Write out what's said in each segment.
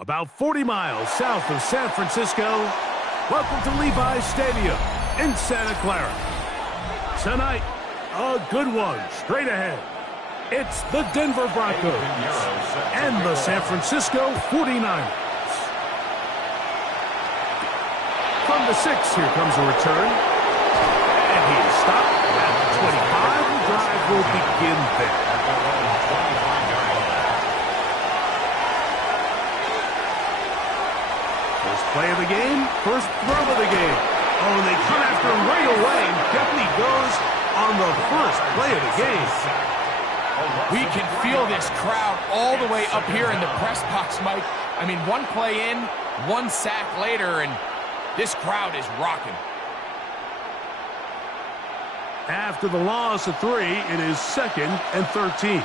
About 40 miles south of San Francisco, welcome to Levi's Stadium. in Santa Clara. Tonight, a good one straight ahead. It's the Denver Broncos and the San Francisco 49ers. From the 6, here comes a return. And he is stopped at the 25. The drive will begin there. First play of the game, first throw of the game. Oh, and they come after him right away. And definitely goes on the first play of the game. We can feel this crowd all the way up here in the press box, Mike. I mean, one play in, one sack later, and this crowd is rocking. After the loss of 3, it is 2nd and 13.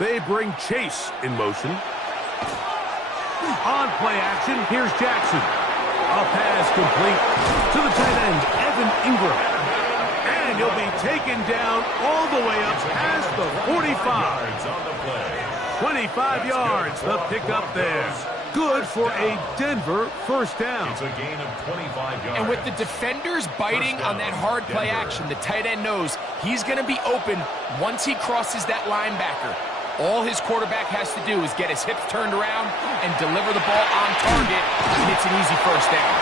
They bring Chase in motion. On play action, here's Jackson. A pass complete to the tight end, Evan Ingram. And he'll be taken down all the way up past the 45. 25 yards, the pickup there. Good for a Denver first down. It's a gain of 25 yards. And with the defenders biting on that hard play action, the tight end knows he's going to be open once he crosses that linebacker. All his quarterback has to do is get his hips turned around and deliver the ball on target, and it's an easy first down.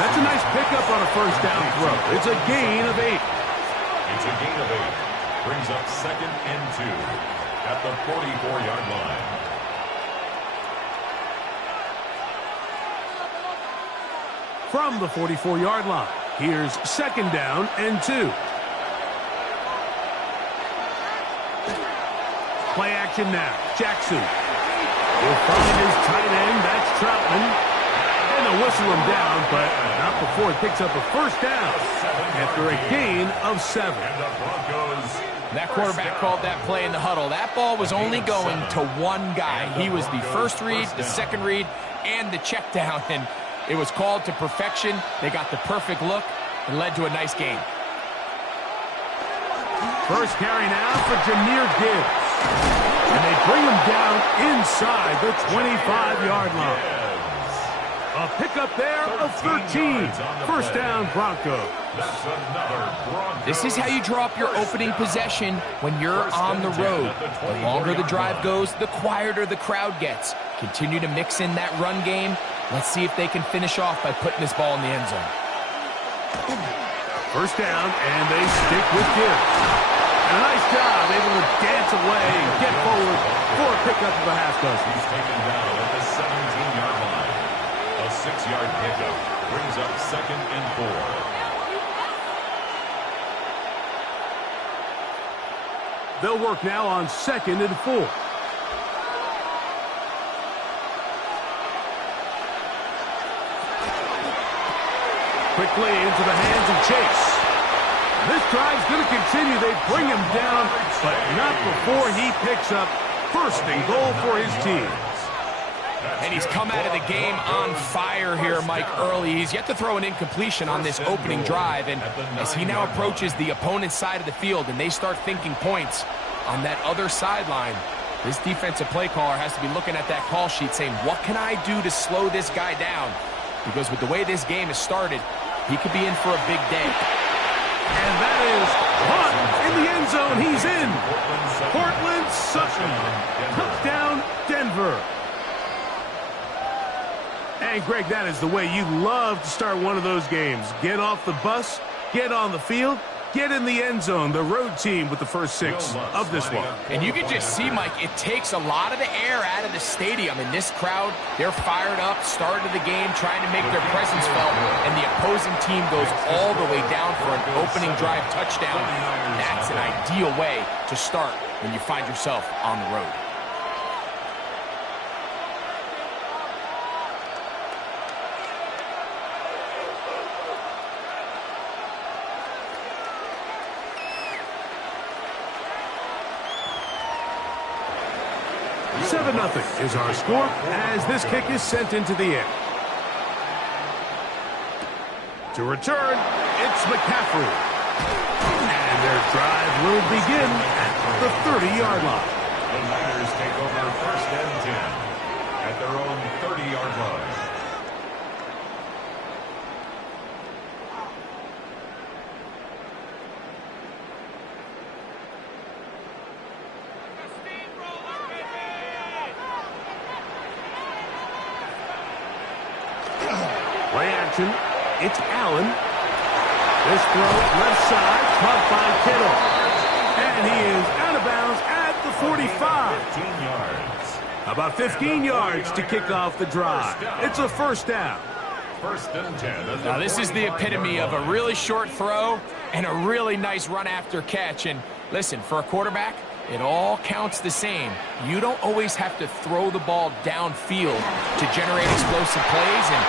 That's a nice pickup on a first down throw. It's a gain of 8. It's a gain of 8. Brings up 2nd and 2 at the 44-yard line. From the 44-yard line, here's 2nd down and 2. Play action now. Jackson will find his tight end. That's Troutman. And they'll whistle him down, but not before he picks up a first down after a gain of 7. That quarterback called that play in the huddle. That ball was only going to one guy. He was the first read, the second read, and the check down. And it was called to perfection. They got the perfect look and led to a nice game. First carry now for Jahmyr Gibbs. And they bring him down inside the 25-yard line. A pickup there of 13. First down, Broncos. This is how you draw up your opening possession when you're on the road. The longer the drive goes, the quieter the crowd gets. Continue to mix in that run game. Let's see if they can finish off by putting this ball in the end zone. First down, and they stick with Gibbs. And a nice job, able to dance away and get forward for a pickup of a half dozen. He's taken down at the 17-yard line. A 6-yard pickup brings up 2nd and 4. They'll work now on 2nd and 4. Quickly into the hands of Chase. This drive's going to continue. They bring him down, but not before he picks up first and goal for his team. And he's come out of the game on fire here, Mike, early. He's yet to throw an incompletion on this opening drive. And as he now approaches the opponent's side of the field and they start thinking points on that other sideline, this defensive play caller has to be looking at that call sheet saying, what can I do to slow this guy down? Because with the way this game has started, he could be in for a big day. And that is caught in the end zone. He's in. Courtland Sutton. Touchdown, Denver. And, Greg, that is the way you love to start one of those games. Get off the bus, get on the field, get in the end zone. The road team with the first 6 of this one. And you can just see, Mike, it takes a lot of the air out of the stadium. And this crowd, they're fired up, start of the game, trying to make their presence felt. And the opposing team goes all the way down for an opening drive touchdown. That's an ideal way to start when you find yourself on the road. Nothing is our score as this kick is sent into the air. To return, it's McCaffrey. And their drive will begin at the 30-yard line. The Niners take over 1st and 10 at their own 30-yard line. direction. It's Allen. This throw left side, caught by Kittle. And he is out of bounds at the 45. 15 yards. About 15 yards to kick off the drive. It's a first down. First and 10. Now, this is the epitome of a really short throw and a really nice run after catch. And listen, for a quarterback, it all counts the same. You don't always have to throw the ball downfield to generate explosive plays, and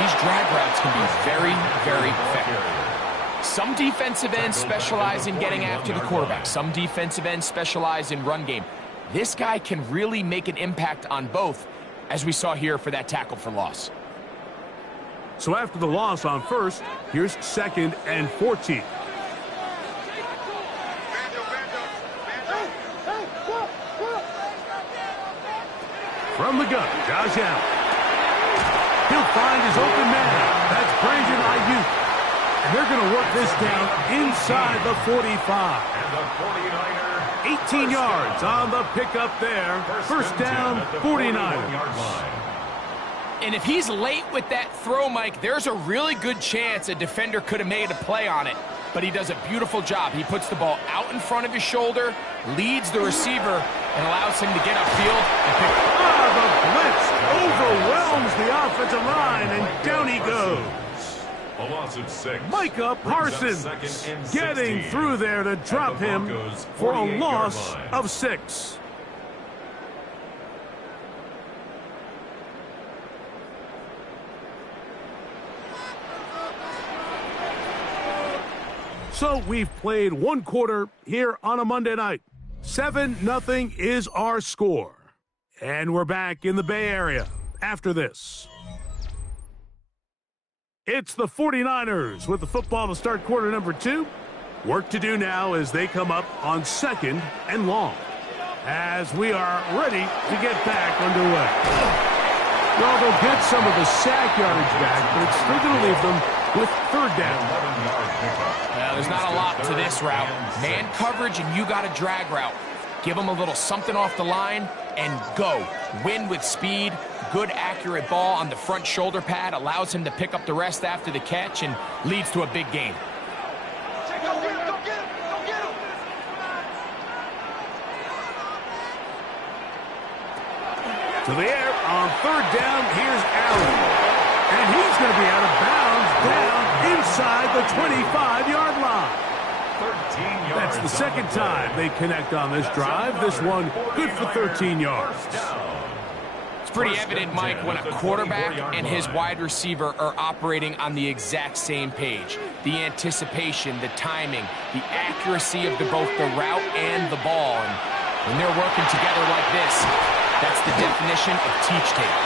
these drag routes can be very, very effective. Some defensive ends specialize in getting after the quarterback. Some defensive ends specialize in run game. This guy can really make an impact on both, as we saw here for that tackle for loss. So after the loss on first, here's 2nd and 14. From the gun, Josh Allen. He'll find his open man. That's Brandon Ayuk. And they're going to work this down inside the 45. And the 49er. 18 yards on the pickup there. First down, 49ers. And if he's late with that throw, Mike, there's a really good chance a defender could have made a play on it. But he does a beautiful job. He puts the ball out in front of his shoulder, leads the receiver, and allows him to get upfield and pick up. The blitz overwhelms the offensive line, and down he goes. A loss of 6. Micah Parsons getting through there to drop him for a loss of 6. So we've played one quarter here on a Monday night. 7-0 is our score. And we're back in the Bay Area after this. It's the 49ers with the football to start quarter number 2. Work to do now as they come up on 2nd and long. As we are ready to get back underway. Well, they'll get some of the sack yardage back, but it's still going to leave them with 3rd down. Well, there's not a lot to this route. Man coverage, and you got a drag route. Give him a little something off the line and go. Win with speed. Good, accurate ball on the front shoulder pad. Allows him to pick up the rest after the catch and leads to a big gain. To the air on 3rd down. Here's Allen. And he's going to be out of bounds down inside the 25-yard line. 13 yards. That's the second time they connect on this drive. This one good for 13 yards. It's pretty evident, Mike, when a quarterback and his wide receiver are operating on the exact same page. The anticipation, the timing, the accuracy of both the route and the ball. And when they're working together like this, that's the definition of teach tape.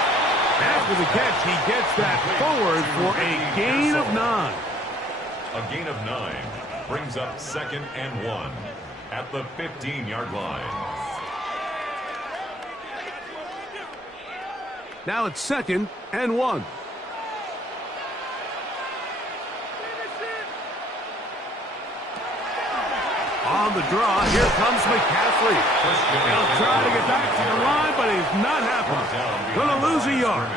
After the catch, he gets that forward for a gain of 9. A gain of 9 brings up 2nd and 1 at the 15-yard line. Now it's 2nd and 1. On the draw, here comes McCaffrey. He'll try to get back to the line, but he's not happening. Going to lose a yard.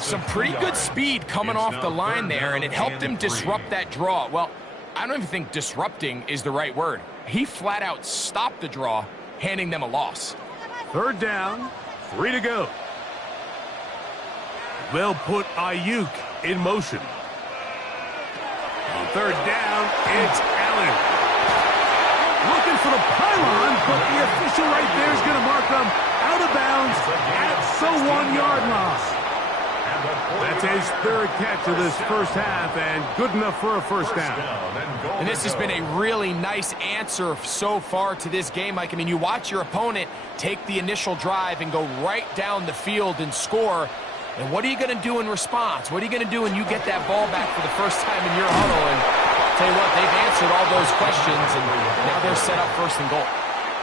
Some pretty good speed coming off the line there, and it helped him disrupt that draw. Well, I don't even think disrupting is the right word. He flat out stopped the draw, handing them a loss. 3rd down, 3 to go. They'll put Ayuk in motion. On 3rd down, it's Allen. Looking for the pylon, but the official right there is going to mark them out of bounds at the 1-yard line. That's his 3rd catch of this first half, and good enough for a first down. And this has been a really nice answer so far to this game, Mike. I mean, you watch your opponent take the initial drive and go right down the field and score. And what are you going to do in response? What are you going to do when you get that ball back for the first time in your huddle? And I'll tell you what, they've answered all those questions, and now they're set up 1st and goal.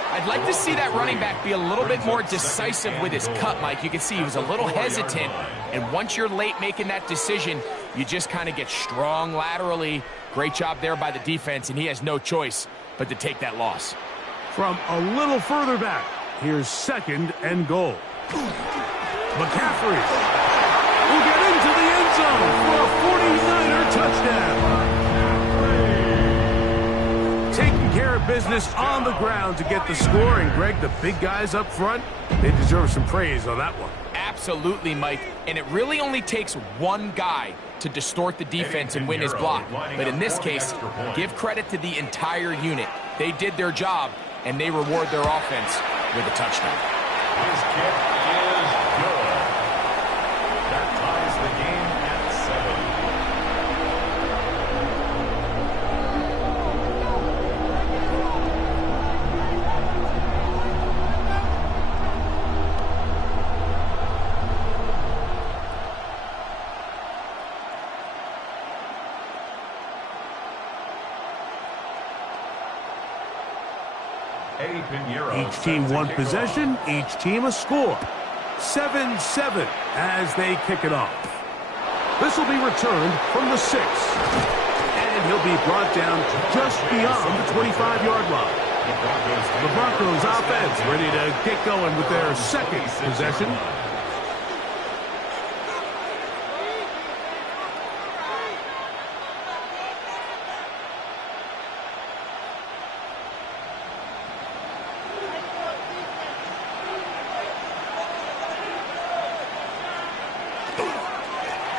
I'd like to see that running back be a little bit more decisive with his cut, Mike. You can see he was a little hesitant, and once you're late making that decision, you just kind of get strong laterally. Great job there by the defense, and he has no choice but to take that loss. From a little further back, here's 2nd and goal. McCaffrey will get into the end zone for touchdown. Taking care of business on the ground to get the score. And, Greg, the big guys up front, they deserve some praise on that one. Absolutely, Mike. And it really only takes one guy to distort the defense and win his block. But in this case, give credit to the entire unit. They did their job, and they reward their offense with a touchdown. His kick is good. That ties the game at 7. Each team one possession, each team a score. 7-7 as they kick it off. This will be returned from the 6. And he'll be brought down just beyond the 25-yard line. The Broncos offense ready to get going with their second possession.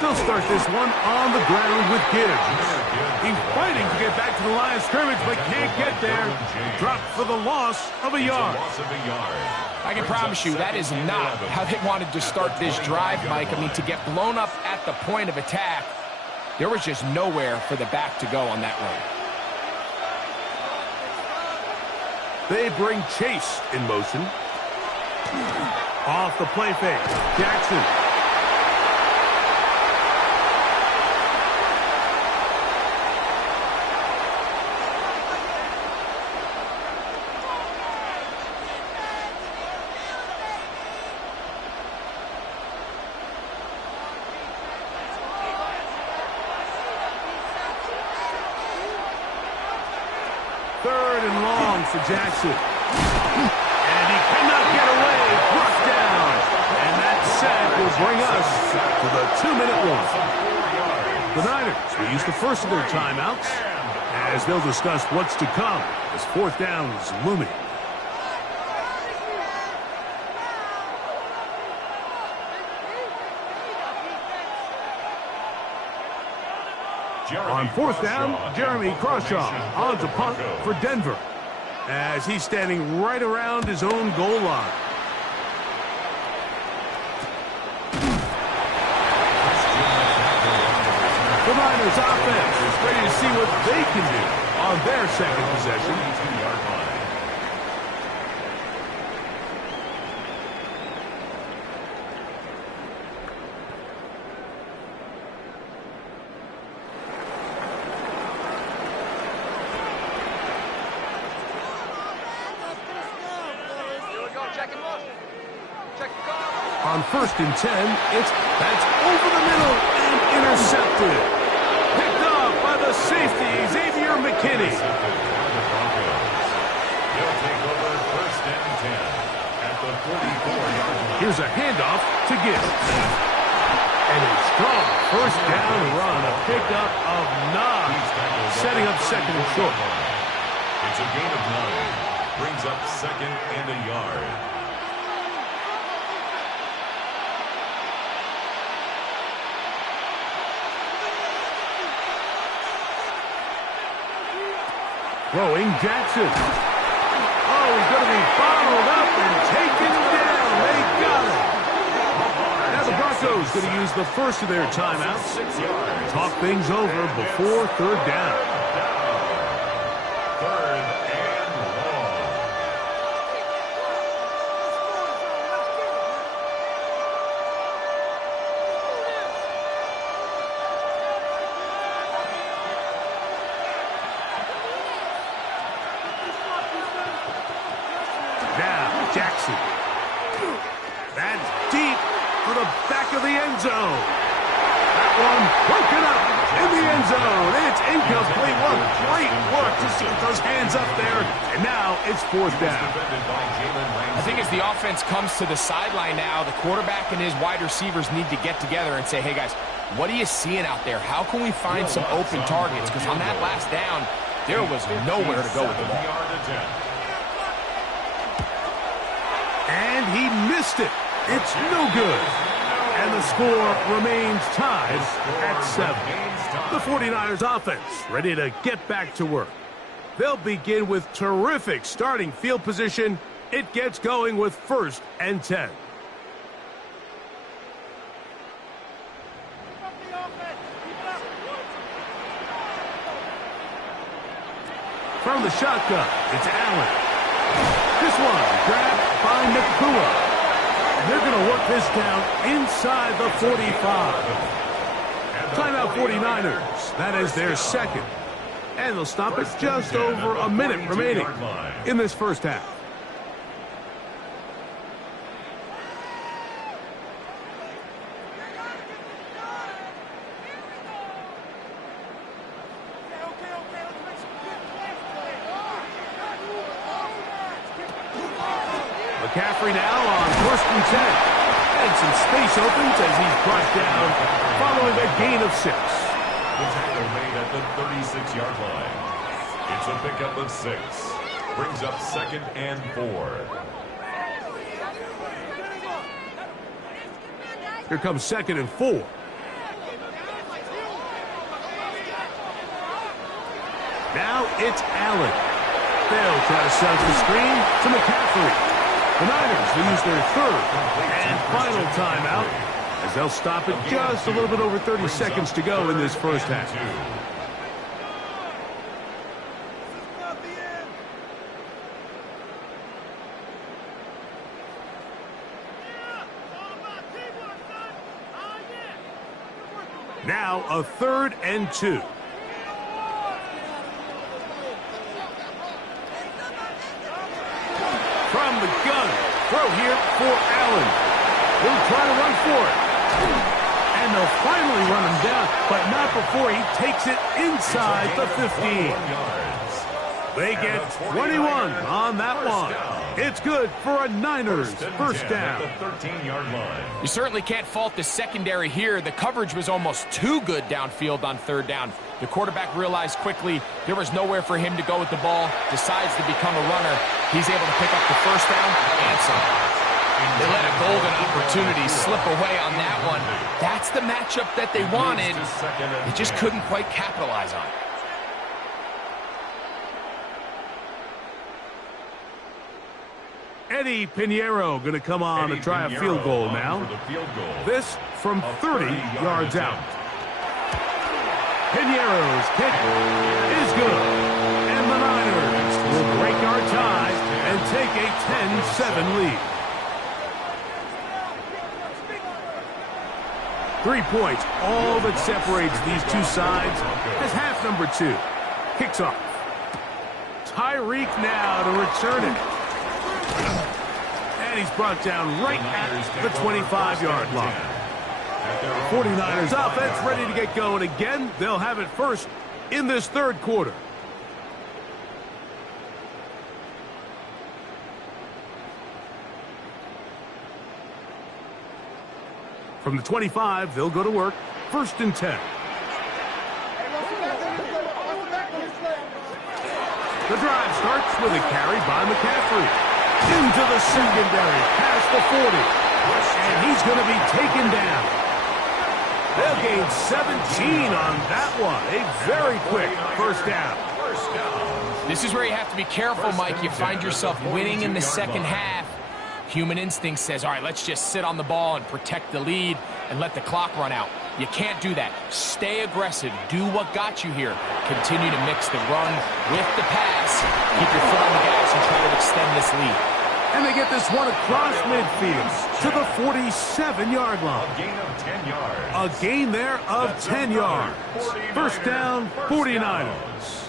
They'll start this one on the ground with Gibbs. He's fighting to get back to the line of scrimmage, but can't get there. Dropped for the loss of a yard. I can promise you that is not how they wanted to start this drive, Mike. I mean, to get blown up at the point of attack, there was just nowhere for the back to go on that run. They bring Chase in motion. Off the play fake. Jackson. Third and long for Jackson. And he cannot get away. Brought down. And that sack will bring us to the 2-minute warning. The Niners will use the first of their timeouts as they'll discuss what's to come as fourth down is looming. On fourth down, Jeremy Crawshaw on to punt for Denver as he's standing right around his own goal line. The Niners offense is ready to see what they can do on their second possession. On 1st and 10, that's over the middle and intercepted. Picked off by the safety, Xavier McKinney. He'll take over 1st and 10 at the 44-yard line. Here's a handoff to Gibbs. And a strong first down run, a pickup of 9, setting up second and short. It's a gain of 9. Brings up 2nd and a yard. Throwing Jackson. Oh, he's going to be bottled up and taken down. They got him. Now the Broncos going to use the first of their timeouts. Talk things over before third down. Third and long. Now, Jackson. That's deep for the back of the end zone. that one broken up in the end zone. It's incomplete. What great work to get those hands up there. And now it's fourth down. I think as the offense comes to the sideline now, the quarterback and his wide receivers need to get together and say, hey, guys, what are you seeing out there? How can we find some open targets? Because on that last down, there was nowhere to go with the ball. And he missed it. It's no good. And the score remains tied at 7. The 49ers offense ready to get back to work. They'll begin with terrific starting field position. It gets going with 1st and 10. From the shotgun, it's Allen. This one grabbed by Nakua. They're going to work this down inside the 45. Timeout 49ers. That is their second. And they'll stop it just over a minute remaining in this first half. McCaffrey now on 1st and 10. And some space opens as he's brought down following a gain of 6. The tackle made at the 36-yard line. It's a pickup of 6. Brings up 2nd and 4. Here comes 2nd and 4. Now it's Allen. They'll try to set up the screen to McCaffrey. The Niners will use their 3rd and final timeout as they'll stop it just a little bit over 30 seconds to go in this first half. Now a 3rd and 2. From the gun, throw here for Allen. He'll try to run for it. And they'll finally run him down, but not before he takes it inside the 15. They get 21 on that one. It's good for a Niners first down. You certainly can't fault the secondary here. The coverage was almost too good downfield on 3rd down. The quarterback realized quickly there was nowhere for him to go with the ball, decides to become a runner. He's able to pick up the first down and some. They let a golden opportunity slip away on that one. That's the matchup that they wanted. They just couldn't quite capitalize on it. Eddie Pinheiro going to come on to try a field goal now. This from 30 yards out. Pinheiro's kick is good. And the Niners will break our tie and take a 10-7 lead. 3 points, all that separates these two sides as half number 2 kicks off. Tyreek now to return it. And he's brought down right at the 25-yard line. 49ers offense ready to get going again. They'll have it first in this 3rd quarter. From the 25, they'll go to work. 1st and 10. The drive starts with a carry by McCaffrey. Into the secondary, past the 40. And he's going to be taken down. They'll gain 17 on that one. A very quick first down. This is where you have to be careful, Mike. You find yourself winning in the second half. Human instinct says, all right, let's just sit on the ball and protect the lead and let the clock run out. You can't do that. Stay aggressive. Do what got you here. Continue to mix the run with the pass. Keep your foot on the gas and try to extend this lead. And they get this one across midfield to the 47-yard line. A gain of 10 yards. A gain there of 10 yards. First down, 49ers.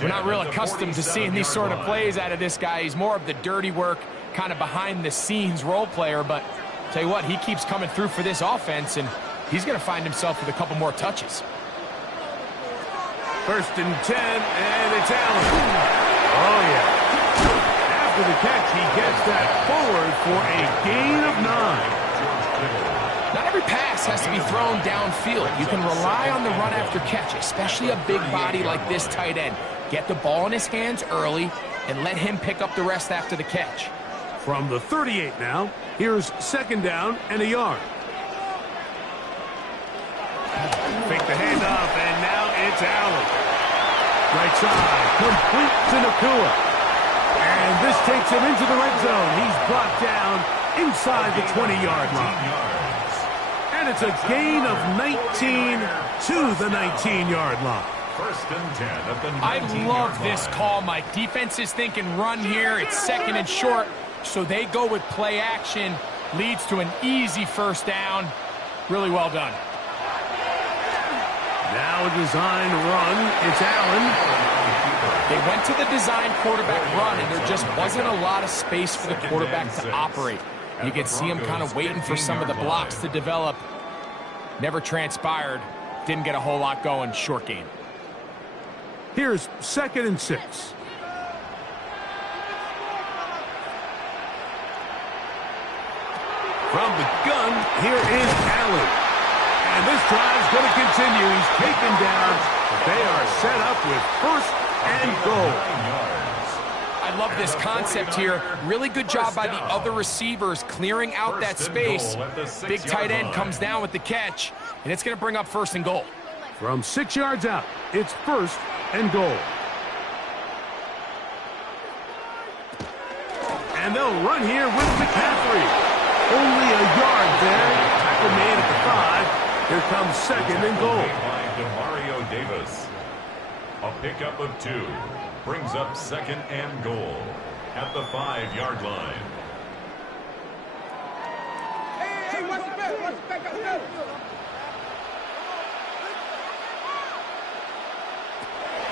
We're not real accustomed to seeing these sort of plays out of this guy. He's more of the dirty work, kind of behind-the-scenes role player, but tell you what, he keeps coming through for this offense, and he's going to find himself with a couple more touches. 1st and 10, and it's Allen. Oh, yeah. After the catch, he gets that forward for a gain of 9. Not every pass has to be thrown downfield. You can rely on the run after catch, especially a big body like this tight end. Get the ball in his hands early and let him pick up the rest after the catch. From the 38 now, here's 2nd down and a yard. Fake the handoff, and now it's Allen. Right side, complete to Nacua. And this takes him into the red zone. He's brought down inside the 20-yard line. And it's a gain of 19 to the 19-yard line. 1st and 10 at the 19-yard I love this call, Mike. Defense is thinking run here. It's 2nd and short, so they go with play action. Leads to an easy 1st down. Really well done. Now a design run. It's Allen. They went to the design quarterback run, and there just wasn't a lot of space for the quarterback to operate. You could see him kind of waiting for some of the blocks to develop. Never transpired. Didn't get a whole lot going. Short game. Here's 2nd and 6. From the gun, here is Allen. And this drive's going to continue. He's taken down. They are set up with 1st and goal. I love this concept here. Really good job by the other receivers clearing out that space. Big tight end comes down with the catch, and it's going to bring up 1st and goal. From 6 yards out, it's 1st and goal. And they'll run here with McCaffrey. Only a yard there. Tackle made at the 5. Here comes 2nd and goal. Mario Davis. A pickup of 2. Brings up 2nd and goal at the 5-yard line. Hey, what's the back? What's the back?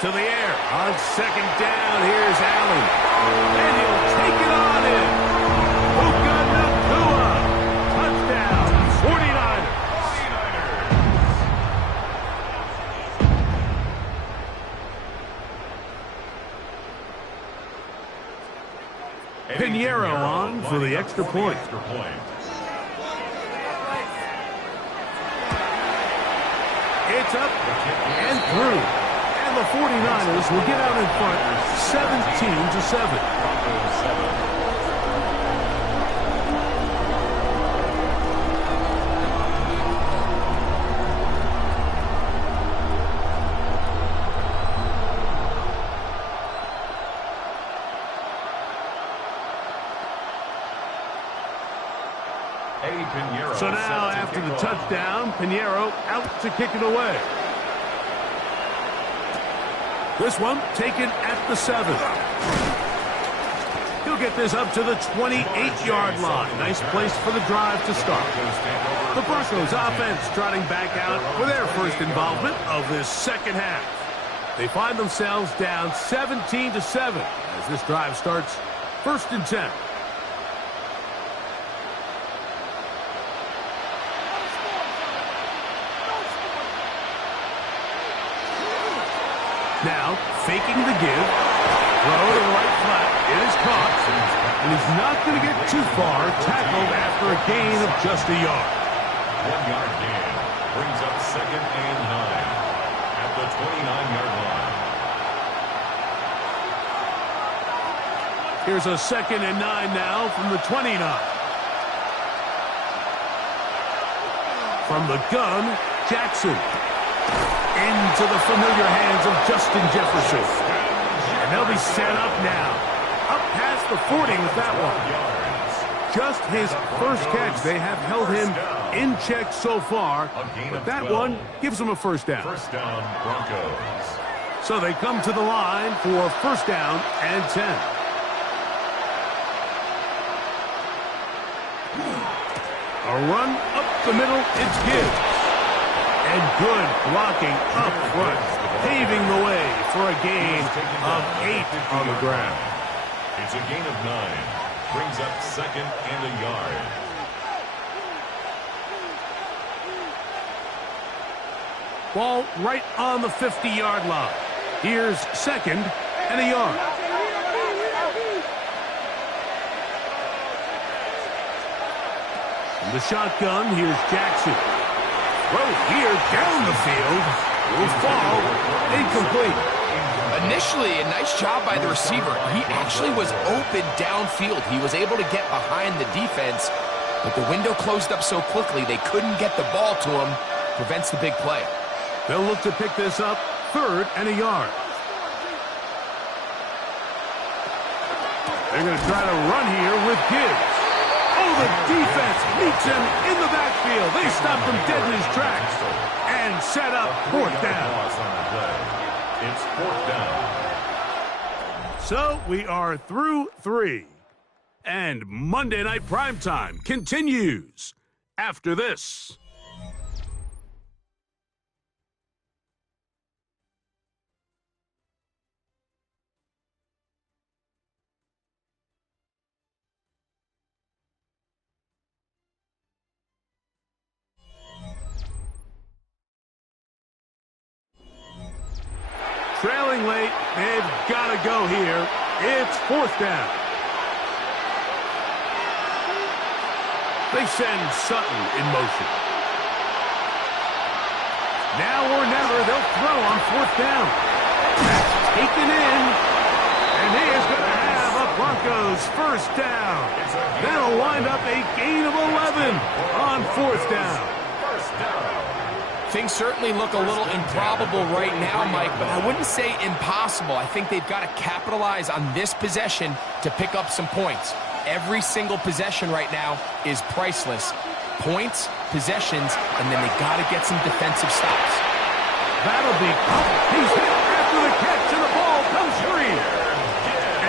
To the air on 2nd down. Here's Allen. And he'll take it on in. Puka Nacua. Touchdown. 49ers. Pinheiro on for the extra point. It's up and through. And the 49ers will get out in front 17-7. So now, after the touchdown, Pinheiro out to kick it away. This one taken at the 7. He'll get this up to the 28-yard line. Nice place for the drive to start. The Broncos offense trotting back out for their first involvement of this 2nd half. They find themselves down 17-7 as this drive starts 1st and 10. Now, faking the give. Throw to the right flat. It is caught. And he's not going to get too far. Tackled after a gain of just a yard. 1-yard gain. Brings up 2nd and 9 at the 29-yard line. Here's a 2nd and 9 now from the 29. From the gun, Jackson. Into the familiar hands of Justin Jefferson. And they'll be set up now. Up past the 40 with that one. Just his first catch. They have held him in check so far. But that one gives him a 1st down. 1st down, Broncos. So they come to the line for 1st down and 10. A run up the middle. It's Gibbs. And good blocking up front, paving the way for a gain of 8 on the ground. It's a gain of 9. Brings up 2nd and a yard. Ball right on the 50-yard line. Here's second and a yard. From the shotgun, here's Jackson. Throw here down the field. Will fall incomplete. Initially, a nice job by the receiver. He actually was open downfield. He was able to get behind the defense, but the window closed up so quickly they couldn't get the ball to him. Prevents the big play. They'll look to pick this up, third and a yard. They're going to try to run here with Gibbs. Oh, the defense meets him in the backfield. They stop him dead in his tracks and set up fourth down. It's fourth down. So we are through 3. And Monday Night Primetime continues after this. Trailing late, they've got to go here. It's fourth down. They send Sutton in motion. Now or never, they'll throw on fourth down. That's taken in, and he is going to have a Broncos first down. That'll wind up a gain of 11 on fourth down. First down. Things certainly look a little improbable right now, Mike, but I wouldn't say impossible. I think they've got to capitalize on this possession to pick up some points. Every single possession right now is priceless. Points, possessions, and then they got to get some defensive stops. That'll be tough. He's hit after the catch, and the ball comes free.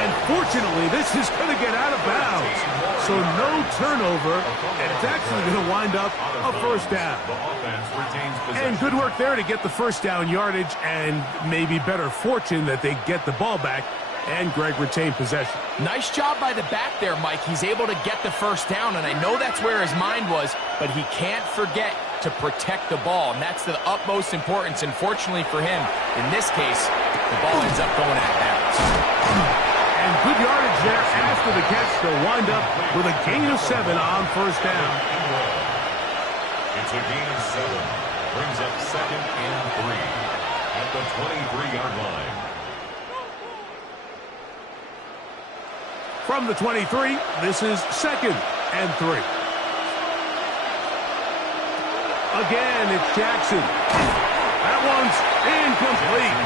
And fortunately, this is going to get out of bounds. So no turnover, and it's actually going to wind up a first down. The offense retains possession. And good work there to get the first down yardage, and maybe better fortune that they get the ball back, and Greg retained possession. Nice job by the back there, Mike. He's able to get the first down, and I know that's where his mind was, but he can't forget to protect the ball, and that's the utmost importance. And fortunately for him, in this case, the ball ends up going out of bounds. And good yardage there after the catch. They'll wind up with a gain of 7 on first down. It's a gain of 7. Brings up second and 3 at the 23-yard line. From the 23, this is second and 3. Again, it's Jackson. That one's incomplete.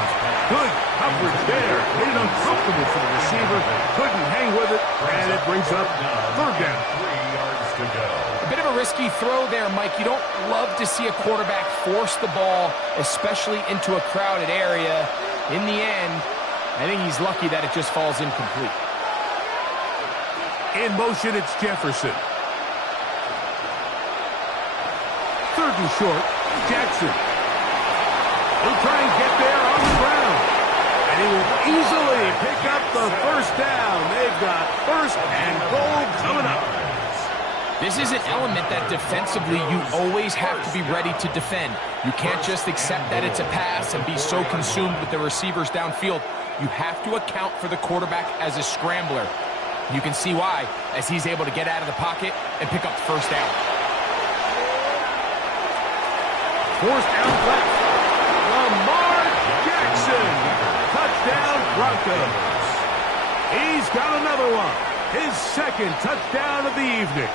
Good coverage there. Made it uncomfortable for the receiver. Couldn't hang with it, and it brings up third down. 3 yards to go. A bit of a risky throw there, Mike. You don't love to see a quarterback force the ball, especially into a crowded area. In the end, I think he's lucky that it just falls incomplete. In motion, it's Jefferson. Third and short, Jackson. He'll try and get there on the ground. And he will easily pick up the first down. They've got first and goal coming up. This is an element that defensively you always have to be ready to defend. You can't just accept that it's a pass and be so consumed with the receivers downfield. You have to account for the quarterback as a scrambler. You can see why, as he's able to get out of the pocket and pick up the first down. Fourth down left. Lamar Jackson. Touchdown Broncos. He's got another one. His second touchdown of the evening.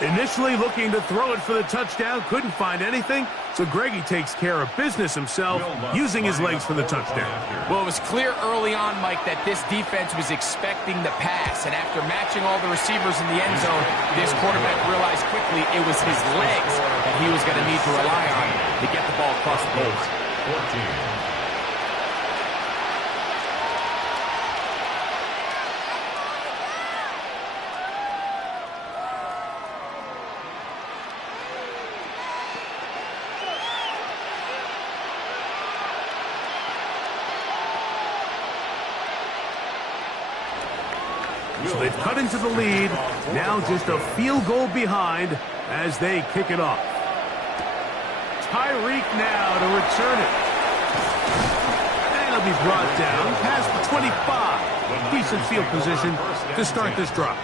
Initially looking to throw it for the touchdown, couldn't find anything, so Greggy takes care of business himself, using his legs for the touchdown. Well, it was clear early on, Mike, that this defense was expecting the pass, and after matching all the receivers in the end zone, this quarterback realized quickly it was his legs that he was going to need to rely on to get the ball across the goals. 14. So they've cut into the lead. Now just a field goal behind as they kick it off. Tyreek now to return it. And he'll be brought down past the 25. Decent field position to start this drive.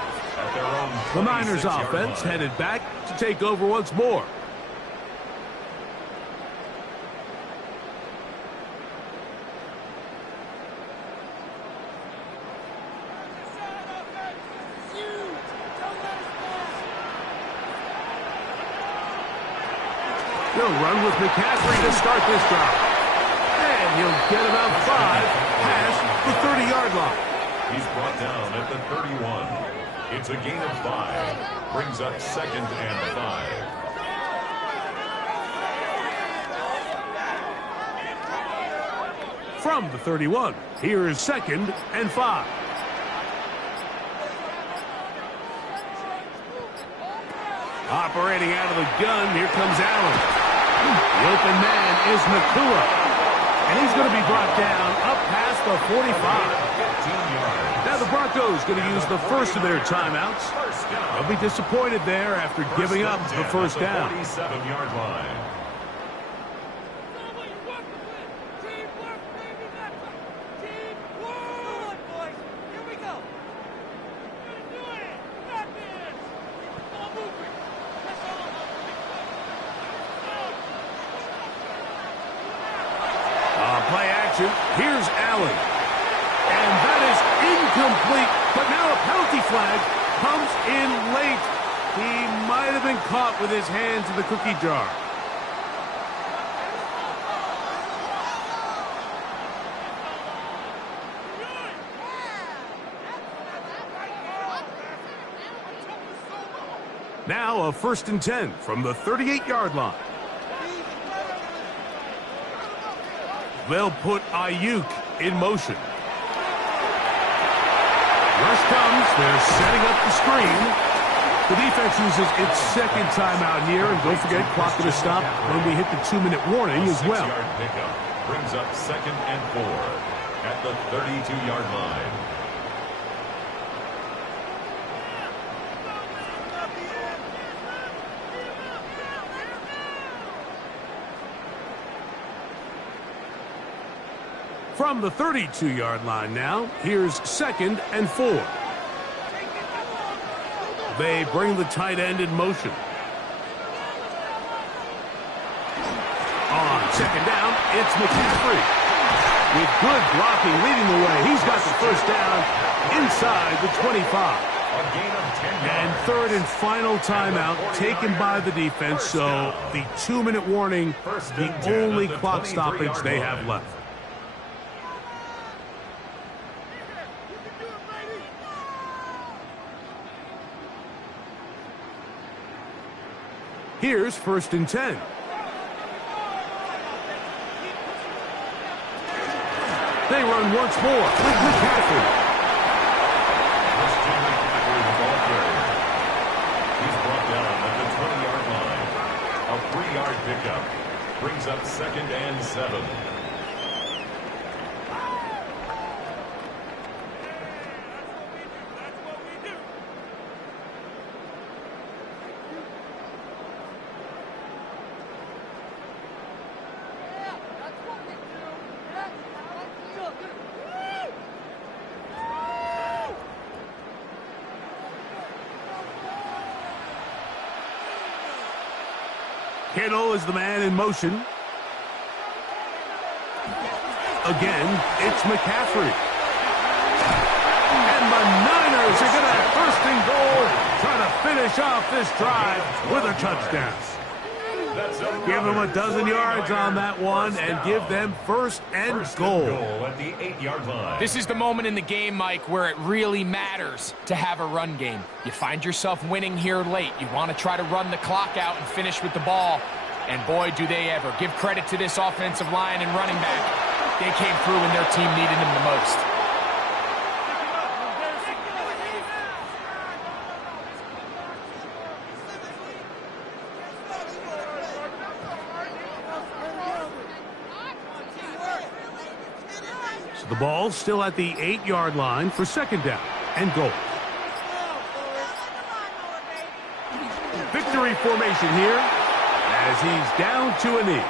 The Niners offense headed back to take over once more. He'll run with McCaffrey to start this drive. And he'll get about 5 past the 30-yard line. He's brought down at the 31. It's a gain of 5. Brings up 2nd and 5. From the 31, here is 2nd and 5. Operating out of the gun, here comes Allen. The open man is Nakua. And he's going to be brought down up past the 45. Now the Broncos going to use the first of their timeouts. They'll be disappointed there after giving up the first down. 47-yard line. Play action. Here's Allen. And that is incomplete. But now a penalty flag comes in late. He might have been caught with his hands in the cookie jar. Now a 1st and 10 from the 38-yard line. They'll put Ayuk in motion. Rush comes. They're setting up the screen. The defense uses its 2nd timeout here. And don't forget, clock going to stop when we hit the 2-minute warning as well. 6-yard pickup brings up 2nd and 4 at the 32-yard line. From the 32-yard line now, here's 2nd and 4. They bring the tight end in motion. On 2nd down, it's McCaffrey. With good blocking leading the way, he's got the first down inside the 25. And 3rd and final timeout taken by the defense, so the 2-minute warning, the only clock stoppage they have left. Here's 1st and 10. They run once more with McCaffrey. Christian McCaffrey, the ball carrier. He's brought down at the 20-yard line. A 3-yard pickup brings up 2nd and 7. Kittle is the man in motion. Again, it's McCaffrey. And the Niners are going to have 1st and goal, trying to finish off this drive with a touchdown. Give them a dozen yards on that one and give them 1st and goal. At the 8-yard line. This is the moment in the game, Mike, where it really matters to have a run game. You find yourself winning here late. You want to try to run the clock out and finish with the ball. And boy, do they ever. Give credit to this offensive line and running back. They came through when their team needed them the most. The ball still at the 8-yard line for 2nd down and goal. Victory formation here. as he's down to a knee.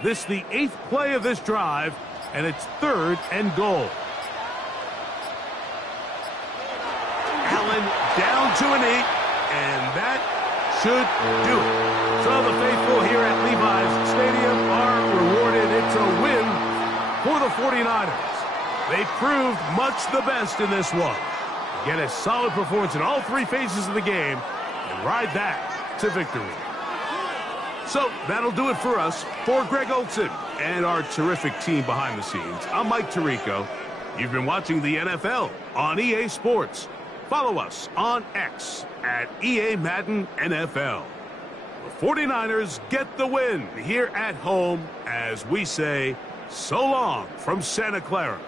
This is the 8th play of this drive, and it's 3rd and goal. Allen down to a knee, and that should do it. So the faithful here at Levi's Stadium are rewarded. It's a win for the 49ers. They proved much the best in this one. Get a solid performance in all 3 phases of the game and ride that to victory. So that'll do it for us. For Greg Olson and our terrific team behind the scenes, I'm Mike Tirico. You've been watching the NFL on EA Sports. Follow us on X at EA Madden NFL. The 49ers get the win here at home as we say so long from Santa Clara.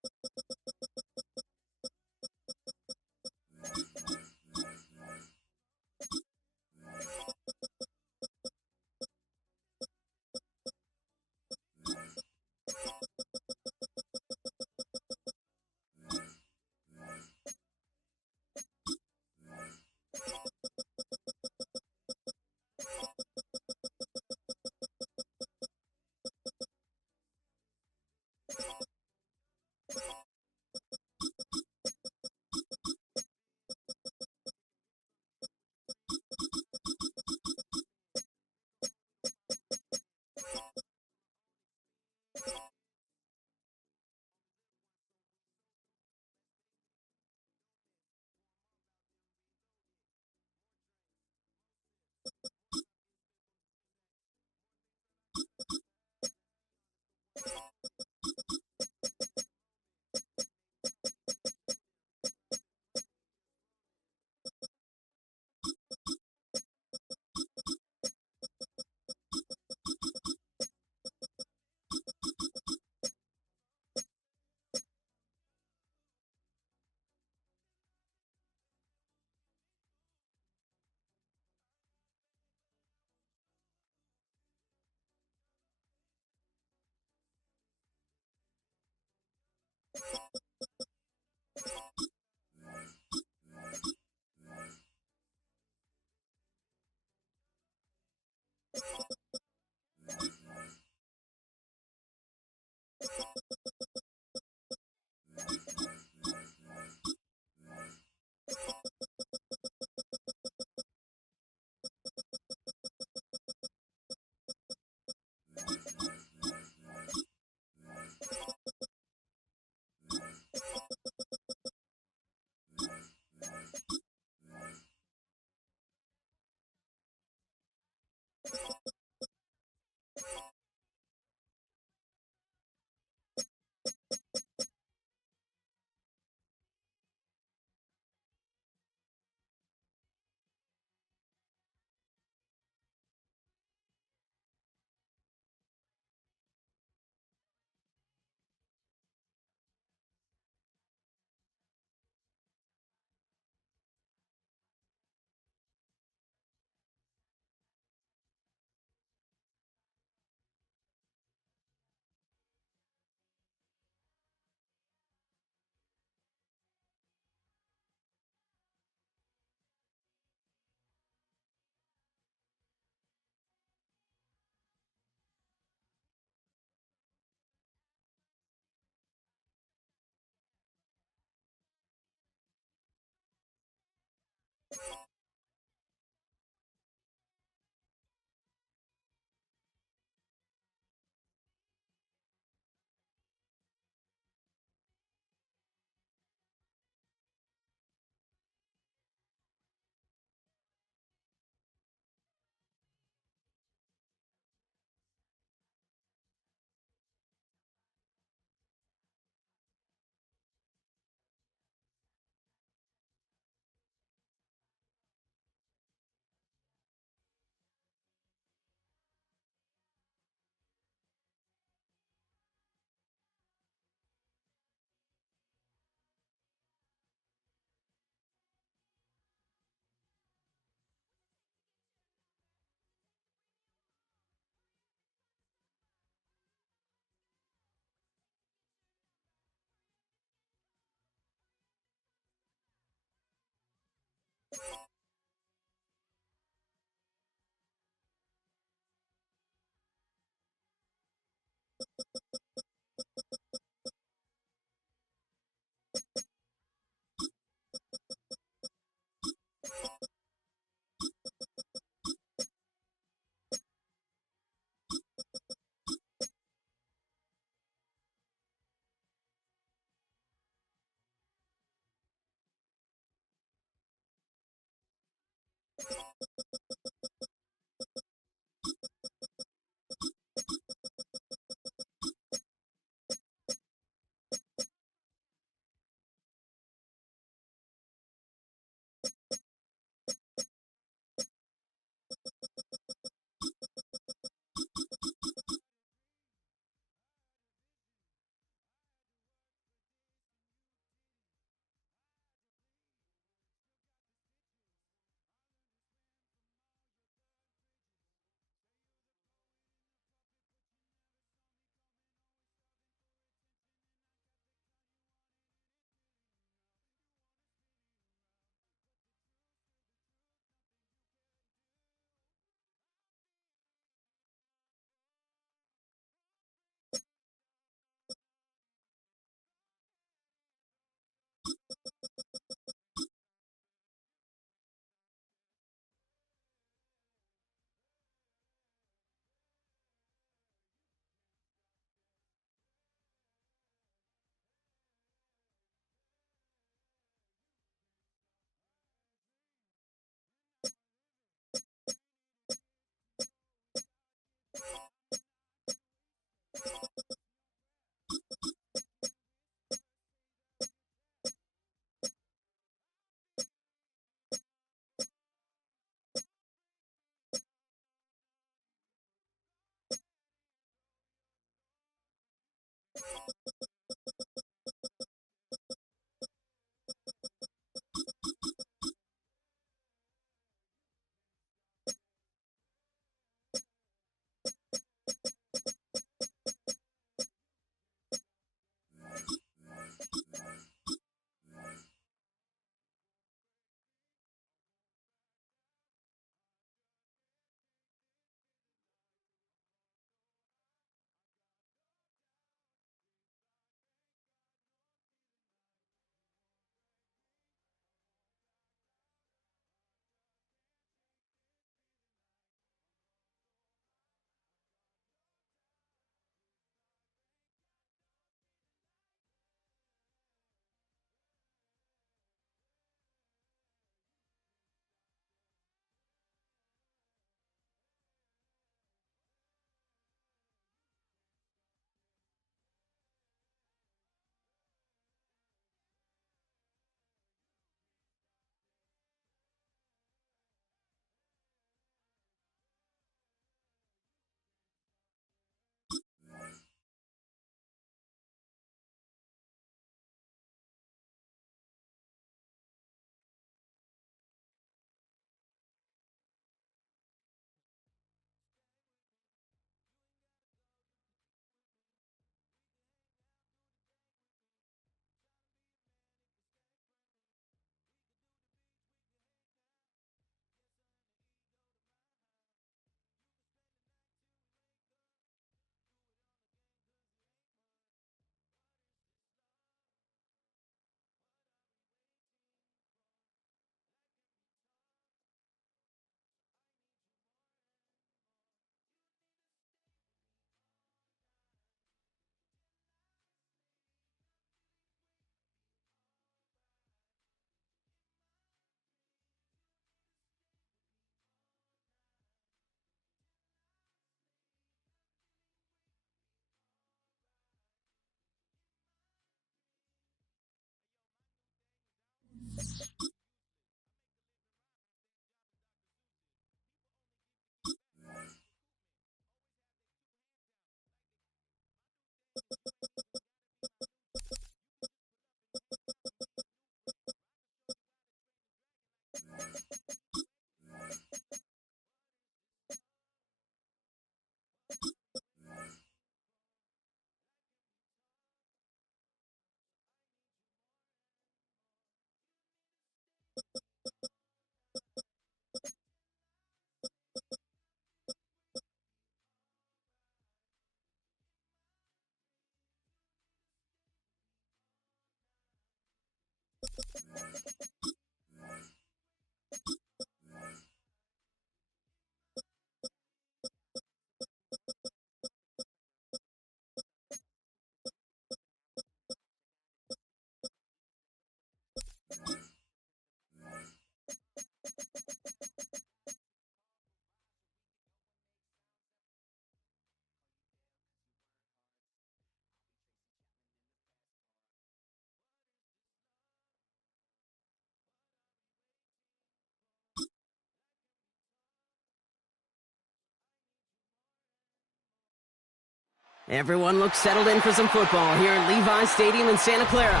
Everyone looks settled in for some football here at Levi Stadium in Santa Clara.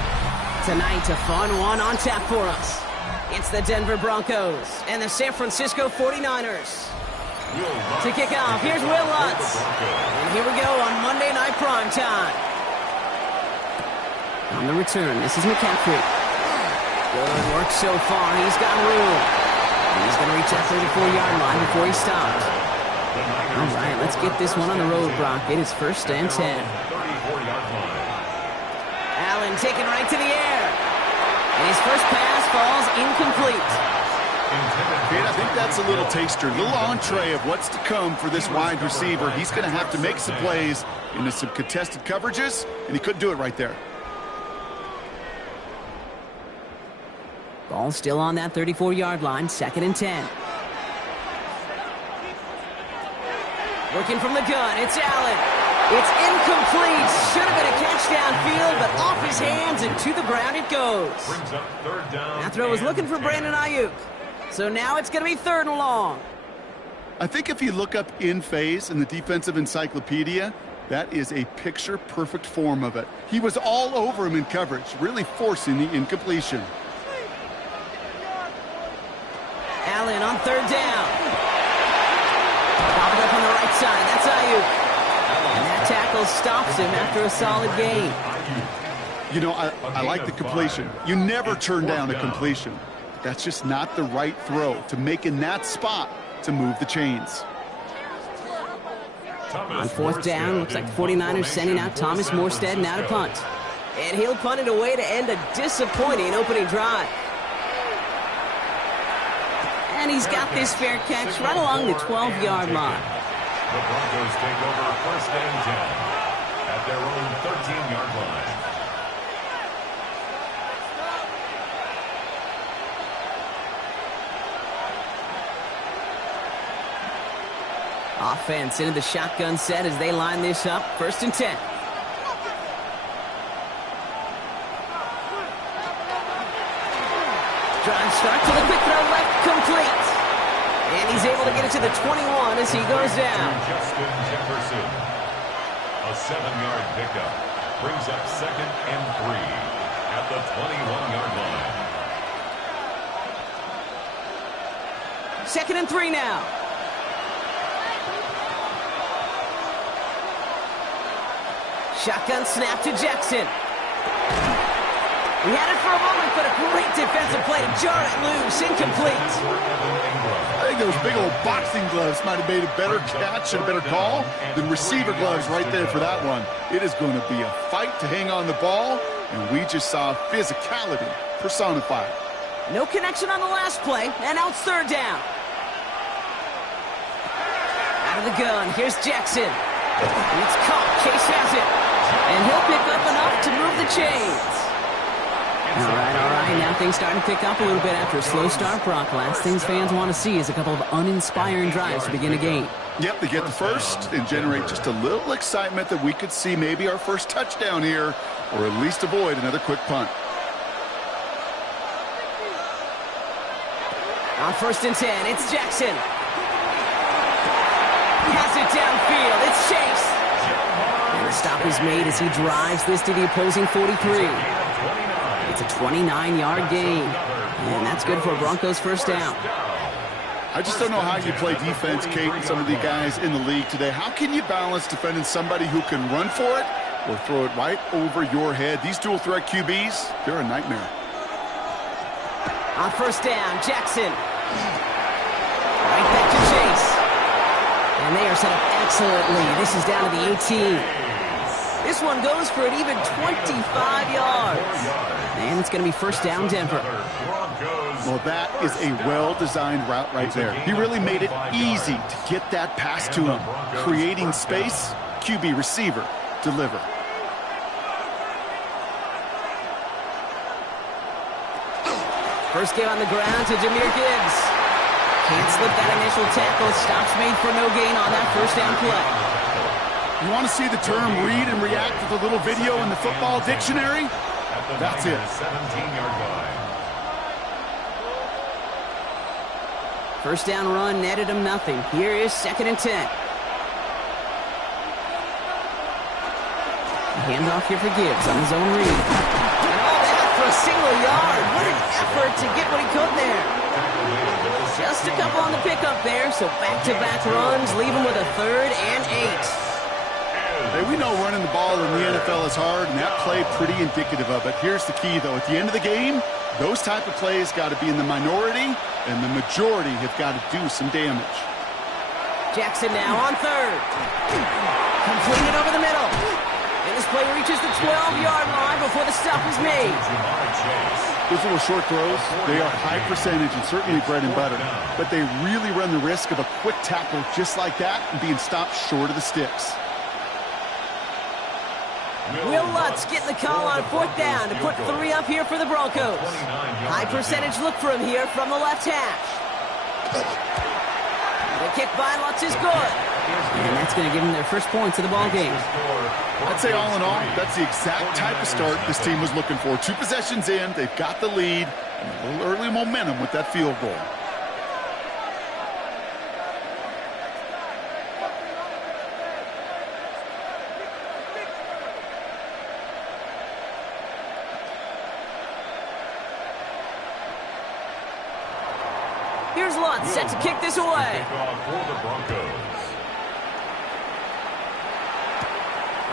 Tonight, a fun one on tap for us. It's the Denver Broncos and the San Francisco 49ers. To kick off, here's Will Lutz. And here we go on Monday Night Prime Time. On the return, this is McCaffrey. Good work so far. He's got room. He's going to reach that 34-yard line before he stops. All right, let's get this one on the road, Brock. It is 1st and 10. Allen taken right to the air. And his first pass falls incomplete. I think that's a little taster, a little entree of what's to come for this wide receiver. He's going to have to make some plays into some contested coverages, and he couldn't do it right there. Ball still on that 34-yard line, 2nd and 10. Working from the gun, it's Allen. It's incomplete. Should have been a catch downfield, but off his hands and to the ground it goes. That throw was looking for Brandon Ayuk. So now it's going to be 3rd and long. I think if you look up in phase in the defensive encyclopedia, that is a picture-perfect form of it. He was all over him in coverage, really forcing the incompletion. Allen on 3rd down. Popping up on the right side. That's Ayuk. And that tackle stops him after a solid gain. You know, I like the completion. You never turn down a completion. That's just not the right throw to make in that spot to move the chains. On 4th down, looks like the 49ers sending out Thomas Morstead now to punt. And he'll punt it away to end a disappointing opening drive. And he's got this fair catch right along the 12-yard line. The Broncos take over 1st and 10 at their own 13-yard line. Offense into the shotgun set as they line this up. 1st and 10. Drive start to the quick throw left, complete. And he's able to get it to the 21 as he goes down. Justin Jefferson. A 7-yard pickup brings up 2nd and 3 at the 21-yard line. 2nd and 3 now. Shotgun snap to Jackson. He had it for a moment, but a great defensive play to jar it loose. Incomplete. I think those big old boxing gloves might have made a better catch and a better call than receiver gloves right there for that one. It is going to be a fight to hang on the ball, and we just saw physicality personified. No connection on the last play, and now it's 3rd down. Out of the gun, here's Jackson. And it's caught. Chase has it. And he'll pick up enough to move the chains. All right. Now things starting to pick up a little bit after a slow start, Brock. Last things fans want to see is a couple of uninspiring drives to begin a game. Yep, they get the first and generate just a little excitement that we could see maybe our first touchdown here, or at least avoid another quick punt. On 1st and 10, it's Jackson. Has it downfield. It's Chase. And And the stop is made as he drives this to the opposing 43. It's a 29-yard gain. And that's good for a Broncos first down. I just don't know how you play defense, Kate, and some of the guys in the league today. How can you balance defending somebody who can run for it or throw it right over your head? These dual-threat QBs, they're a nightmare. On first down, Jackson. Right back to Chase. And they are set up excellently. This is down to the 18. This one goes for an even 25 yards. And it's going to be first down, Denver. Well, that is a well-designed route right there. He really made it easy to get that pass to him. Creating space, QB receiver, deliver. First game on the ground to Jahmyr Gibbs. Can't slip that initial tackle. Stops made for no gain on that first down play. You want to see the term read and react to the little video in the football dictionary? That's it. 17-yard line. First down run netted him nothing. Here is 2nd and 10. Handoff here for Gibbs on his own read. And all that for a single yard. What an effort to get what he could there. Just a couple on the pickup there, so back-to-back runs leave him with a 3rd and 8. Hey, we know running the ball in the NFL is hard, and that play pretty indicative of it. Here's the key, though. At the end of the game, those type of plays got to be in the minority, and the majority have got to do some damage. Jackson now on 3rd. Completed over the middle. And this play reaches the 12-yard line before the stop is made. Those little short throws, they are high percentage and certainly bread and butter, but they really run the risk of a quick tackle just like that and being stopped short of the sticks. Will Lutz getting the call on 4th down to put 3 up here for the Broncos. High percentage look for him here from the left hash. The kick by Lutz is good. And that's going to give them their first points of the ball game. I'd say all in all, that's the exact type of start this team was looking for. 2 possessions in, they've got the lead, and a little early momentum with that field goal. Here's Lutz set to kick this away.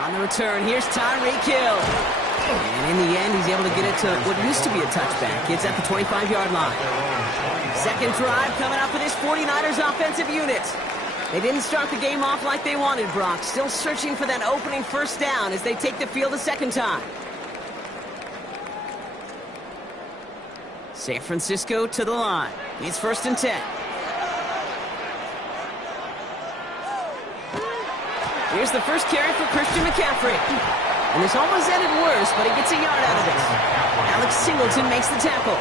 On the return, here's Tyreek Hill. And in the end, he's able to get it to what used to be a touchback. It's at the 25-yard line. Second drive coming up for this 49ers offensive unit. They didn't start the game off like they wanted, Brock. Still searching for that opening first down as they take the field a second time. San Francisco to the line. It's 1st and 10. Here's the first carry for Christian McCaffrey. And this almost ended worse, but he gets a yard out of it. Alex Singleton makes the tackle.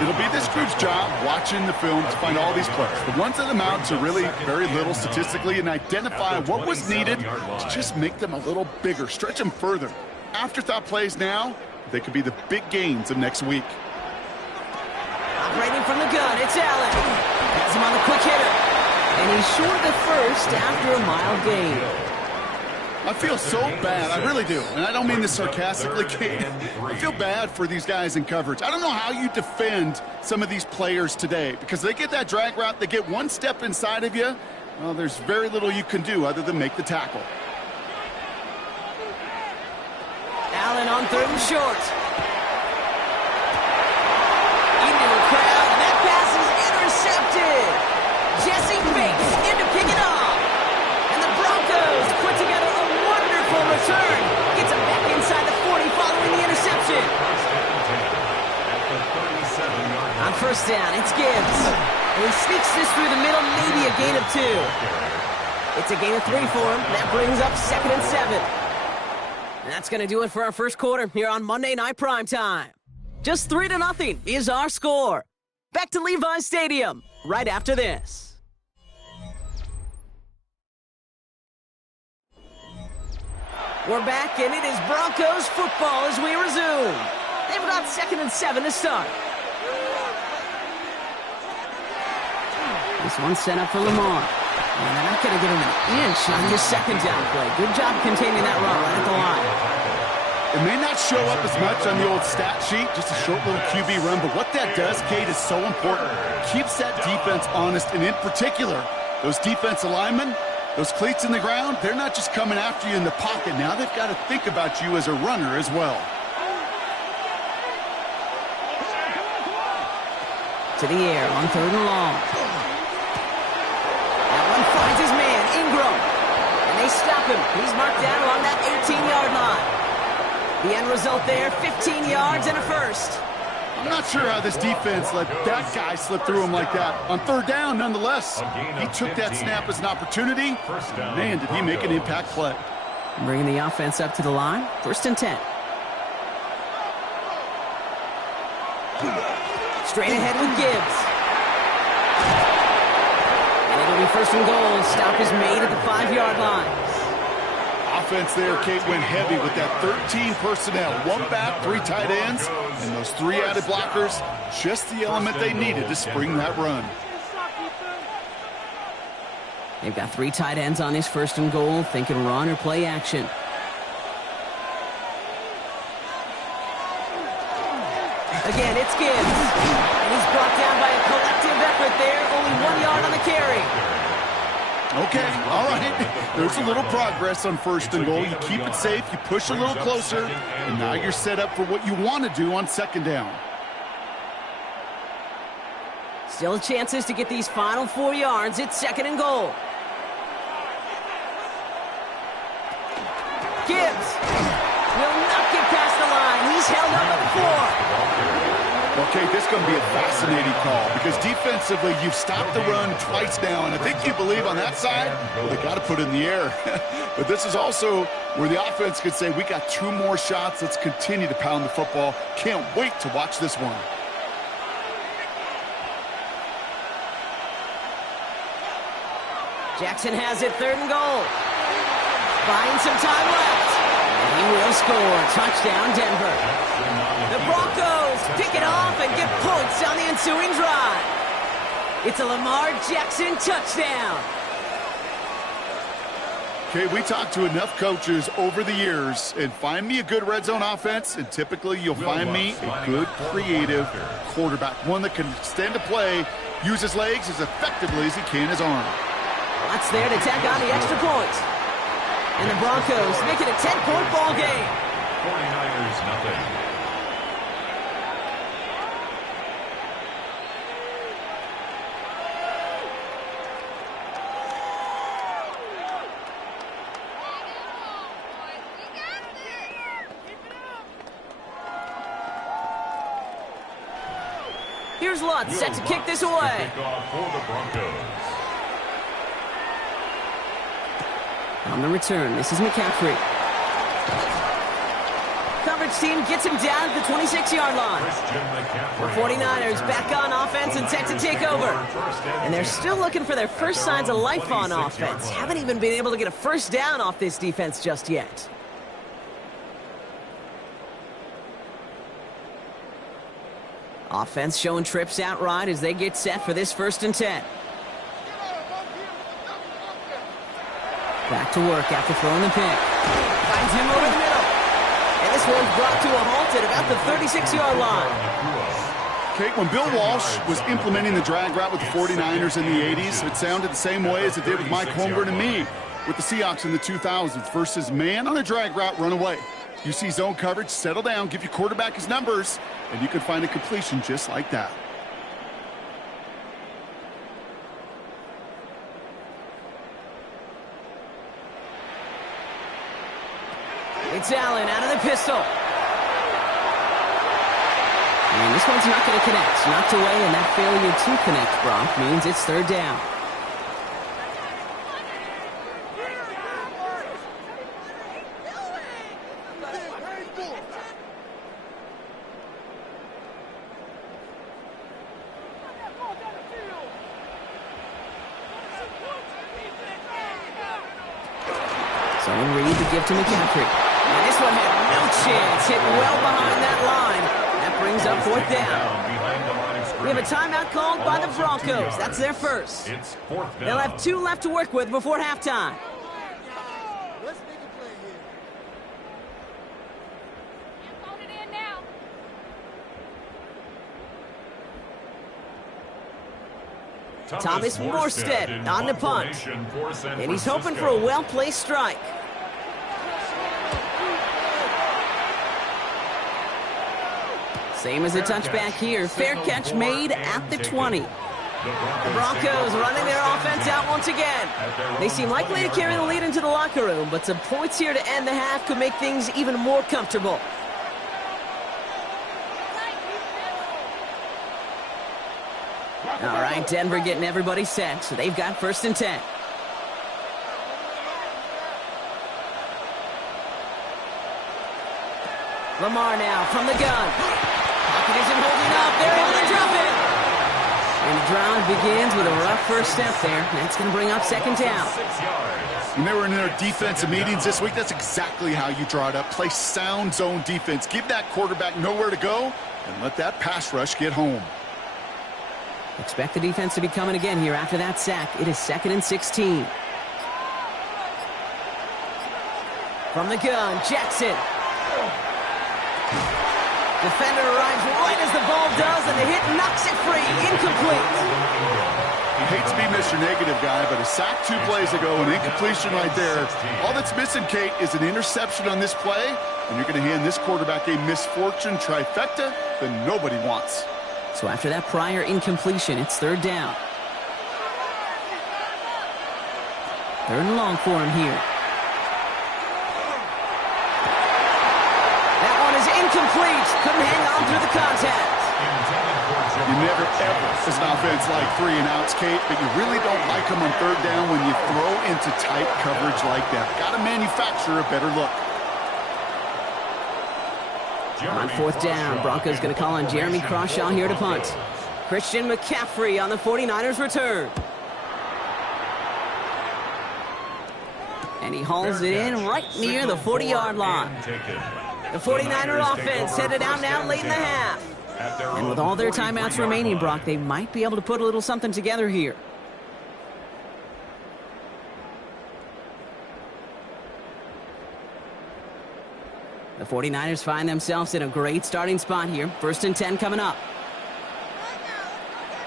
It'll be this group's job watching the film to find all these plays. The ones that amount to really very little statistically and identify what was needed to just make them a little bigger, stretch them further. Afterthought plays now, they could be the big gains of next week. Operating from the gun, it's Allen. Has him on the quick hitter. And he's short of the first after a mild gain. I feel so bad, I really do. And I don't mean this sarcastically, Kate. I feel bad for these guys in coverage. I don't know how you defend some of these players today because they get that drag route, they get one step inside of you. Well, there's very little you can do other than make the tackle. Allen on 3rd and short. Into the crowd, and that pass is intercepted. Jesse Bates in to pick it off. And the Broncos put together a wonderful return. Gets him back inside the 40 following the interception. On first down, it's Gibbs. And he sneaks this through the middle, maybe a gain of 2. It's a gain of 3 for him. That brings up 2nd and 7. And that's going to do it for our first quarter here on Monday Night Primetime. Just 3-0 is our score. Back to Levi's Stadium right after this. We're back, and it is Broncos football as we resume. They've got 2nd and 7 to start. This one's set up for Lamar. And they're not going to give him an inch on his second down play. Good job containing that run right at the line. It may not show up as much on the old stat sheet, just a short little QB run, but what that does, Kate, is so important. Keeps that defense honest, and in particular, those defensive linemen, those cleats in the ground, they're not just coming after you in the pocket. Now they've got to think about you as a runner as well. To the air on 3rd and long. That one finds his man, Ingram. And they stop him. He's marked down along that 18-yard line. The end result there, 15 yards and a first. I'm not sure how this defense let that guy slip through him like that. On 3rd down, nonetheless, he took that snap as an opportunity. Man, did he make an impact play. Bringing the offense up to the line, 1st and 10. Straight ahead with Gibbs. And it'll be 1st and goal. Stop is made at the 5-yard line. Offense there, Kate, went heavy with that 13 personnel. 1 back, 3 tight ends, and those 3 added blockers. Just the element they needed to spring that run. They've got 3 tight ends on this 1st and goal, thinking run or play action. Again, it's Gibbs. And he's brought down by a collective effort there. Only 1 yard on the carry. Okay, all right. There's a little progress on 1st and goal. You keep it safe, you push a little closer, and now you're set up for what you want to do on 2nd down. Still chances to get these final 4 yards. It's 2nd and goal. Gibbs will not get past the line. He's held up at the 4. Okay, this is going to be a fascinating call because defensively you've stopped the run twice now, and I think you believe on that side, well, they got to put it in the air. But this is also where the offense could say, we got 2 more shots. Let's continue to pound the football. Can't wait to watch this one. Jackson has it, 3rd and goal. Buying some time left. And he will score. Touchdown, Denver. The Broncos pick it off and get points on the ensuing drive. It's a Lamar Jackson touchdown. Okay, we talked to enough coaches over the years, and find me a good red zone offense, and typically you'll find me a good creative quarterback, one that can stand to play, use his legs as effectively as he can his arm. Watts there to tack on the extra point. And the Broncos make it a 10-point ball game. 49ers nothing. Here's Lutz set to kick this away. On the return, this is McCaffrey. Coverage team gets him down at the 26-yard line. The 49ers back on offense and set to take over. And they're still looking for their first signs of life on offense. Haven't even been able to get a 1st down off this defense just yet. Offense showing trips out right as they get set for this 1st and 10. Back to work after throwing the pick. Finds him over the middle. And this one's brought to a halt at about the 36-yard line. Okay, when Bill Walsh was implementing the drag route with the 49ers in the 80s, it sounded the same way as it did with Mike Holmgren and me with the Seahawks in the 2000s. Versus man on a drag route, run away. You see zone coverage, settle down, give your quarterback his numbers, and you can find a completion just like that. It's Allen out of the pistol. And this one's not going to connect. Knocked away, and that failure to connect, Brock, means it's 3rd down. Someone ready to give to McCaffrey. And this one had no chance. Hit well behind that line. That brings up 4th down. Behind the line of We have a timeout called by the Broncos. That's their first. It's 4th down. They'll have 2 left to work with before halftime. Thomas Morstead on the punt. And he's hoping for a well-placed strike. Same as a touchback here. Fair catch made at the 20. The Broncos running their offense out once again. They seem likely to carry the lead into the locker room, but some points here to end the half could make things even more comfortable. All right, Denver getting everybody set, so they've got 1st and 10. Lamar now from the gun. Pocket isn't holding up. They're able to drop it. And the drive begins with a rough first step there. That's going to bring up 2nd down. When they were in their defensive meetings this week, that's exactly how you draw it up. Play sound zone defense. Give that quarterback nowhere to go, and let that pass rush get home. Expect the defense to be coming again here after that sack. It is 2nd and 16. From the gun, Jackson. Defender arrives right as the ball does, and the hit knocks it free. Incomplete. I hate to be Mr. Negative guy, but a sack 2 plays ago, an incompletion right there. All that's missing, Kate, is an interception on this play, and you're going to hand this quarterback a misfortune trifecta that nobody wants. So after that prior incompletion, it's 3rd down. 3rd and long for him here. That one is incomplete. Couldn't hang on through the contact. You never, ever, as an offense, like 3 and outs, Kate, but you really don't like them on 3rd down when you throw into tight coverage like that. Got to manufacture a better look. On 4th down, Broncos going to call on Jeremy Crawshaw here to punt. Christian McCaffrey on the 49ers return. And he hauls it in right near the 40-yard line. The 49er offense headed out now late in the half. And with all their timeouts remaining, Brock, they might be able to put a little something together here. The 49ers find themselves in a great starting spot here. 1st and 10 coming up.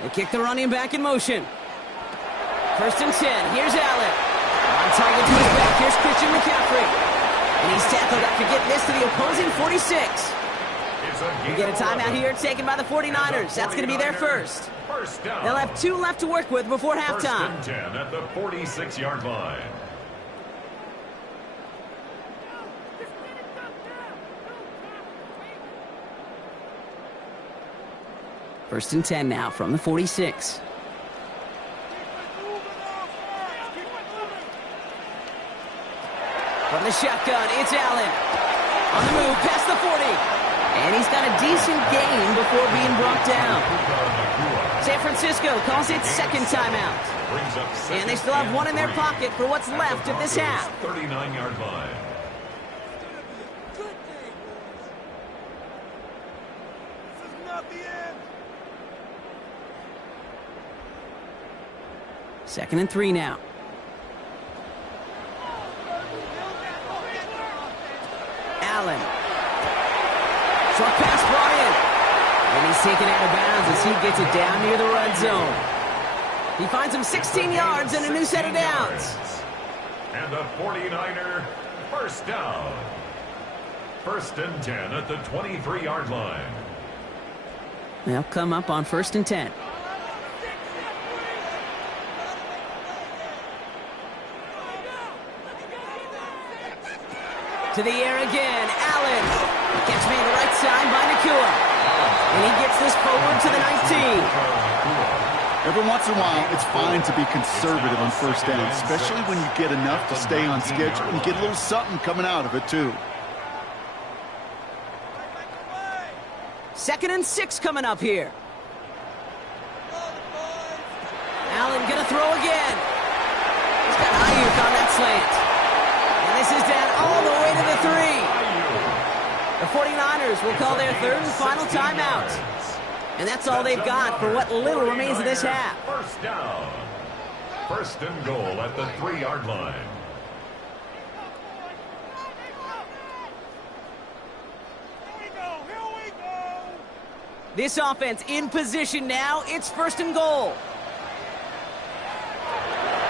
They kick the running back in motion. 1st and 10. Here's Allen. On target to his back. Here's Christian McCaffrey. And he's tackled after getting this to the opposing 46. We get a timeout here taken by the 49ers. That's going to be their first. They'll have 2 left to work with before halftime. 1st and 10 at the 46-yard line. First and 10 now from the 46. From the shotgun, it's Allen. On the move, past the 40. And he's got a decent gain before being brought down. San Francisco calls it 2nd timeout. And they still have 1 in their pocket for what's left of this half. 39-yard line. Second and 3 now. Allen. Short pass brought in. And he's taken out of bounds as he gets it down near the red zone. He finds him 16 yards and a new set of downs. And the 49er first down. 1st and 10 at the 23-yard line. They'll come up on 1st and 10. To the air again, Allen. Gets made right side by Nacua. And he gets this forward to the 19. Every once in a while, it's fine to be conservative on 1st down, especially when you get enough to stay on schedule and get a little something coming out of it, too. 2nd and 6 coming up here. Allen gonna throw again. He's got Ayuk on that slant. And this is down all the way to the 3. The 49ers will call their 3rd and final timeout. And that's all they've got for what little remains of this half. First down. First and goal at the 3-yard line. This offense in position now. It's first and goal.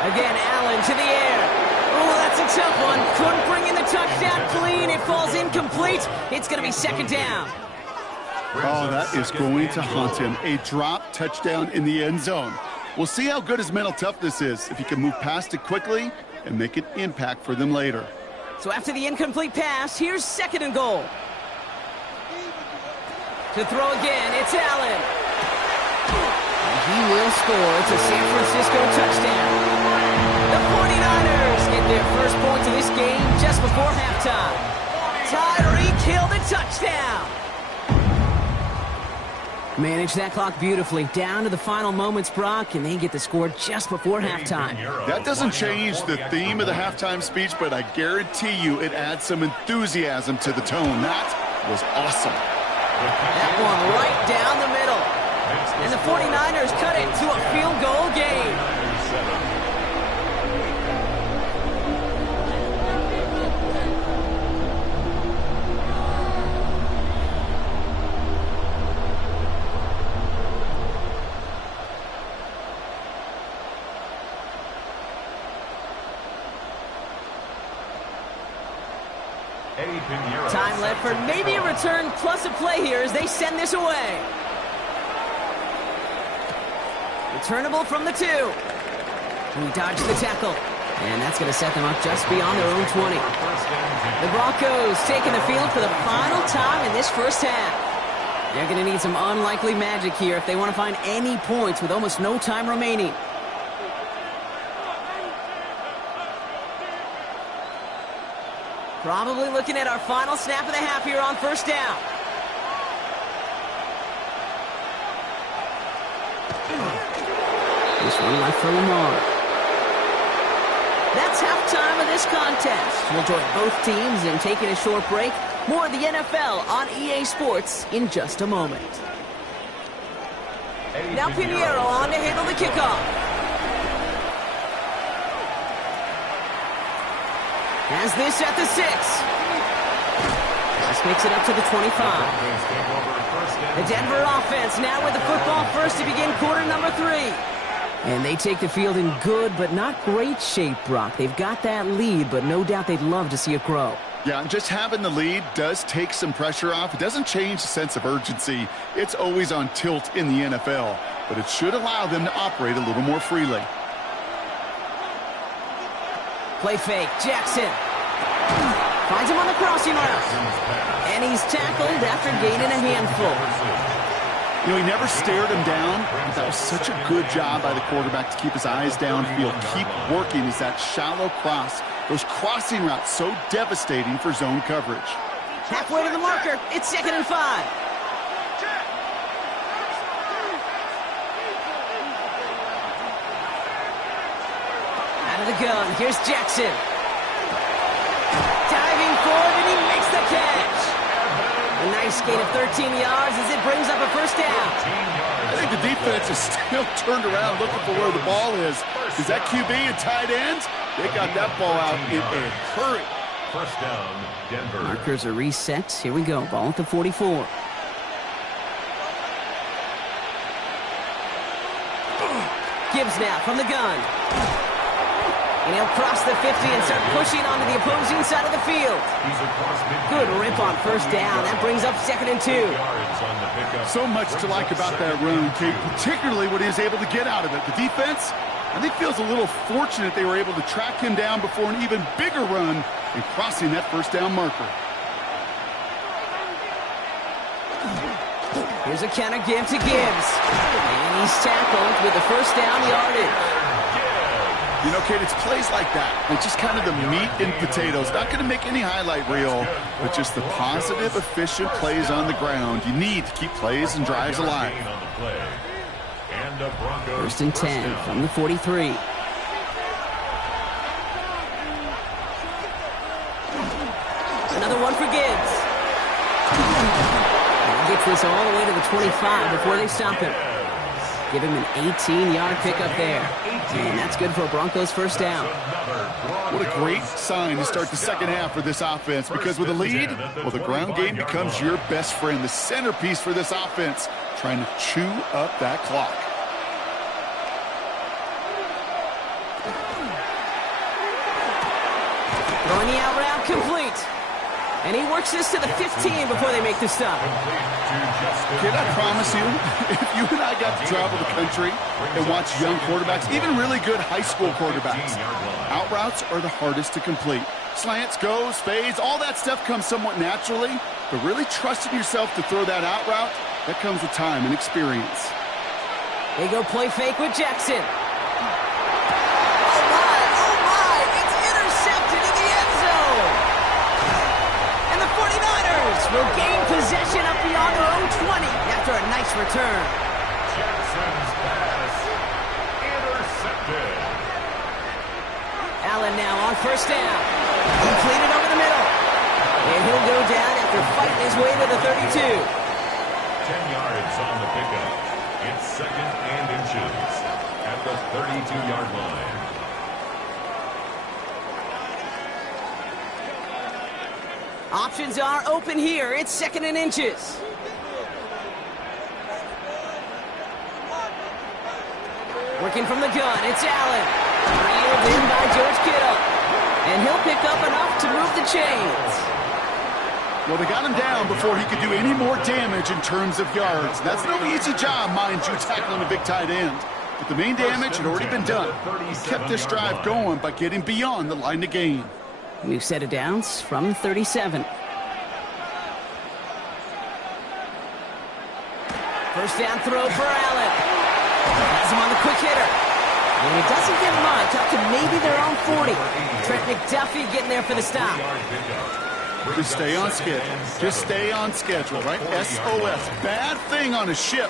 Again, Allen to the air. Oh, that's a tough one. Couldn't bring in the touchdown clean. It falls incomplete. It's going to be second down. Oh, that is going to haunt him. A drop touchdown in the end zone. We'll see how good his mental toughness is, if he can move past it quickly and make an impact for them later. So after the incomplete pass, here's second and goal. To throw again, it's Allen. And he will score. It's a San Francisco touchdown. The 49ers get their first points of this game just before halftime. Tyreek Hill the touchdown. Manage that clock beautifully. Down to the final moments, Brock, and they get the score just before halftime. That doesn't change the theme of the halftime speech, but I guarantee you it adds some enthusiasm to the tone. That was awesome. That one right down the middle. And the 49ers cut it to a field goal game. Time left for maybe a return plus a play here as they send this away. Returnable from the 2. He dodged the tackle. And that's going to set them up just beyond their own 20. The Broncos taking the field for the final time in this first half. They're going to need some unlikely magic here if they want to find any points with almost no time remaining. Probably looking at our final snap of the half here on first down. This one left for Lamar. That's halftime of this contest. We'll join both teams in taking a short break. More of the NFL on EA Sports in just a moment. Now Pinheiro on to handle the kickoff. Has this at the 6. This makes it up to the 25. The Denver offense now with the football first to begin quarter number 3. And they take the field in good but not great shape, Brock. They've got that lead, but no doubt they'd love to see it grow. Yeah, and just having the lead does take some pressure off. It doesn't change the sense of urgency. It's always on tilt in the NFL, but it should allow them to operate a little more freely. Play fake, Jackson. Finds him on the crossing route. And he's tackled after gaining a handful. You know, he never stared him down, but that was such a good job by the quarterback to keep his eyes downfield, keep working as that shallow cross. Those crossing routes so devastating for zone coverage. Halfway to the marker, it's 2nd and 5. Out of the gun, here's Jackson. Diving forward, and he makes the catch. A nice gain of 13 yards as it brings up a first down. I think the defense is still turned around looking for where the ball is. Is that QB and tight ends? They got that ball out in a hurry. First down, Denver. Markers are reset. Here we go. Ball at the 44. Gibbs now from the gun. And he'll cross the 50 and start pushing onto the opposing side of the field. Good rip on first down. That brings up 2nd and 2. So much to like about that run, Kate, particularly what he was able to get out of it. The defense, I think, feels a little fortunate they were able to track him down before an even bigger run and crossing that first down marker. Here's a counter give to Gibbs. And he's tackled with the first down yardage. You know, Kate, it's plays like that. It's just kind of the meat and potatoes. Not going to make any highlight reel, but just the positive, efficient plays on the ground. You need to keep plays and drives alive. First and 10 from the 43. Another one for Gibbs. And Gets this all the way to the 25 before they stop him. Give him an 18-yard pickup there. And that's good for a Broncos first down. What a great sign to start the second half for this offense, because with a lead, well, the ground game becomes your best friend, the centerpiece for this offense, trying to chew up that clock. Throwing the out route complete. And he works this to the 15 before they make the stop. Can I promise you, if you and I got to travel the country and watch young quarterbacks, even really good high school quarterbacks, out routes are the hardest to complete. Slants, goes, fades, all that stuff comes somewhat naturally, but really trusting yourself to throw that out route, that comes with time and experience. They go play fake with Jackson. Will gain possession up beyond their own 20 after a nice return. Jackson's pass intercepted. Allen now on first down. Completed over the middle. And he'll go down after fighting his way to the 32. 10 yards on the pickup. It's second and inches at the 32-yard line. Options are open here. It's second and inches. Working from the gun, it's Allen. Reeled in by George Kittle. And he'll pick up enough to move the chains. Well, they got him down before he could do any more damage in terms of yards. That's no easy job, mind you, tackling a big tight end. But the main damage had already been done. He kept this drive going by getting beyond the line of gain. New set of downs from 37. First down throw for Allen. Has him on the quick hitter. And it doesn't get much, up to maybe their own 40. Trent McDuffie getting there for the stop. Just stay on schedule. Just stay on schedule, right? SOS. Bad thing on a ship.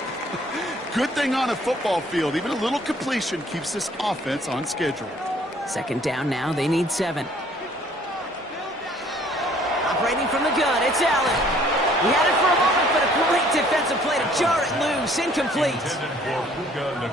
Good thing on a football field. Even a little completion keeps this offense on schedule. Second down now. They need 7. Operating from the gun, it's Allen. He had it for a moment, but a great defensive play to jar it loose. Incomplete.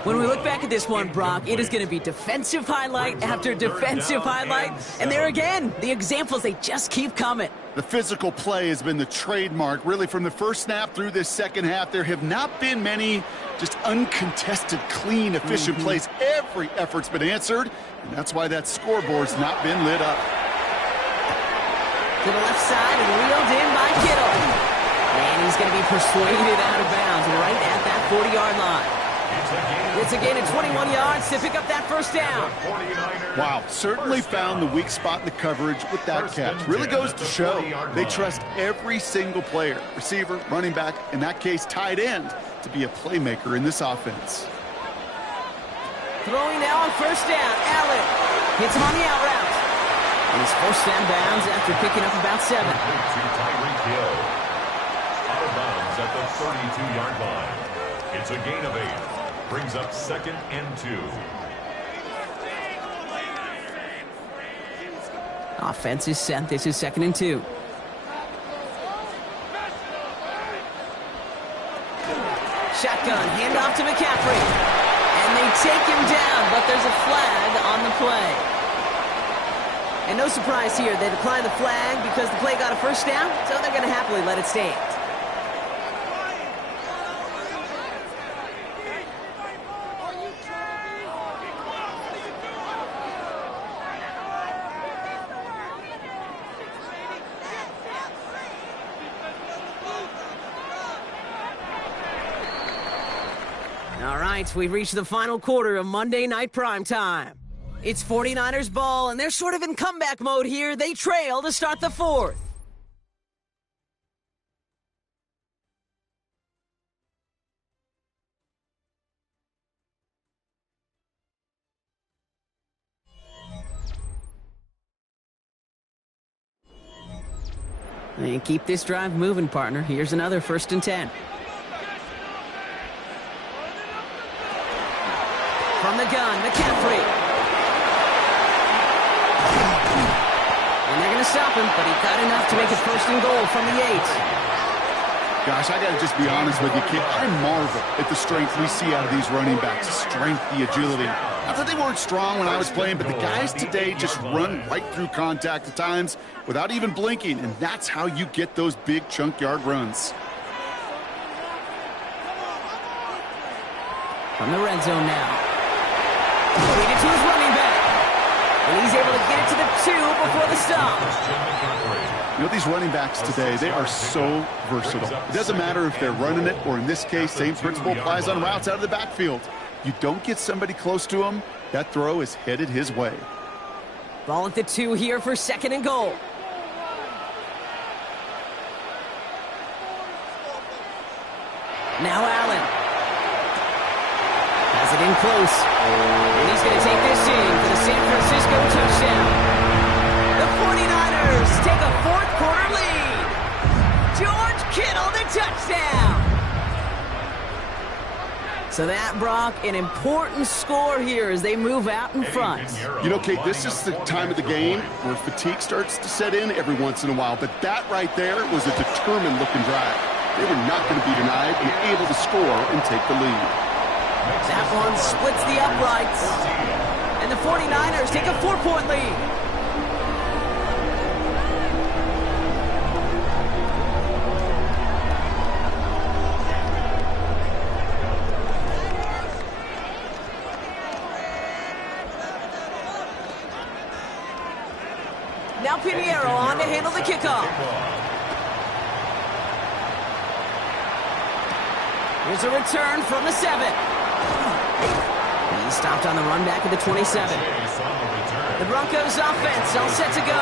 When we look back at this one, Brock, it is going to be defensive highlight after defensive highlight. And there again, the examples, they just keep coming. The physical play has been the trademark, really, from the first snap through this second half. There have not been many just uncontested, clean, efficient plays. Every effort's been answered, and that's why that scoreboard's not been lit up. To the left side and reeled in by Kittle. And he's going to be persuaded out of bounds right at that 40-yard line. It's a gain of 21 yards to pick up that first down. Wow, certainly found the weak spot in the coverage with that catch. Really goes to show they trust every single player, receiver, running back, in that case tight end, to be a playmaker in this offense. Throwing now on first down, Allen hits him on the out route. And he's forced down bounds after picking up about 7. Tyreek Hill. Out of bounds at the 32-yard line. It's a gain of 8. Brings up second and 2. Offense is set. This is second and 2. Shotgun, handoff to McCaffrey. And they take him down, but there's a flag on the play. And no surprise here, they declined the flag because the play got a first down, so they're going to happily let it stand. All right, we've reached the final quarter of Monday Night Primetime. It's 49ers ball, and they're sort of in comeback mode here. They trail to start the 4th. And keep this drive moving, partner. Here's another 1st and 10. From the gun, McCaffrey. And they're going to stop him, but he got enough to make it 1st and goal from the 8. Gosh, I got to just be honest with you, kid. I marvel at the strength we see out of these running backs. The strength, the agility. Not that they weren't strong when I was playing, but the guys today just run right through contact at times without even blinking, and that's how you get those big chunk yard runs. From the red zone now. Feed it to his running back. And he's able to get it to the 2 before the stop. You know, these running backs today, they are so versatile. It doesn't matter if they're running it, or in this case, same principle applies on routes out of the backfield. You don't get somebody close to him, that throw is headed his way. Ball at the 2 here for 2nd and goal. Now Allen. Has it in close. And he's going to take this in for the San Francisco touchdown. The 49ers take a 4th quarter lead. George Kittle, the touchdown. So that, Brock, an important score here as they move out in front. You know, Kate, this is the time of the game where fatigue starts to set in every once in a while. But that right there was a determined-looking drive. They were not going to be denied and able to score and take the lead. That one splits the uprights. And the 49ers take a 4-point lead. Now Pinheiro on to handle the kickoff. Here's a return from the 7. He stopped on the run back at the 27. The Broncos offense all set to go.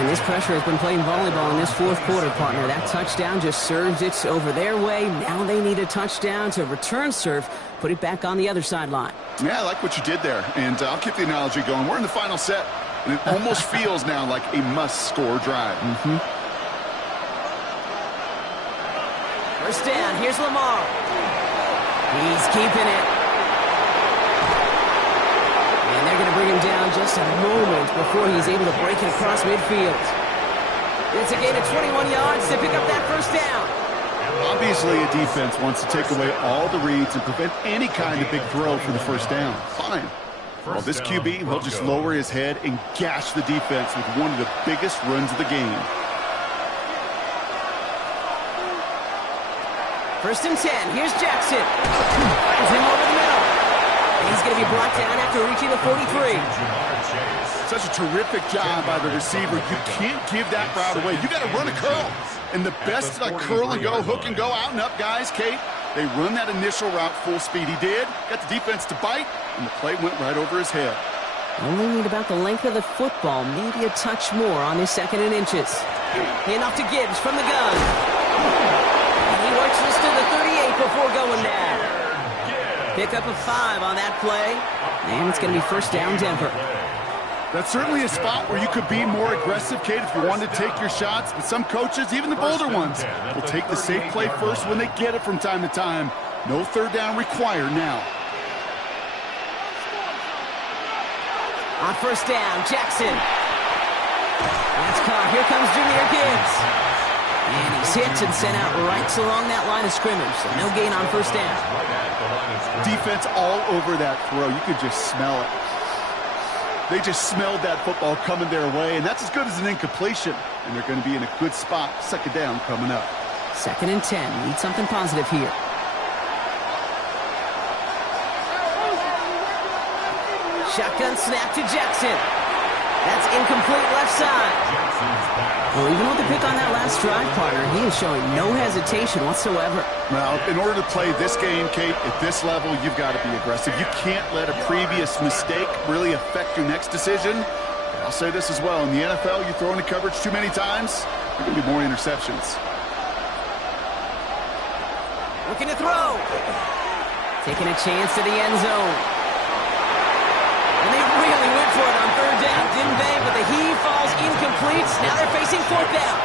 And this pressure has been playing volleyball in this 4th quarter, partner. That touchdown just served it over their way. Now they need a touchdown to return serve, put it back on the other sideline. Yeah, I like what you did there. And I'll keep the analogy going. We're in the final set. And it almost feels now like a must-score drive. First down, here's Lamar. He's keeping it. And they're going to bring him down just a moment before he's able to break it across midfield. It's a gain of 21 yards to pick up that first down. Obviously, a defense wants to take away all the reads and prevent any kind of big throw for the first down. Fine. Well, this QB, he'll just lower his head and gash the defense with one of the biggest runs of the game. First and 10. Here's Jackson. Finds him over the middle. And he's going to be brought down after reaching the 43. Such a terrific job by the receiver. You can't give that route away. You got to run a curl. And the best curl and go, hook and go, out and up, guys, Kate. They run that initial route full speed. He did. Got the defense to bite, and the play went right over his head. Only need about the length of the football, maybe a touch more on his 2nd and inches. Handoff to Gibbs from the gun. And he works this to the 38 before going down. Pick up a 5 on that play, and it's going to be first down Denver. That's certainly a spot where you could be more aggressive, Kate, if you wanted to take your shots. But some coaches, even the bolder ones, will take the safe play first when they get it from time to time. No 3rd down required now. On first down, Jackson. That's caught. Here comes Jahmyr Gibbs. And he's hit and sent out right along that line of scrimmage. So no gain on first down. Defense all over that throw. You could just smell it. They just smelled that football coming their way, and that's as good as an incompletion. And they're going to be in a good spot. 2nd down coming up. 2nd and 10. Need something positive here. Shotgun snap to Jackson. That's incomplete left side. Well, even with the pick on that last drive, partner, he is showing no hesitation whatsoever. Well, in order to play this game, Kate, at this level, you've got to be aggressive. You can't let a previous mistake really affect your next decision. I'll say this as well. In the NFL, you throw into coverage too many times, there can be more interceptions. Looking to throw. Taking a chance to the end zone. And they really went for it on 3rd down, didn't they? But the heave falls incomplete. Now they're facing 4th down.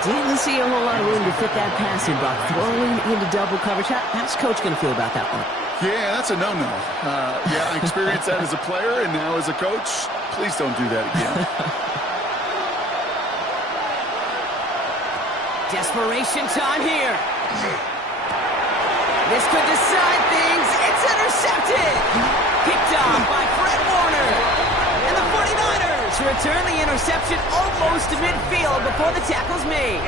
Didn't see a whole lot of room to fit that pass in, Buck. Throwing into double coverage. How's Coach going to feel about that one? Yeah, that's a no-no. Yeah, I experienced that as a player and now as a coach. Please don't do that again. Desperation time here. This could decide things. It's intercepted. Picked off by Fred Warner. And the 49ers return the interception almost to midfield before the tackle's made.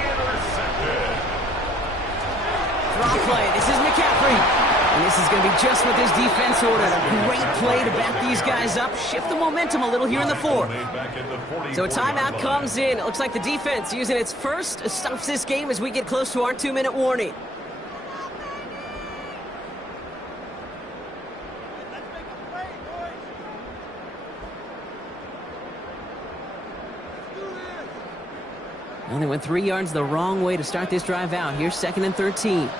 Draw play. This is McCaffrey. And this is going to be just what this defense ordered. A great play to back these guys up, shift the momentum a little here in the fourth. So a timeout comes in. It looks like the defense using its first stops this game as we get close to our 2-minute warning. Well, they went 3 yards the wrong way to start this drive out. Here's 2nd and 13.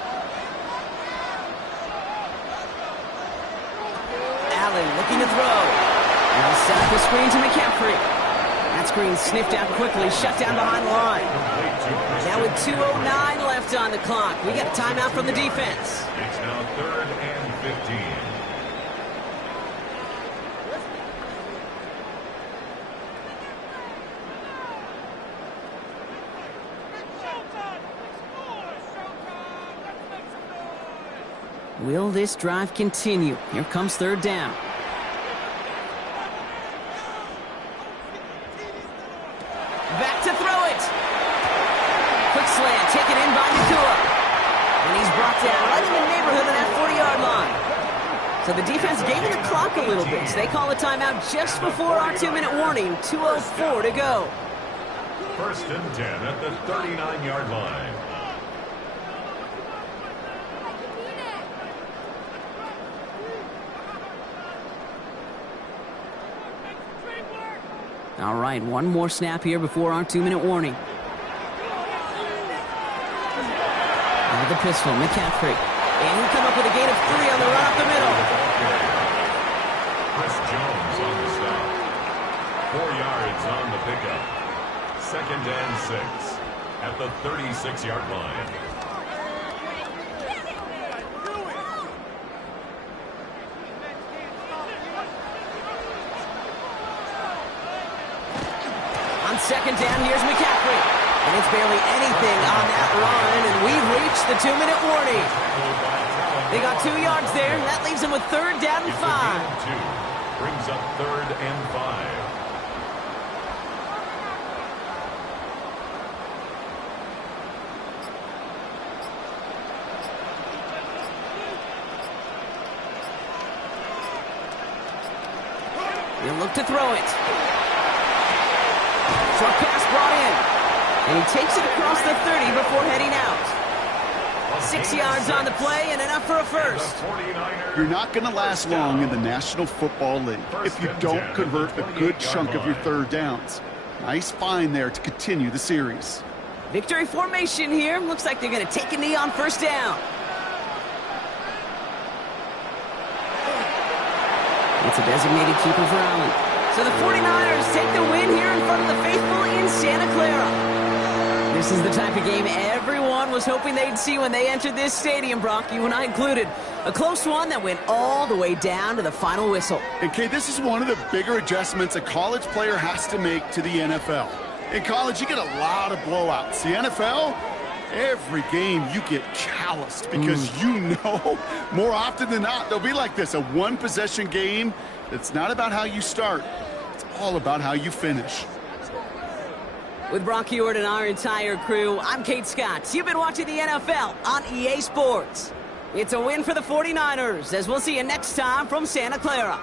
Allen looking to throw. And he'll set up the screen to McCaffrey. That screen sniffed out quickly, shut down behind the line. Now with 2:09 left on the clock, we got a timeout from the defense. It's now 3rd and 15. Will this drive continue? Here comes 3rd down. Back to throw it. Quick slant, taken in by Nakua. And he's brought down right in the neighborhood of that 40-yard line. So the defense gaining the clock a little bit. So they call a timeout just before our 2-minute warning. 2:04 to go. 1st and 10 at the 39-yard line. All right, one more snap here before our 2-minute warning. Now the pistol, McCaffrey. And he'll come up with a gain of 3 on the run up the middle. Chris Jones on the stop. 4 yards on the pickup. 2nd and 6 at the 36-yard line. On 2nd down, here's McCaffrey. And it's barely anything on that run, and we've reached the 2-minute warning. They got 2 yards there, and that leaves them with 3rd down and 5. Brings up 3rd and 5. He'll look to throw it. Short pass brought in. And he takes it across the 30 before heading out. 6 yards on the play and enough for a first. You're not going to last long in the National Football League if you don't convert a good chunk of your 3rd downs. Nice find there to continue the series. Victory formation here. Looks like they're going to take a knee on 1st down. It's a designated keeper for Allen. So the 49ers take the win here in front of the faithful in Santa Clara. This is the type of game everyone was hoping they'd see when they entered this stadium, Brock, you and I included. A close one that went all the way down to the final whistle. And Kay, this is one of the bigger adjustments a college player has to make to the NFL. In college, you get a lot of blowouts. The NFL, every game you get calloused because you know more often than not they'll be like this, a one-possession game. It's not about how you start. It's all about how you finish. With Brock Huard and our entire crew, I'm Kate Scott. You've been watching the NFL on EA Sports. It's a win for the 49ers, as we'll see you next time from Santa Clara.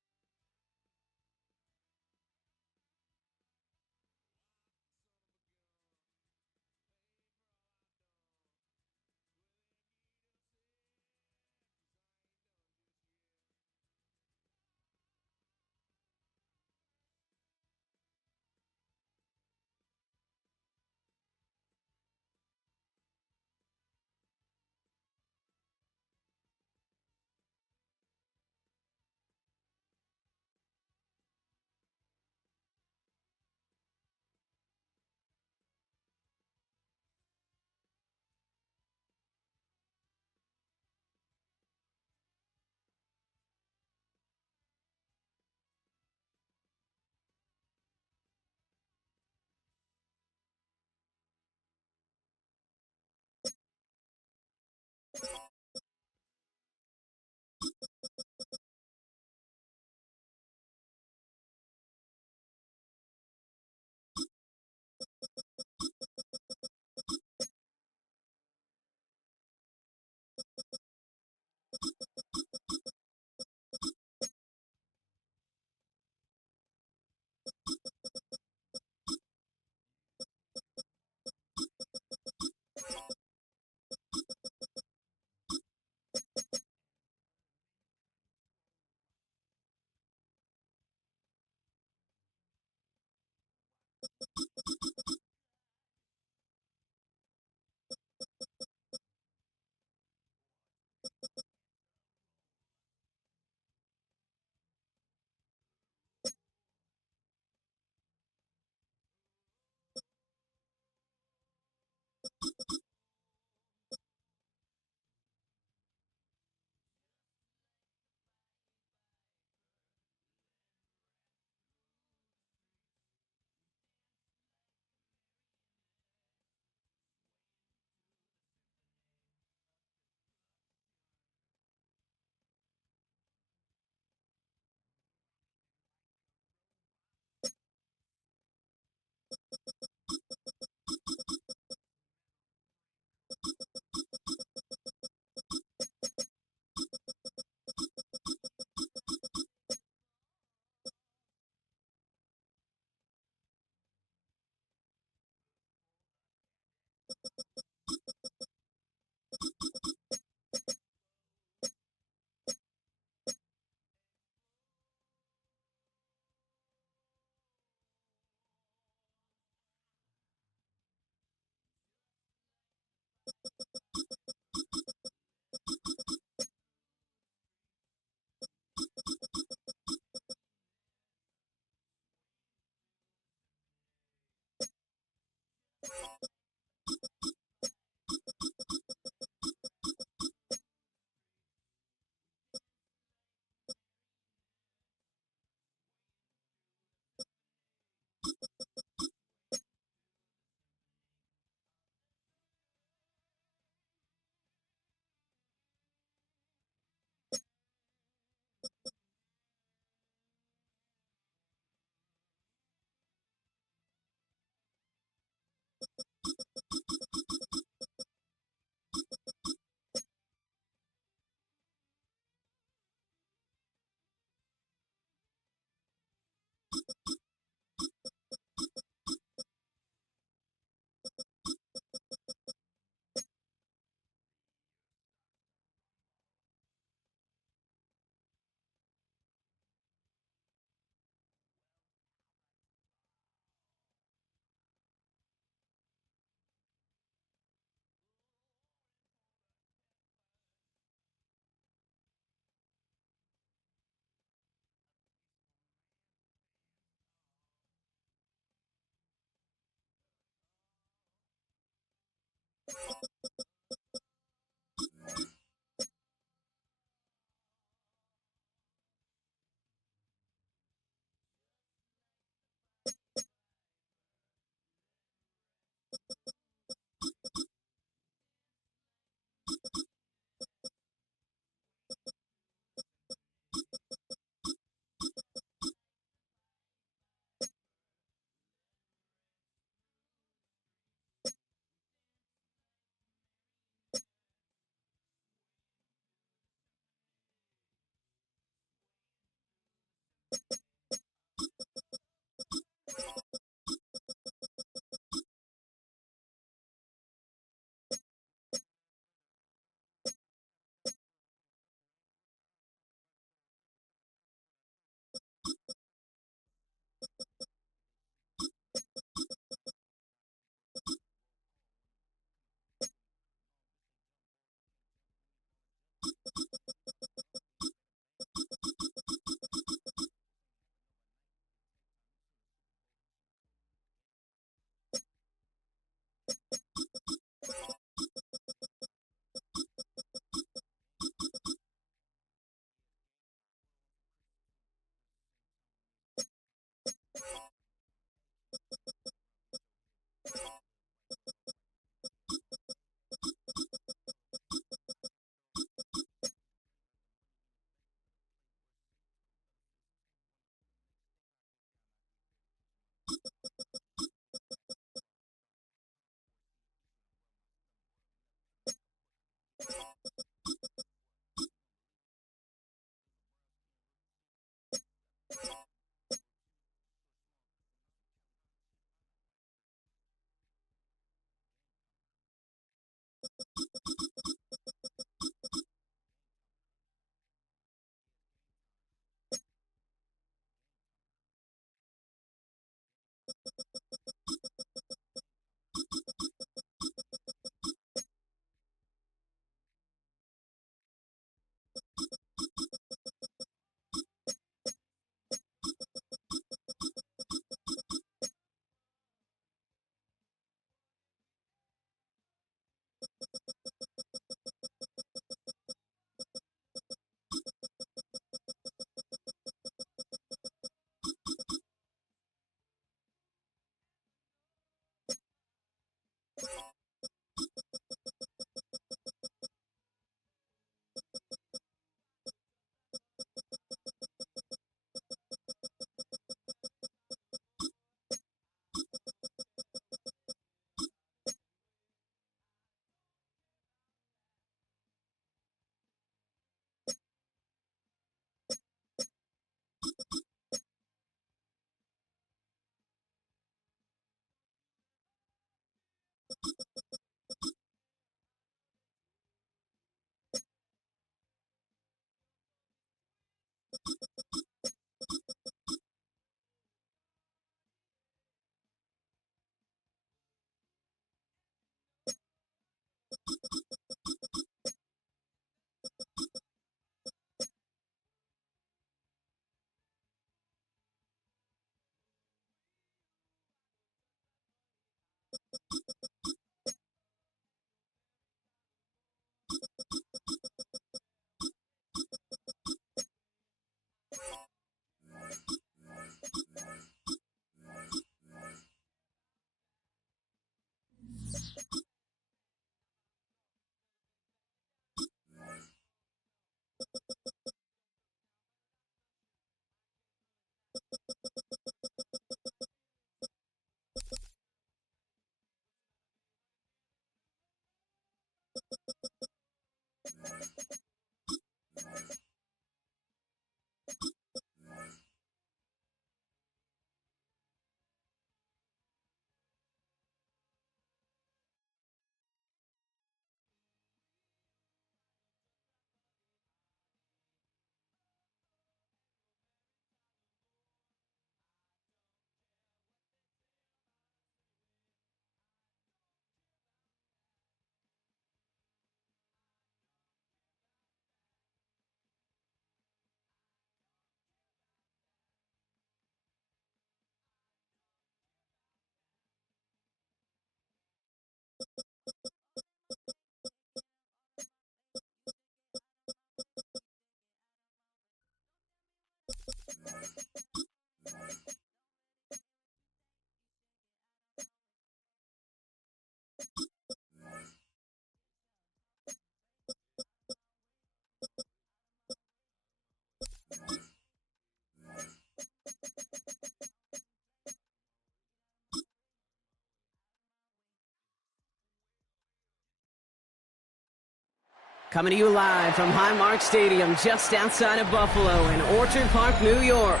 Coming to you live from Highmark Stadium, just outside of Buffalo in Orchard Park, New York.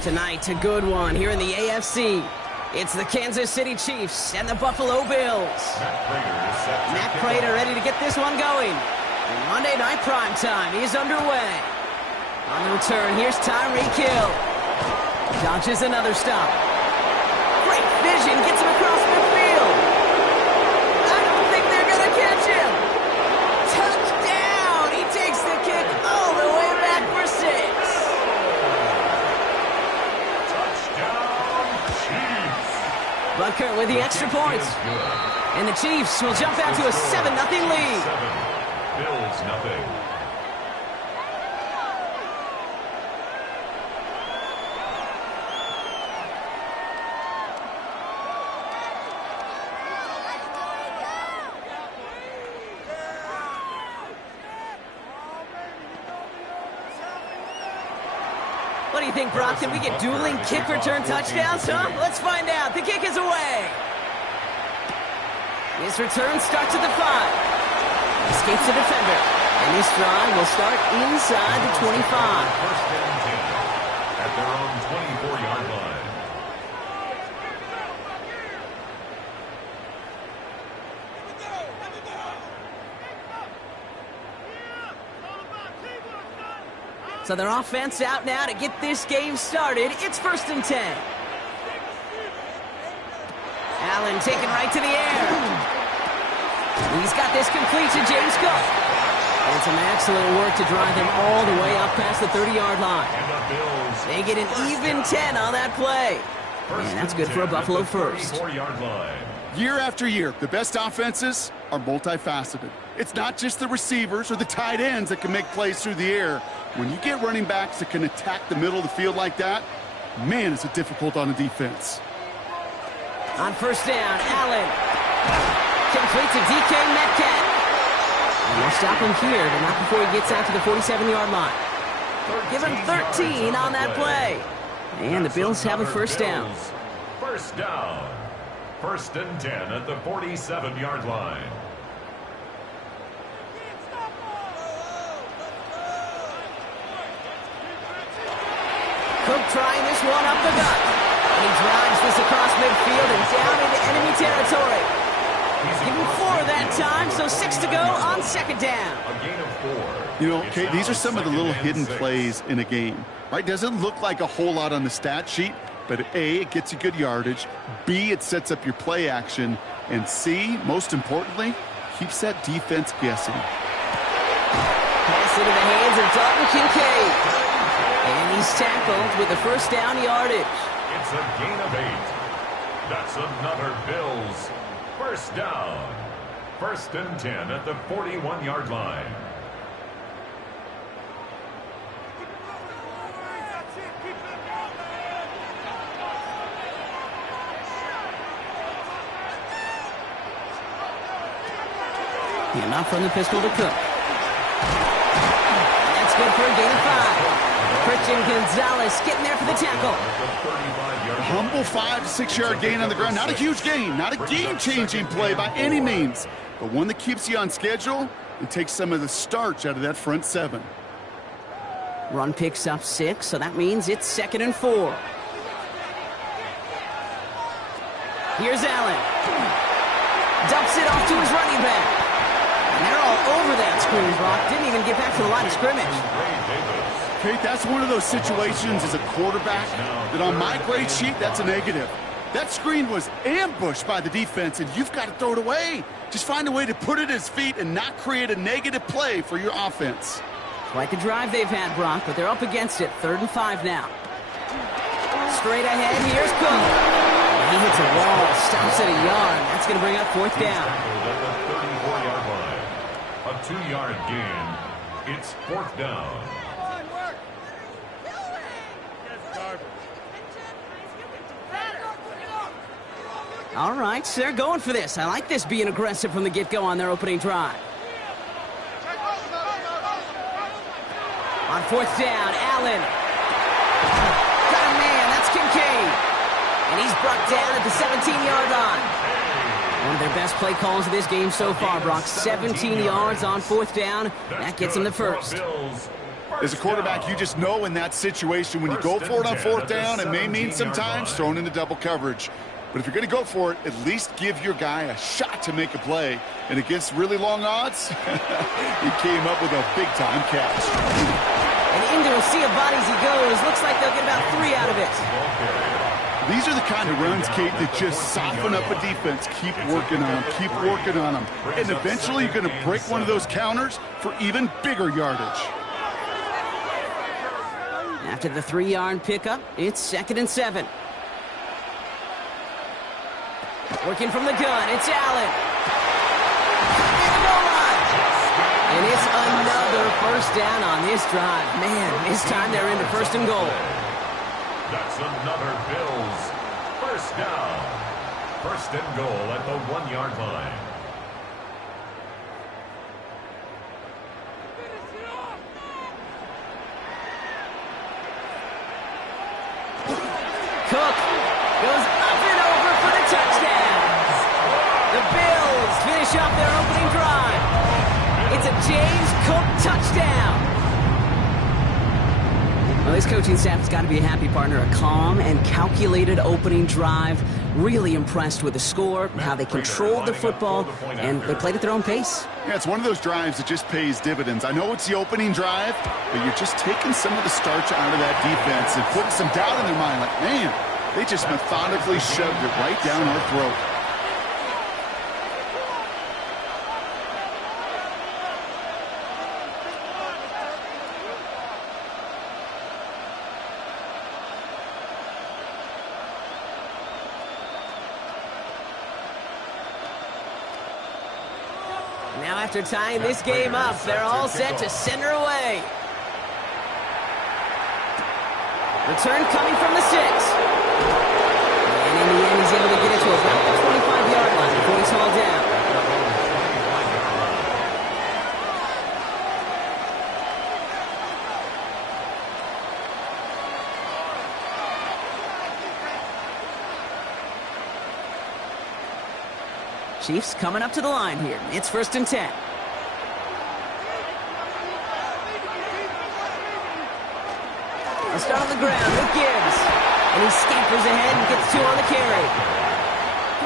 Tonight, a good one here in the AFC. It's the Kansas City Chiefs and the Buffalo Bills. Matt Prater ready to get this one going. Monday Night Primetime is underway. On the return, here's Tyreek Hill. Dodges another stop. Great vision, gets him across midfield. I don't think they're going to catch him. Touchdown! He takes the kick all the way back for 6. Touchdown, Chiefs. Butker with the extra points. And the Chiefs will jump out to a 7-0 lead. 7, Bills nothing. What do you think, Brock? Can we get dueling kick return touchdowns, huh? Let's find out. The kick is away. His return starts at the 5. Escapes the defender. And this drive will start inside the 25. First and 10 at their own 24-yard line. So their offense out now to get this game started. It's first and 10. Allen taken right to the air. He's got this complete to James Cook. And some excellent work to drive him all the way up past the 30-yard line. And the Bills They get an even 10 on that play. And that's good for a Buffalo first. 34-yard line. Year after year, the best offenses are multifaceted. It's not just the receivers or the tight ends that can make plays through the air. When you get running backs that can attack the middle of the field like that, man, is it difficult on the defense. On first down, Allen. Complete to DK Metcalf. And they'll stop him here, but not before he gets out to the 47-yard line. Give him 13 on that play. And the Bills have a first down. First down. First and 10 at the 47-yard line. Cook trying this one up the gut. And he drives this across midfield and down into enemy territory. go on second down. A gain of 4. You know, It's okay, these now are some of the second little and hidden 6. plays in a game, right? Doesn't look like a whole lot on the stat sheet, but A, it gets you good yardage. B, it sets up your play action. And C, most importantly, keeps that defense guessing. Pass into the hands of Dalton Kincaid. And he's tackled with the first down yardage. It's a gain of 8. That's another Bills first down. 1st and 10 at the 41-yard line. And off from the pistol to Cook. That's good for a gain of 5. Christian Gonzalez getting there for the tackle. Humble 5 to 6 yard gain on the ground. Not a huge gain, not a game-changing play by any means, but one that keeps you on schedule and takes some of the starch out of that front 7. Run picks up 6, so that means it's 2nd and 4. Here's Allen. Dumps it off to his running back. And they're all over that screen, Brock. Didn't even get back to the line of scrimmage. Okay, that's one of those situations as a quarterback that on my grade sheet, that's a negative. That screen was ambushed by the defense, and you've got to throw it away. Just find a way to put it at his feet and not create a negative play for your offense. Quite a drive they've had, Brock, but they're up against it. 3rd and 5 now. Straight ahead, here's Cook. He hits a wall, stops at a yard. That's going to bring up 4th down. At the 34-yard line. A 2-yard gain. It's 4th down. All right, so they're going for this. I like this being aggressive from the get-go on their opening drive. On 4th down, Allen. Got a man, that's Kincaid. And he's brought down at the 17-yard line. One of their best play calls of this game so far, Brock. 17 yards on 4th down. That gets them the first. As a quarterback, you just know in that situation when you go for it on 4th down, it may mean sometimes thrown into double coverage. But if you're going to go for it, at least give your guy a shot to make a play. And against really long odds, he came up with a big-time catch. And into a sea of bodies he goes. Looks like they'll get about 3 out of it. These are the kind of runs, Kate, that just soften up a defense. Keep working on them. Keep working on them. And eventually you're going to break one of those counters for even bigger yardage. After the 3-yard pickup, it's 2nd and 7. Working from the gun, it's Allen. And it's another first down on this drive. Man, this time they're into 1st and goal. That's another Bills first down. 1st and goal at the 1-yard line. Cook goes up and over for the touchdown. The Bills finish off their opening drive. It's a James Cook touchdown. Well, this coaching staff has got to be a happy partner. A calm and calculated opening drive. Really impressed with the score, how they controlled the football, and they played at their own pace. Yeah, it's one of those drives that just pays dividends. I know it's the opening drive, but you're just taking some of the starch out of that defense and putting some doubt in their mind. Like, man, they just methodically shoved it right down our throat. Now after tying this game up, they're all set to send her away. Return coming from the 6. And in the end, he's able to get it to about the 25-yard line before he's hauled down. Chiefs coming up to the line here. It's 1st and 10. They'll start on the ground with Gibbs. And he scampers ahead and gets 2 on the carry.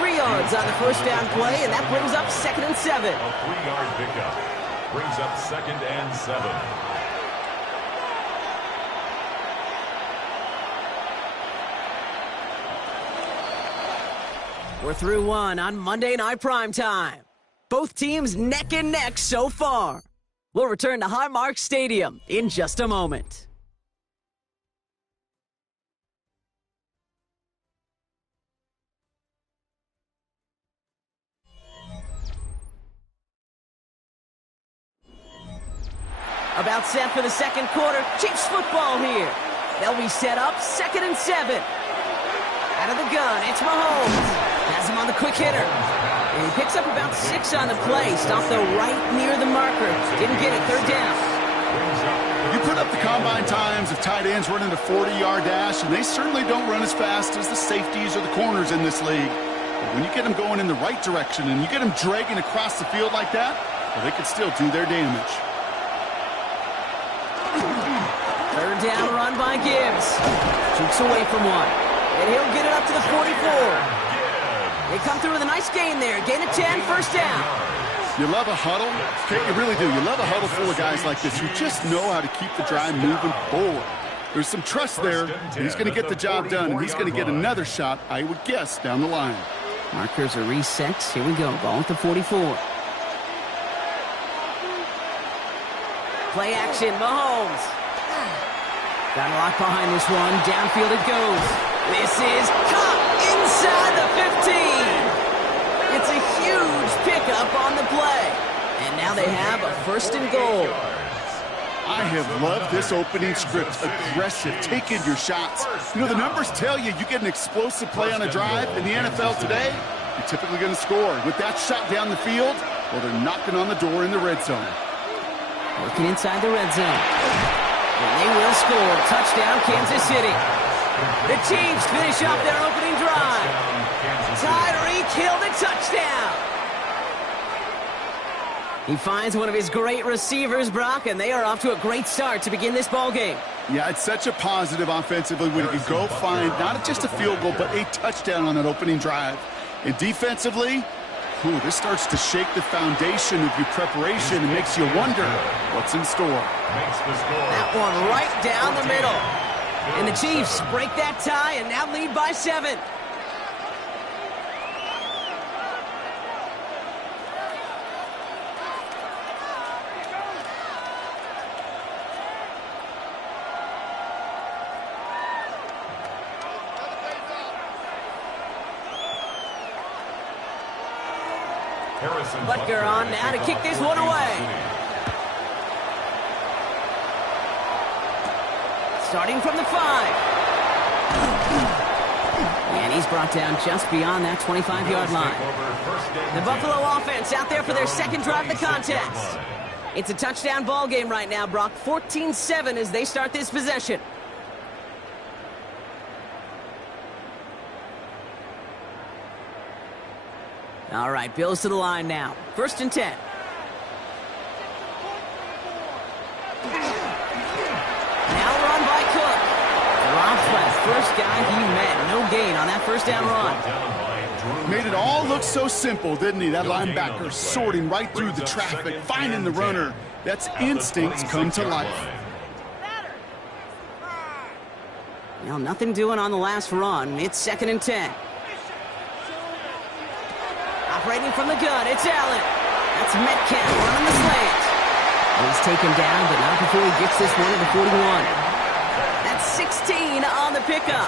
3 yards. yards on the first down play, and that brings up 2nd and 7. A 3-yard pickup brings up 2nd and 7. We're through one on Monday Night Primetime. Both teams neck and neck so far. We'll return to Highmark Stadium in just a moment. About set for the second quarter. Chiefs football here. They'll be set up 2nd and 7. Out of the gun, it's Mahomes. Has him on the quick hitter. And he picks up about 6 on the play. Stopped though right near the marker. Didn't get it. 3rd down. You put up the combine times of tight ends running a 40-yard dash, and they certainly don't run as fast as the safeties or the corners in this league. But when you get them going in the right direction and you get them dragging across the field like that, well, they can still do their damage. 3rd down run by Gibbs. Jukes away from one. And he'll get it up to the 44. They come through with a nice gain there. Gain of 10, 1st down. You love a huddle. Okay, you really do. You love a huddle full of guys like this who just know how to keep the drive moving forward. There's some trust there, and he's going to get the job done, and he's going to get another shot, I would guess, down the line. Markers are reset. Here we go. Ball at the 44. Play action. Mahomes. Got a lock behind this one. Downfield it goes. This is caught inside the 15. It's a huge pickup on the play. And now they have a 1st and goal. I have loved this opening script. Aggressive, taking your shots. You know, the numbers tell you get an explosive play on a drive. In the NFL today, you're typically going to score. With that shot down the field, well, they're knocking on the door in the red zone. Working inside the red zone. And they will score. Touchdown, Kansas City. The Chiefs finish off their opening drive. Tyreek Hill, the touchdown. He finds one of his great receivers, Brock, and they are off to a great start to begin this ball game. Yeah, it's such a positive offensively when you can go find not just a field goal, but a touchdown on that opening drive. And defensively, this starts to shake the foundation of your preparation and makes you wonder what's in store. That one right down the middle. And the Chiefs break that tie and now lead by 7. Butker on now to kick this one away. Starting from the 5. And he's brought down just beyond that 25-yard line. The Buffalo offense out there for their second drive of the contest. It's a touchdown ball game right now, Brock. 14-7 as they start this possession. All right, Bills to the line now. 1st and 10. Now run by Cook. Drops by the first guy he met. No gain on that 1st down run. Made it all look so simple, didn't he? That linebacker sorting right through the traffic, finding the runner. That's instincts come to life. Well, nothing doing on the last run. It's 2nd and 10. Operating from the gun, it's Allen. That's Metcalf running the slant. He's taken down, but not before he gets this one at the 41. That's 16 on the pickup.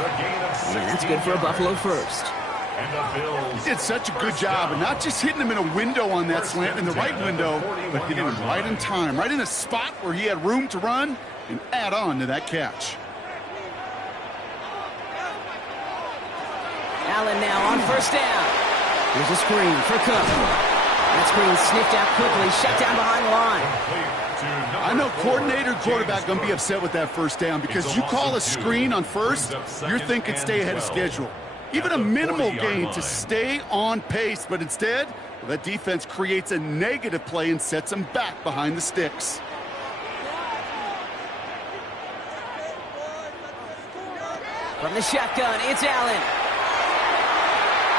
And that's good for a Buffalo first. He did such a good job, and not just hitting him in a window on that slant, in the right window, but hitting him right in time, right in a spot where he had room to run and add on to that catch. Allen now on 1st down. Here's a screen for Cook. That screen sniffed out quickly, shut down behind the line. I know coordinator and quarterback going to be upset with that 1st down because you call a screen on 1st, you're thinking stay ahead of schedule. Even a minimal gain to stay on pace, but instead, well, that defense creates a negative play and sets them back behind the sticks. From the shotgun, it's Allen.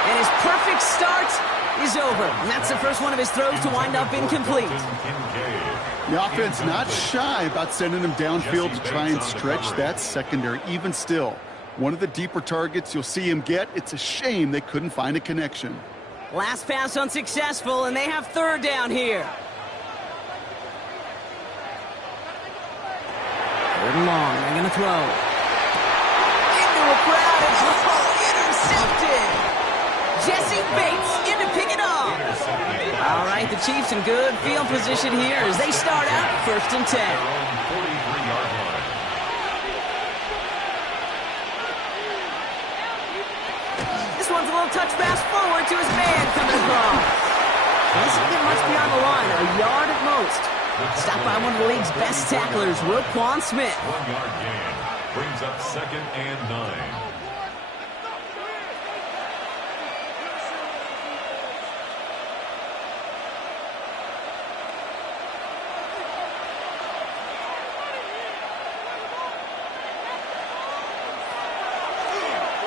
And his perfect start is over. And that's the first one of his throws to wind up incomplete. The offense not shy about sending him downfield to try and stretch that secondary. Even still, one of the deeper targets you'll see him get. It's a shame they couldn't find a connection. Last pass unsuccessful, and they have third down here. Third and long, they're going to throw. Into a crowd, and intercepted. Jesse Bates in to pick it off. All right, the Chiefs in good field position here as they start out 1st and 10. This one's a little touch pass forward to his man coming across. Doesn't get much beyond the line, a yard at most. Stopped by one of the league's best tacklers, Roquan Smith. 1 yard gain brings up 2nd and 9.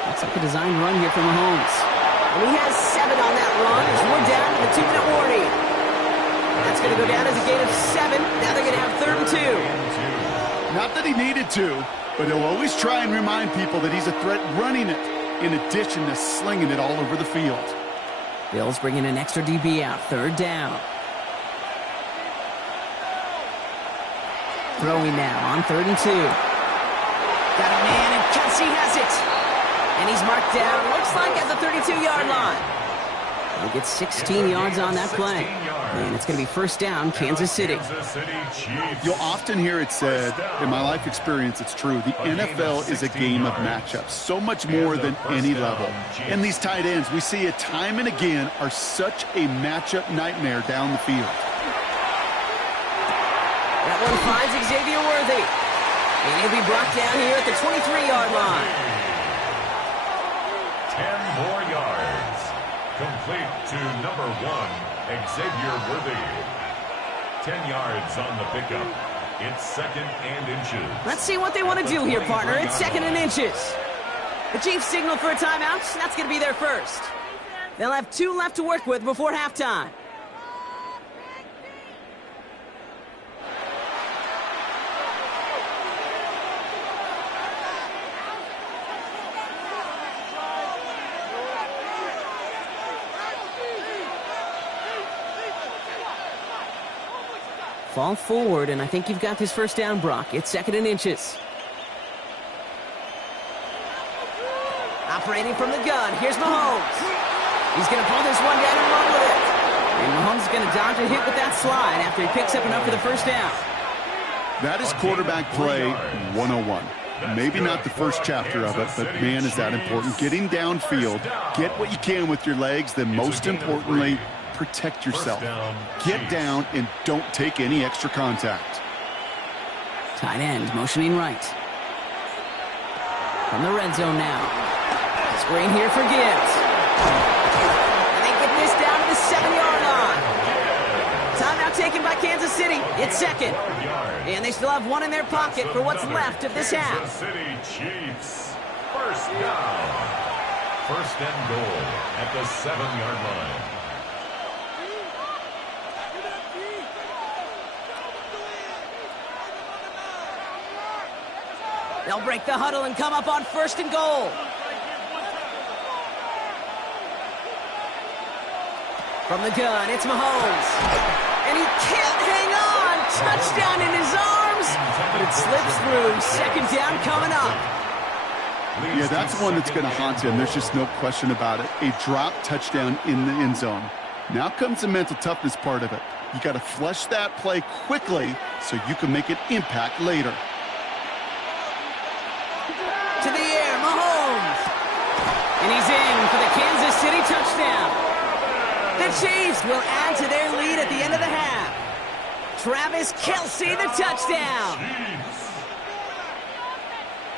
Looks like a designed run here from Mahomes. And he has 7 on that run as we're down to the 2-minute warning. That's going to go down as a gain of 7. Now they're going to have 3rd and 2. Not that he needed to, but he'll always try and remind people that he's a threat running it, in addition to slinging it all over the field. Bills bringing an extra DB out. 3rd down. Throwing now on 3rd and 2. Got a man, and Kelsey has it. And he's marked down, looks like at the 32-yard line. He'll get 16 yards on that play. And it's going to be 1st down, Kansas City. You'll often hear it said, in my life experience, it's true, the NFL is a game of matchups, so much more than any level. And these tight ends, we see it time and again, are such a matchup nightmare down the field. That one finds Xavier Worthy. And he'll be brought down here at the 23-yard line. 10 more yards. Complete to number 1, Xavier Worthy. 10 yards on the pickup. It's 2nd and inches. Let's see what they want to do here, partner. It's 2nd and inches. The Chiefs signal for a timeout. That's going to be their first. They'll have 2 left to work with before halftime. Fall forward, and I think you've got this 1st down, Brock. It's 2nd and inches. Operating from the gun, here's Mahomes. He's going to pull this one down and run with it. And Mahomes is going to dodge a hit with that slide after he picks up enough for the 1st down. That is quarterback play 101. Maybe not the first chapter of it, but man, is that important. Getting downfield, get what you can with your legs, then most importantly, protect yourself. Get down and don't take any extra contact. Tight end motioning right. From the red zone now. Screen here for Gibbs. And they get this down to the 7-yard line. Timeout taken by Kansas City. It's 2nd. And they still have 1 in their pocket for what's left of this half. Kansas City Chiefs. 1st down. 1st and goal at the 7-yard line. They'll break the huddle and come up on 1st and goal. From the gun, it's Mahomes. And he can't hang on. Touchdown in his arms. But it slips through. 2nd down coming up. Yeah, that's one that's going to haunt him. There's just no question about it. A drop touchdown in the end zone. Now comes the mental toughness part of it. You got to flush that play quickly so you can make an impact later. To the air, Mahomes. And he's in for the Kansas City touchdown. The Chiefs will add to their lead at the end of the half. Travis Kelce, the touchdown.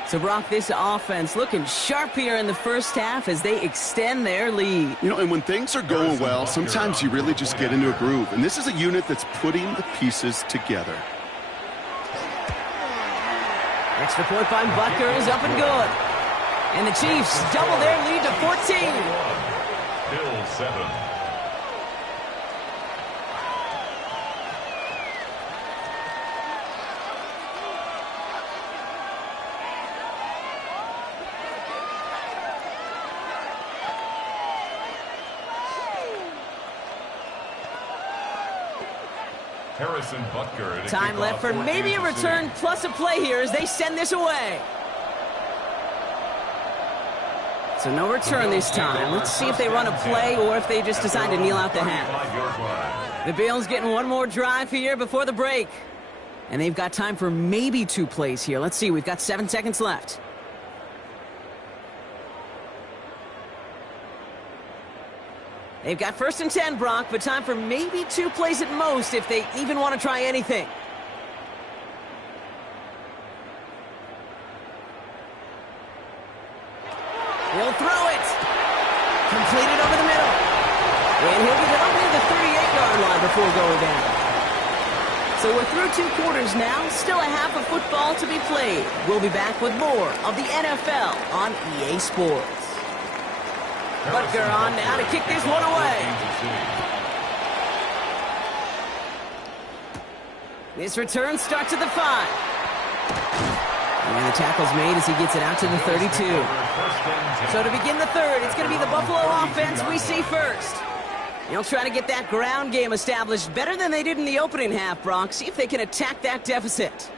So, Brock, this offense looking sharp here in the 1st half as they extend their lead. You know, and when things are going well, sometimes you really just get into a groove. And this is a unit that's putting the pieces together. Extra point by Butker is up and good. And the Chiefs double their lead to 14. Bill 7. Harrison Butker. to Time kick left off for maybe a Kansas City. return plus a play here as they send this away. So no return this time. Let's see if they run a play or if they just decide to kneel out the half. 35-yard line. The Bills getting one more drive here before the break. And they've got time for maybe 2 plays here. Let's see, we've got 7 seconds left. They've got 1st and 10, Brock, but time for maybe 2 plays at most if they even want to try anything. He'll throw it. Completed over the middle. And he'll get it up near the 38-yard line before going down. So we're through 2 quarters now. Still a half of football to be played. We'll be back with more of the NFL on EA Sports. Butker on now to kick this one away. This return starts at the 5. And the tackle's made as he gets it out to the 32. So to begin the third, it's going to be the Buffalo offense we see first. They'll try to get that ground game established better than they did in the opening half, Brock. See if they can attack that deficit.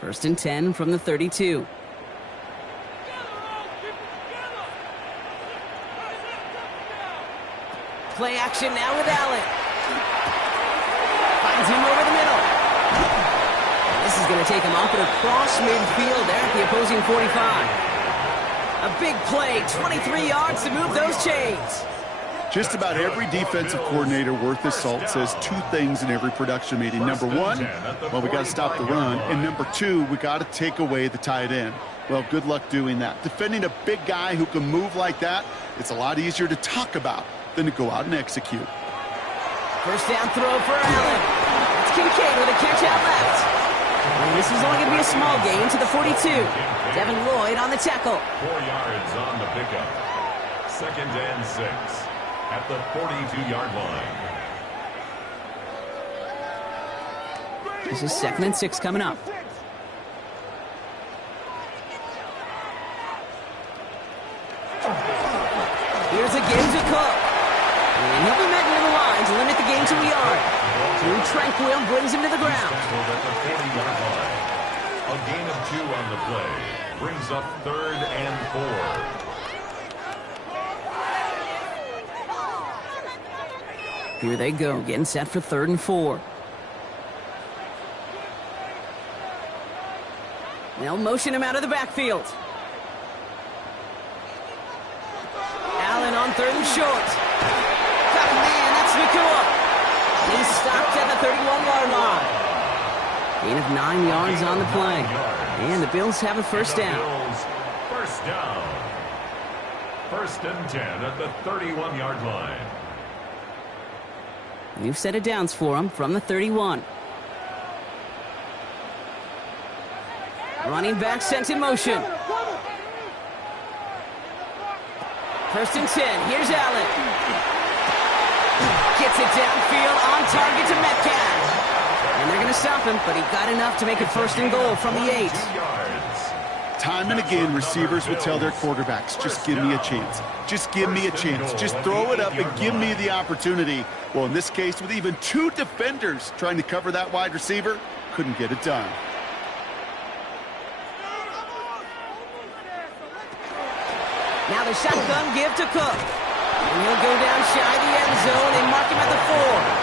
First and 10 from the 32. Play action now with Allen. Finds him over the middle. This is going to take him off and across midfield there at the opposing 45. A big play, 23 yards to move those chains. Just about every defensive coordinator worth his salt says 2 things in every production meeting. Number 1, well, we got to stop the run. And number 2, we got to take away the tight end. Well, good luck doing that. Defending a big guy who can move like that, it's a lot easier to talk about than to go out and execute. First down throw for Allen. It's Kincaid with a catch out left. And this is only going to be a small gain to the 42. Devin Lloyd on the tackle. 4 yards on the pickup. 2nd and 6 at the 42-yard line. This is 2nd and 6 coming up. Here's a game to Cook. And he'll be met near the line to limit the gain to a yard. Drew Tranquil brings him to the ground. At the 40-yard line. A gain of 2 on the play. Brings up 3rd and 4. Here they go, getting set for 3rd and 4. They'll motion him out of the backfield. Allen on 3rd and short. Got a man, that's Nakua. He's stopped at the 31-yard line. Gain of 9 yards on the play. And the Bills have a first down. First down. 1st and 10 at the 31-yard line. New set of downs for him from the 31. Running back sent in motion. 1st and 10. Here's Allen. Gets it downfield on target to Metcalf. And they're going to stop him, but he got enough to make it 1st and goal from the 8. Time and again, receivers will tell their quarterbacks, just give me a chance. Just give me a chance. Just throw it up and give me the opportunity. Well, in this case, with even 2 defenders trying to cover that wide receiver, couldn't get it done. Now the shotgun give to Cook. And he'll go down shy of the end zone and mark him at the 4.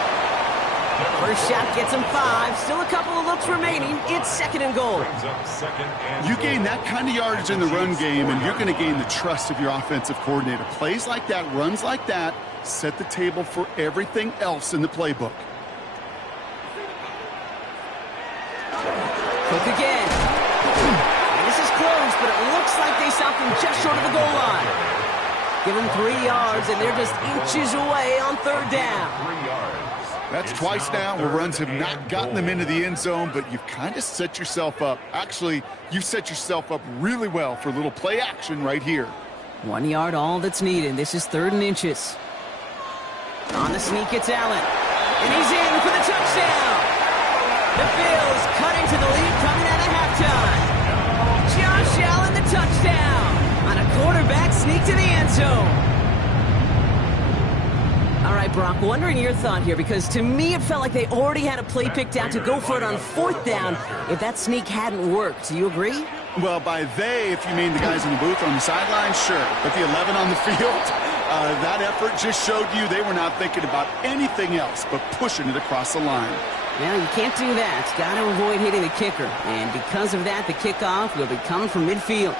First shot gets him 5. Still a couple of looks remaining. It's 2nd and goal. You gain that kind of yardage in the run game, and you're going to gain the trust of your offensive coordinator. Plays like that, runs like that, set the table for everything else in the playbook. Cook again. And this is close, but it looks like they stopped him just short of the goal line. Give him 3 yards, and they're just inches away on 3rd down. 3 yards. That's twice now where runs have not gotten them into the end zone, but you've kind of set yourself up. Actually, you've set yourself up really well for a little play action right here. 1 yard, all that's needed. This is 3rd and inches. On the sneak, it's Allen. And he's in for the touchdown. The Bills cut into the lead coming out of halftime. Josh Allen, the touchdown. On a quarterback sneak to the end zone. right, Brock, wondering your thought here, because to me it felt like they already had a play picked out to go for it on 4th down if that sneak hadn't worked. Do you agree? Well, by they, if you mean the guys in the booth on the sideline, sure. But the 11 on the field, that effort just showed you they were not thinking about anything else but pushing it across the line. Well, you can't do that. Got to avoid hitting the kicker. And because of that, the kickoff will be coming from midfield.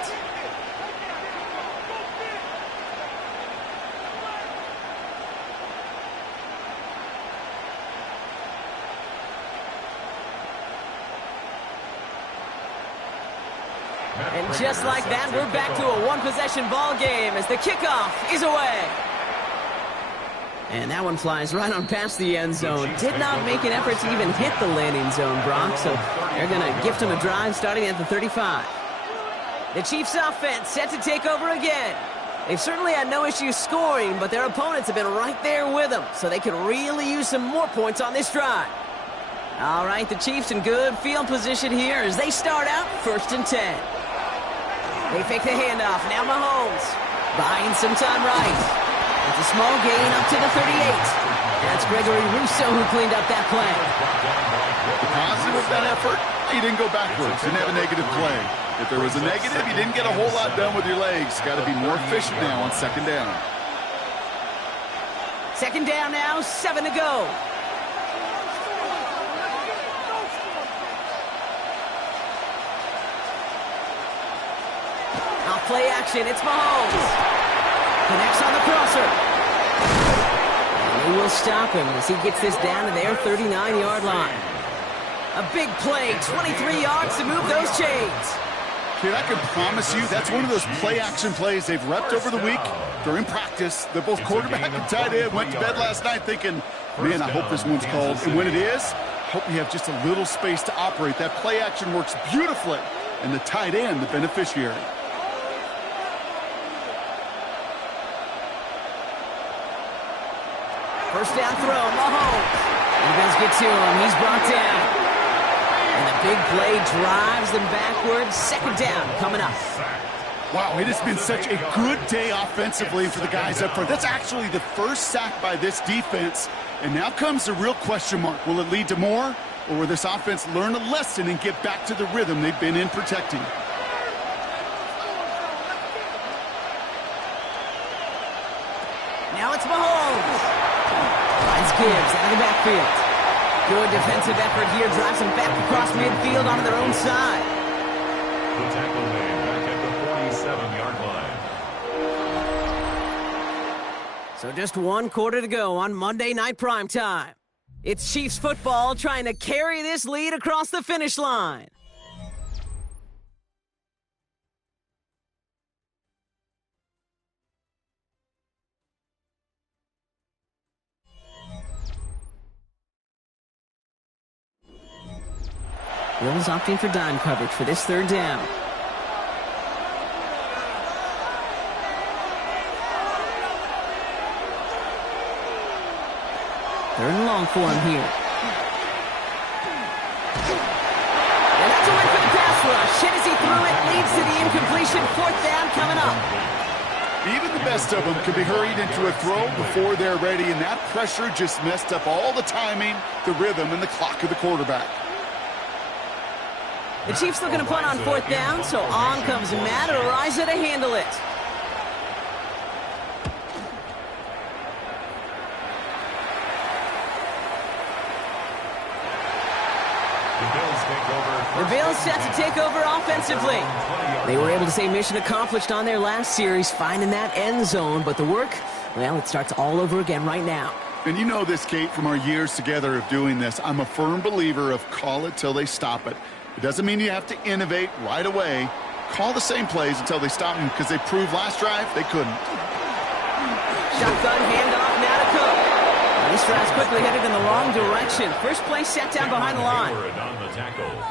And just like that, we're back to a one-possession ball game as the kickoff is away. And that one flies right on past the end zone. Did not make an effort to even hit the landing zone, Brock, so they're going to gift him a drive starting at the 35. The Chiefs offense set to take over again. They've certainly had no issue scoring, but their opponents have been right there with them, so they could really use some more points on this drive. All right, the Chiefs in good field position here as they start out 1st and 10. They fake the handoff. Now Mahomes buying some time right. It's a small gain up to the 38. That's Gregory Rousseau who cleaned up that play. The positive of that effort, he didn't go backwards. Didn't have a negative play. If there was a negative, you didn't get a whole lot done with your legs. Got to be more efficient now on 2nd down. 2nd down now, 7 to go. Play action, it's Mahomes. Connects on the crosser. And they will stop him as he gets this down to their 39-yard line. A big play, 23 yards to move those chains. Kid, I can promise you that's one of those play-action plays they've repped over the week. They're in practice. They're both quarterback and tight end. Went to bed last night thinking, man, I hope this one's called. And when it is, hope we have just a little space to operate. That play-action works beautifully. And the tight end, the beneficiary. First down throw, Mahomes. He does get to him. He's brought down. And the big play drives them backwards. 2nd down coming up. Wow, it has been such a good day offensively for the guys up front. That's actually the first sack by this defense. And now comes the real question mark. Will it lead to more? Or will this offense learn a lesson and get back to the rhythm they've been in protecting? Now it's Mahomes. Finds Gibbs out of the backfield. Good defensive effort here. Drives them back across midfield onto their own side. The tackle made back at the 47-yard line. So just 1 quarter to go on Monday Night Primetime. It's Chiefs football trying to carry this lead across the finish line. Bills opting for dime coverage for this 3rd down. Third and long for him here. And that's away for the pass rush. Hit as he threw it, leads to the incompletion. 4th down coming up. Even the best of them can be hurried into a throw before they're ready, and that pressure just messed up all the timing, the rhythm, and the clock of the quarterback. The Chiefs looking to punt on 4th down, so on comes Matt Araiza to handle it. The Bills set to take over offensively. They were able to say mission accomplished on their last series, finding that end zone, but the work, well, it starts all over again right now. And you know this, Kate, from our years together of doing this. I'm a firm believer of call it till they stop it. It doesn't mean you have to innovate right away. Call the same plays until they stop them, because they proved last drive they couldn't. Shotgun handoff now to Cook. This drive's quickly headed in the wrong direction. First play set down behind the line.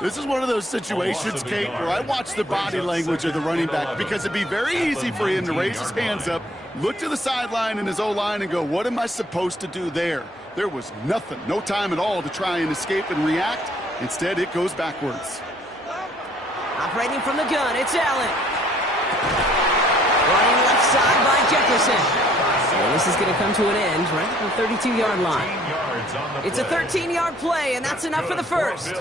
This is one of those situations, Kate, where I watch the body language of the running back, because it'd be very easy for him to raise his hands up, look to the sideline in his O-line and go, what am I supposed to do there? There was nothing, no time at all to try and escape and react. Instead, it goes backwards. Operating from the gun, it's Allen. Running left side by Jefferson. And This is going to come to an end right at the 32-yard line. It's a 13-yard play, and that's enough for the first.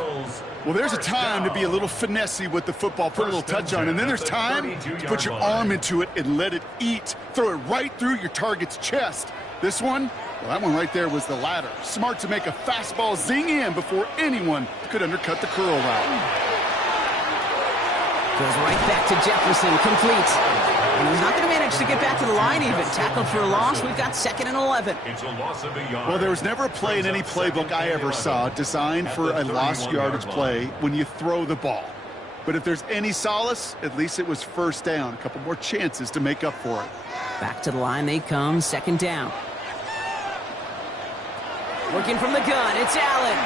Well, there's a time to be a little finessey with the football, put a little touch on, and then there's time to put your arm into it and let it eat. Throw it right through your target's chest. This one, well, that one right there was the latter. Smart to make a fastball zing in before anyone could undercut the curl route. Goes right back to Jefferson, complete. And he's not going to manage to get back to the line even. Tackled for a loss. We've got 2nd and 11. It's a loss of a yard. Well, there was never a play in any playbook I ever saw designed for a lost yardage play when you throw the ball. But if there's any solace, at least it was first down. A couple more chances to make up for it. Back to the line they come, 2nd down. Working from the gun, it's Allen.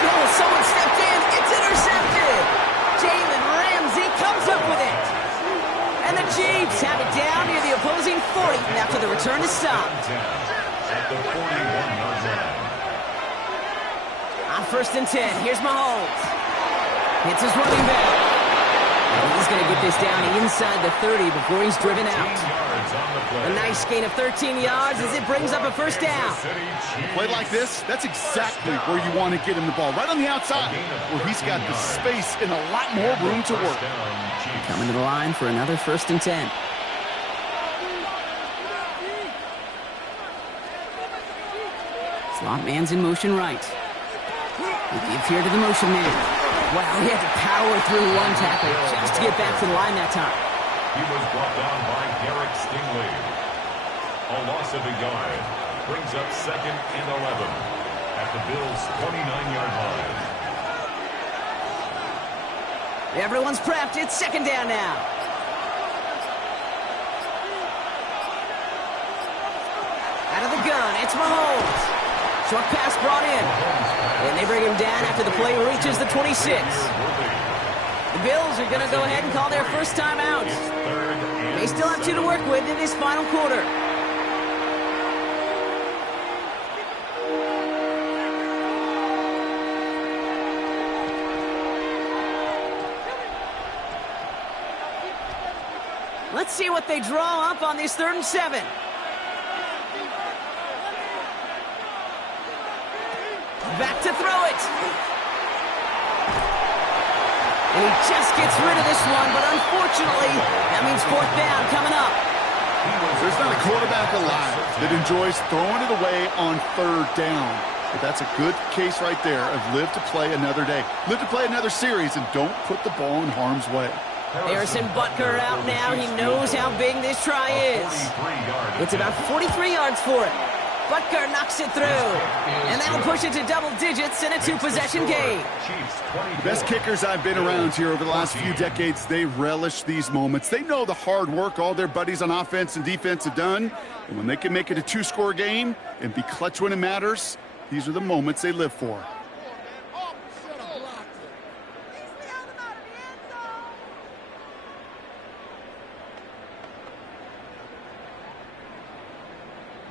Oh, someone stepped in. It's intercepted. Jalen Ramsey comes up with it. And the Chiefs have it down near the opposing 40 after the return is stopped. At the 41-yard line. On 1st and 10, here's Mahomes. Hits his running back. And he's going to get this down inside the 30 before he's driven out. A nice gain of 13 yards as it brings up a 1st down. A play like this, that's exactly where you want to get him the ball. Right on the outside, where he's got the space and a lot more room to work. Coming to the line for another 1st and 10. Slot man's in motion right. He gives here to the motion man. Wow, he had to power through one tackle just to get back to the line that time. He was brought down by Derek Stingley. A loss of a yard brings up 2nd and 11 at the Bills' 29-yard line. Everyone's prepped. It's 2nd down now. Out of the gun, it's Mahomes. Short pass brought in. And they bring him down after the play reaches the 26. The Bills are going to go ahead and call their first time out. They still have 2 to work with in this final quarter. Let's see what they draw up on this 3rd and 7. Back to throw it. And he just gets rid of this one, but unfortunately, that means 4th down coming up. There's not a quarterback alive that enjoys throwing it away on 3rd down. But that's a good case right there of live to play another day. Live to play another series and don't put the ball in harm's way. Harrison Butker out now. He knows how big this try is. It's about 43 yards for him. Butker knocks it through. And that'll push it to double digits in a 2-possession game. The best kickers I've been around here over the last few decades, they relish these moments. They know the hard work all their buddies on offense and defense have done. And when they can make it a 2-score game and be clutch when it matters, these are the moments they live for.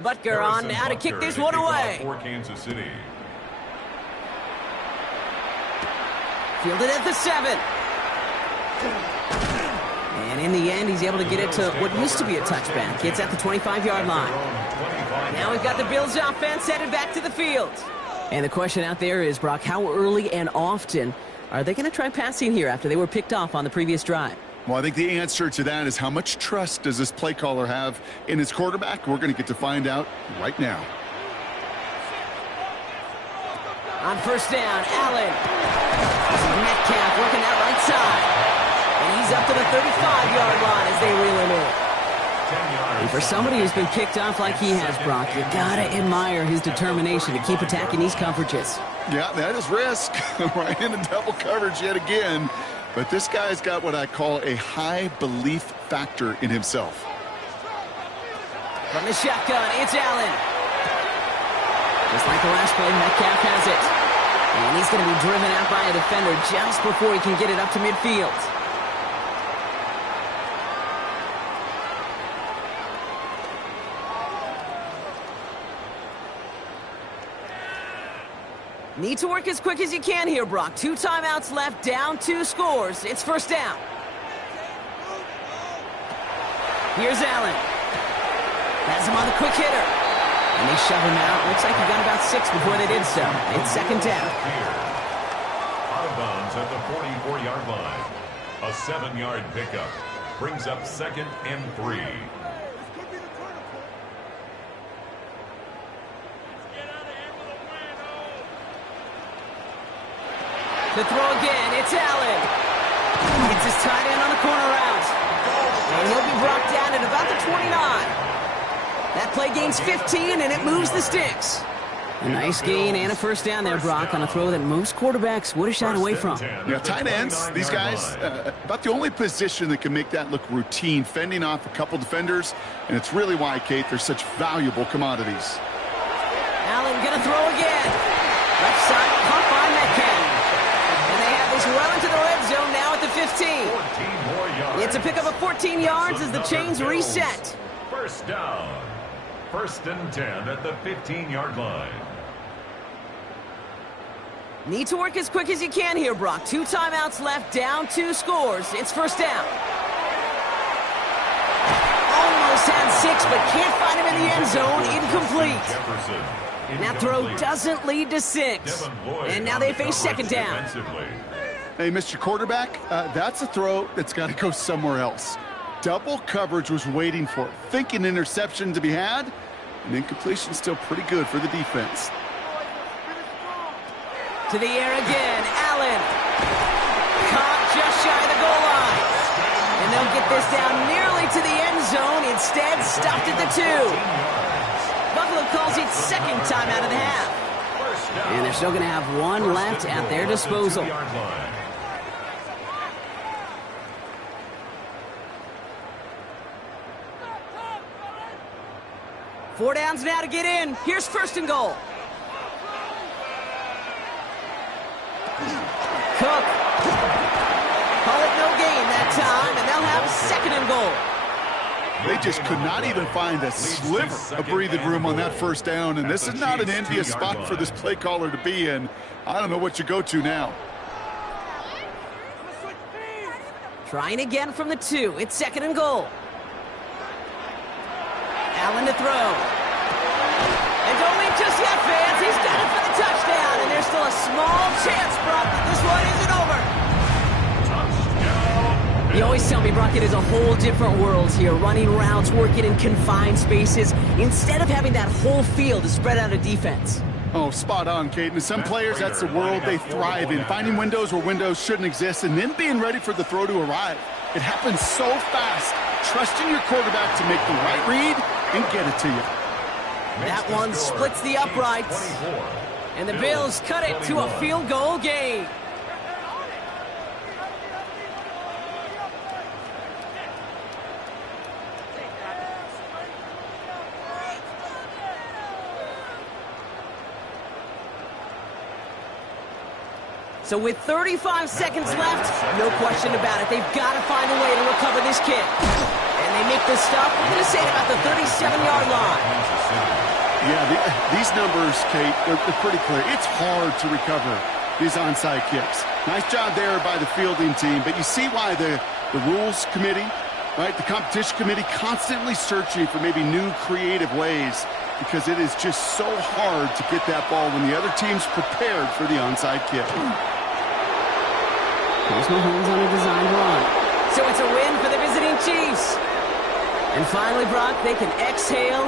Butker on now to kick this one away. For Kansas City. Fielded at the 7. And in the end, he's able to get it to what used to be a touchback. It's at the 25-yard line. Now we've got the Bills offense headed back to the field. And the question out there is, Brock, how early and often are they going to try passing here after they were picked off on the previous drive? Well, I think the answer to that is how much trust does this play caller have in his quarterback? We're going to get to find out right now. On 1st down, Allen. Metcalf working that right side. And he's up to the 35-yard line as they reel him in. And for somebody who's been kicked off like he has, Brock, you got to admire his determination to keep attacking these coverages. Yeah, that is risk. Right into double coverage yet again. But this guy's got what I call a high belief factor in himself. From the shotgun, it's Allen. Just like the last play, Metcalf has it. And he's going to be driven out by a defender just before he can get it up to midfield. Need to work as quick as you can here, Brock. 2 timeouts left, down 2 scores. It's 1st down. Here's Allen. Has him on the quick hitter. And they shove him out. Looks like he got about 6 before they did so. It's second down. Out of bounds at the 44-yard line. A 7-yard pickup brings up 2nd and 3. To throw again, it's Allen. Gets his tight end on the corner route. And he'll be brought down at about the 29. That play gains 15, and it moves the sticks. A nice gain and a first down there, Brock, on a throw that most quarterbacks would have shied away from. Yeah, tight ends, these guys, about the only position that can make that look routine, fending off a couple defenders, and it's really why, Kate, they're such valuable commodities. Allen gonna throw again. Left side, caught by Metcalf. And they have this well into the red zone now at the 15. 14 more yards. It's a pickup of 14 yards as the chains reset. First down. 1st and 10 at the 15-yard line. Need to work as quick as you can here, Brock. 2 timeouts left, down 2 scores. It's first down. Almost had 6, but can't find him in the end zone. Incomplete. That throw doesn't lead to 6. And now they face second down. Hey, Mr. Quarterback, that's a throw that's got to go somewhere else. Double coverage was waiting for it. Thinking interception to be had, and incompletion still pretty good for the defense. To the air again, Allen. Caught just shy of the goal line. And they'll get this down nearly to the end zone. Instead, stopped at the 2. Buffalo calls it second time out of the half. And they're still going to have 1 left at their disposal. 4 downs now to get in. Here's 1st and goal. Cook. Call it no gain that time, and they'll have 2nd and goal. They just could not even find a sliver of breathing room on that first down, and this is not an envious spot for this play caller to be in. I don't know what you go to now. Trying again from the 2. It's 2nd and goal. Allen to throw. And don't leave just yet, fans. He's got it for the touchdown, and there's still a small chance, Brock, that this one isn't over. You always tell me, Brock, it is a whole different world here, running routes, working in confined spaces, instead of having that whole field to spread out a defense. Oh, spot on, Kate. And some players, that's the world they thrive in, finding windows where windows shouldn't exist and then being ready for the throw to arrive. It happens so fast. Trusting your quarterback to make the right read and get it to you. That one splits the uprights. And the Bills cut it to a field goal game. So with 35 seconds left, no question about it, they've got to find a way to recover this kick. And they make this stop, we're going to say, about the 37-yard line. Yeah, these numbers, Kate, they're pretty clear. It's hard to recover these onside kicks. Nice job there by the fielding team, but you see why the rules committee, right, the competition committee constantly searching for maybe new creative ways, because it is just so hard to get that ball when the other team's prepared for the onside kick. There's no hands on a designed run. So it's a win for the visiting Chiefs. And finally, Brock, they can exhale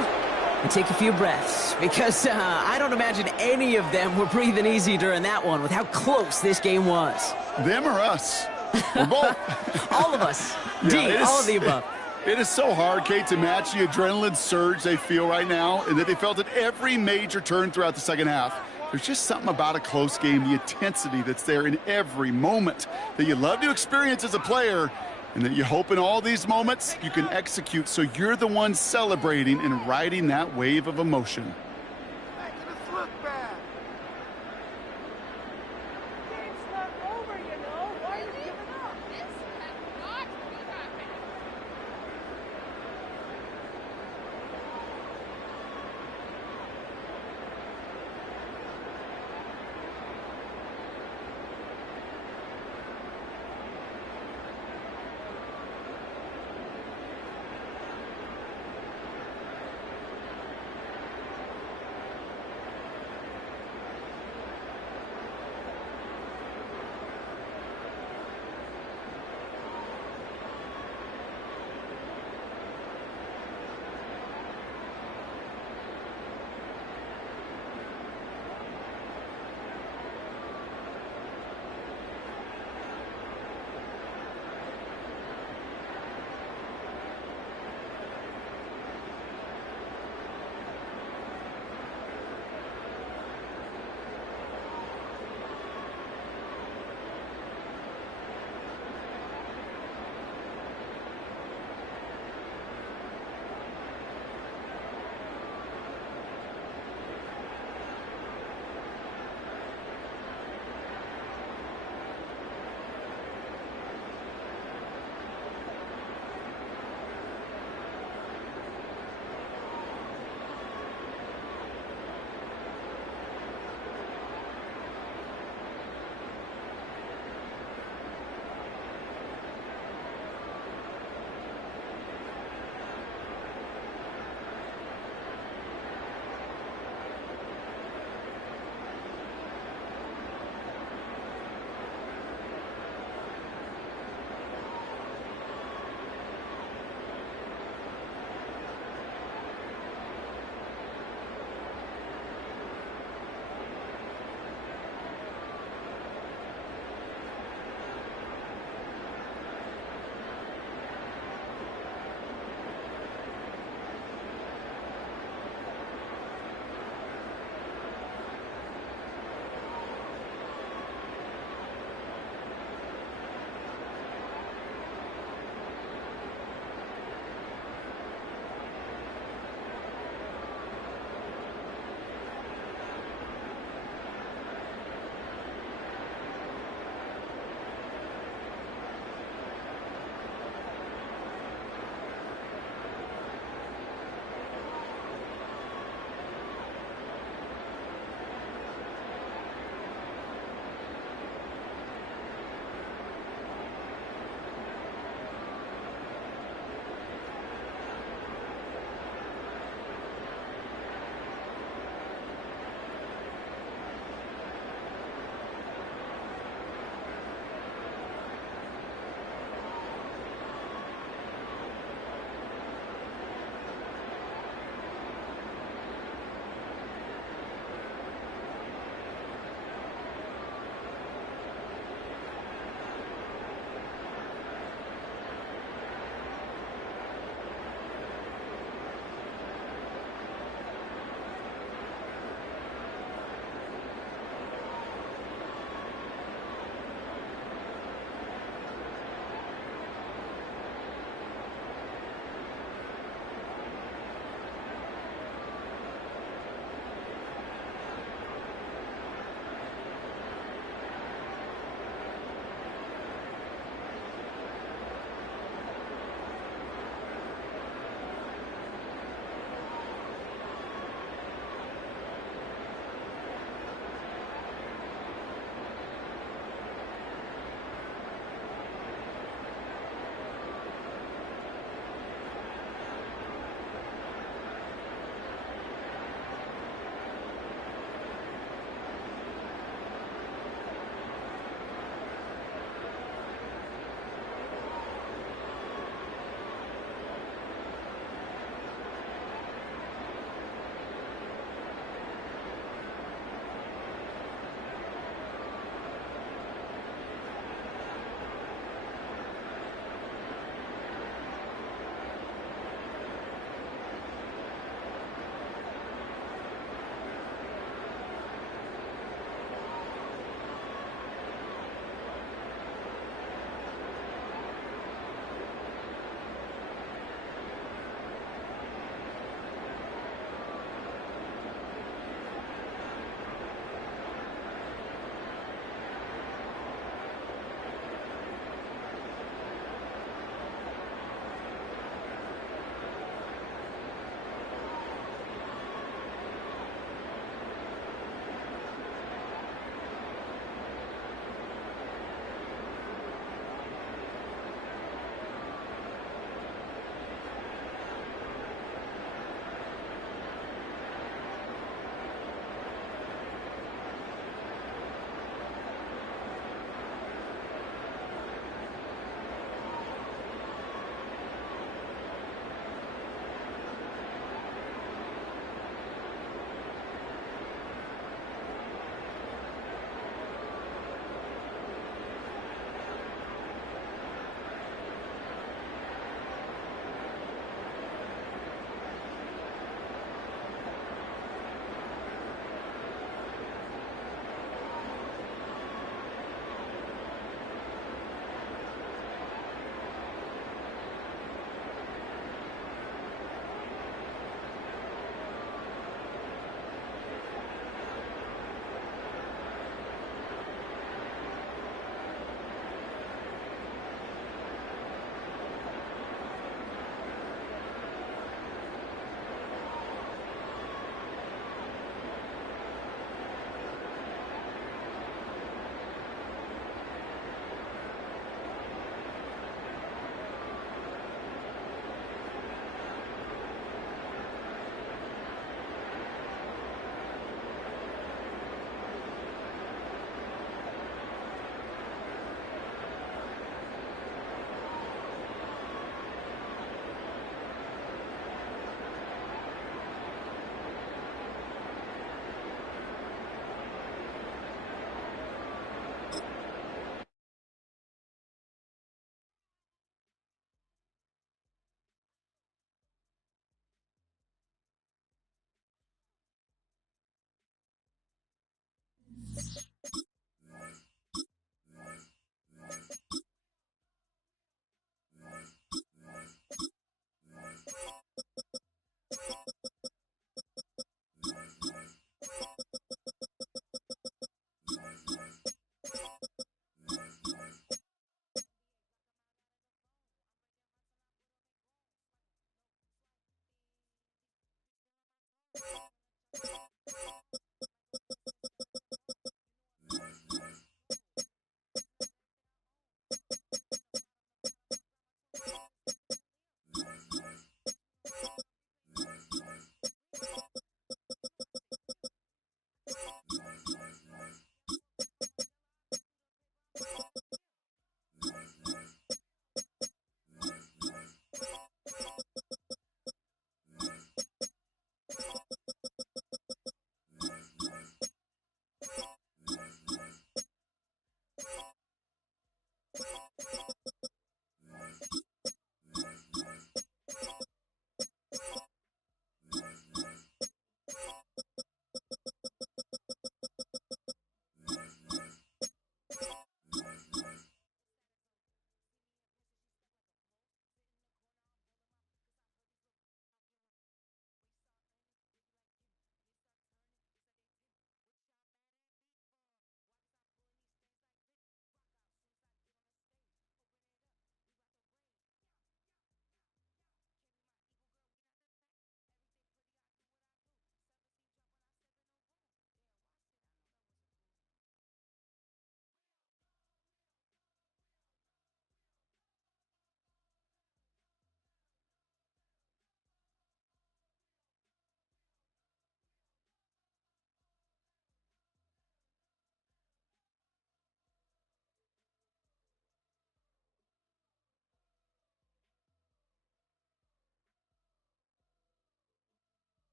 and take a few breaths, because I don't imagine any of them were breathing easy during that one with how close this game was. Them or us? We're both. All of us. Yeah, all of the above. It is so hard, Kate, to match the adrenaline surge they feel right now and that they felt at every major turn throughout the second half. There's just something about a close game, the intensity that's there in every moment that you love to experience as a player, and that you hope in all these moments you can execute so you're the one celebrating and riding that wave of emotion.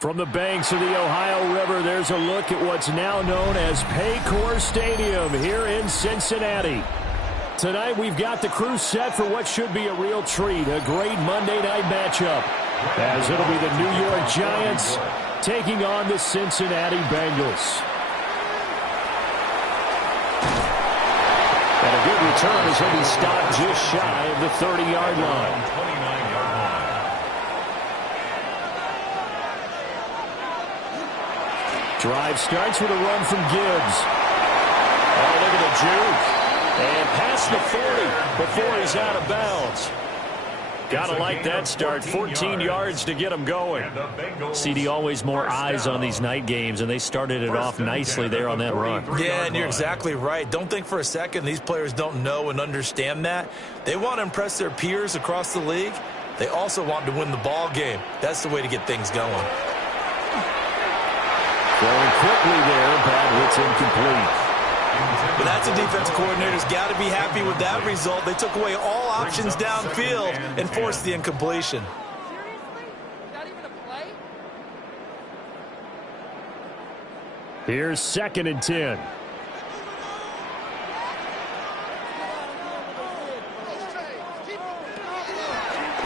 From the banks of the Ohio River, there's a look at what's now known as Paycor Stadium here in Cincinnati. Tonight, we've got the crew set for what should be a real treat, a great Monday night matchup, as it'll be the New York Giants taking on the Cincinnati Bengals. And a good return as he'll be stopped just shy of the 30-yard line. 29-yard line. Drive starts with a run from Gibbs. Oh, look at the juke. And past the 40 before he's out of bounds. Gotta like that start. 14 yards to get him going. CD, always more eyes on these night games, and they started it off nicely there on that run. Yeah, and you're exactly right. Don't think for a second these players don't know and understand that. They want to impress their peers across the league. They also want to win the ball game. That's the way to get things going. Going quickly there, but it's incomplete. But that's a defense coordinator's got to be happy with that result. They took away all options downfield and forced the incompletion. Here's 2nd and 10.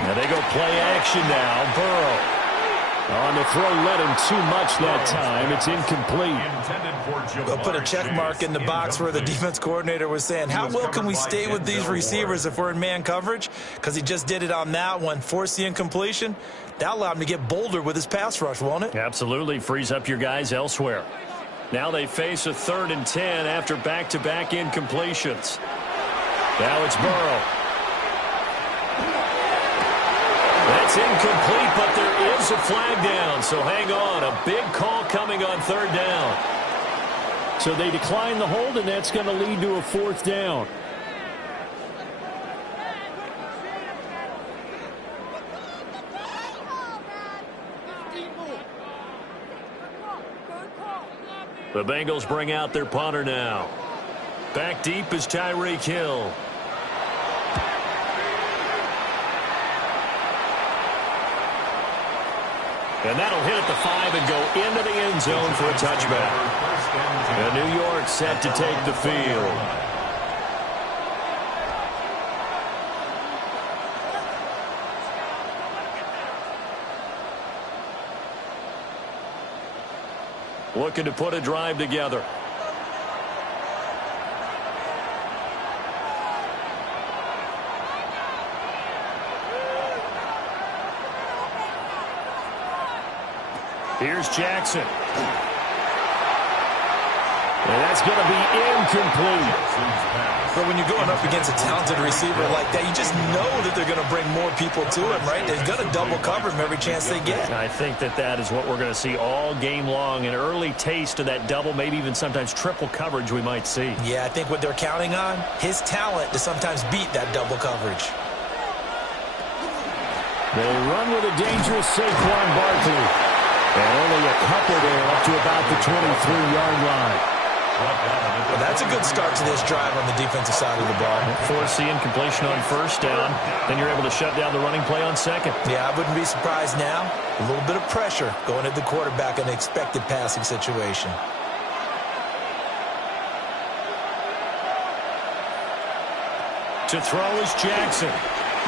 Now they go play action now. Burrow. On the throw, led him too much that time. It's incomplete. They'll put a check mark in the box where the defense coordinator was saying, how well can we stay with these receivers if we're in man coverage? Because he just did it on that one, forced the incompletion. That allowed him to get bolder with his pass rush, won't it? Absolutely. Frees up your guys elsewhere. Now they face a 3rd and 10 after back-to-back incompletions. Now it's Burrow. That's incomplete, but there is a flag down, so hang on. A big call coming on 3rd down. So they decline the hold, and that's going to lead to a 4th down. The Bengals bring out their punter now. Back deep is Tyreek Hill. And that'll hit at the 5 and go into the end zone for a touchback. And New York set to take the field. Looking to put a drive together. Here's Jackson. And that's going to be incomplete. But when you're going up against a talented receiver like that, you just know that they're going to bring more people to him, right? They're going to double cover him every chance they get. I think that is what we're going to see all game long. An early taste of that double, maybe even sometimes triple coverage we might see. Yeah, I think what they're counting on, his talent to sometimes beat that double coverage. They run with a dangerous Saquon Barkley. And only a couple there up to about the 23-yard line. Well, that's a good start to this drive on the defensive side of the ball. Forcing completion on first down. Then you're able to shut down the running play on second. Yeah, I wouldn't be surprised now. A little bit of pressure going at the quarterback in an expected passing situation. To throw is Jackson.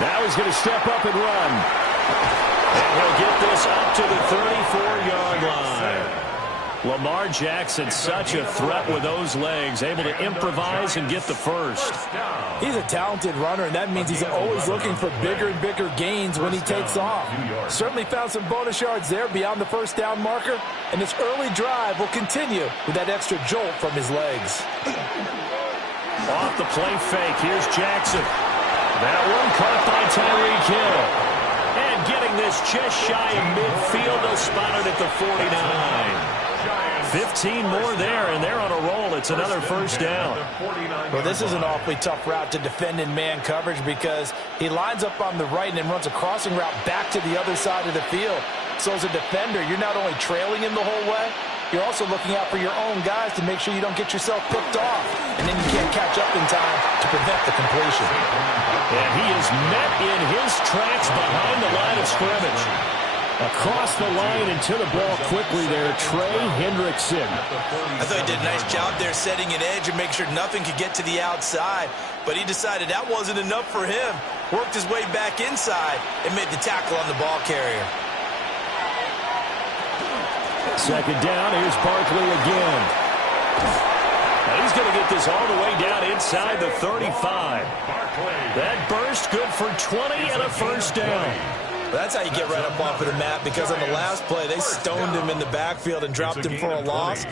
Now he's going to step up and run. And he'll get this up to the 34-yard line. Lamar Jackson, such a threat with those legs, able to improvise and get the first. He's a talented runner, and that means he's always looking for bigger and bigger gains when he takes off. Certainly found some bonus yards there beyond the first down marker, and this early drive will continue with that extra jolt from his legs. Off the play fake, here's Jackson. That one caught by Tyreek Hill. And getting this just shy of midfield, they'll spot it at the 49. 15 more there, and they're on a roll. It's another first down. Well, this is an awfully tough route to defend in man coverage because he lines up on the right and then runs a crossing route back to the other side of the field. So as a defender, you're not only trailing him the whole way, you're also looking out for your own guys to make sure you don't get yourself picked off. And then you can't catch up in time to prevent the completion. And he is met in his tracks behind the line of scrimmage. Across the line and to the ball quickly there, Trey Hendrickson. I thought he did a nice job there setting an edge and make sure nothing could get to the outside. But he decided that wasn't enough for him. Worked his way back inside and made the tackle on the ball carrier. Second down, here's Barkley again. And he's going to get this all the way down inside the 35. That burst good for 20 and a first down. That's how you get right up off of the map, because on the last play, they stoned him in the backfield and dropped him for a loss.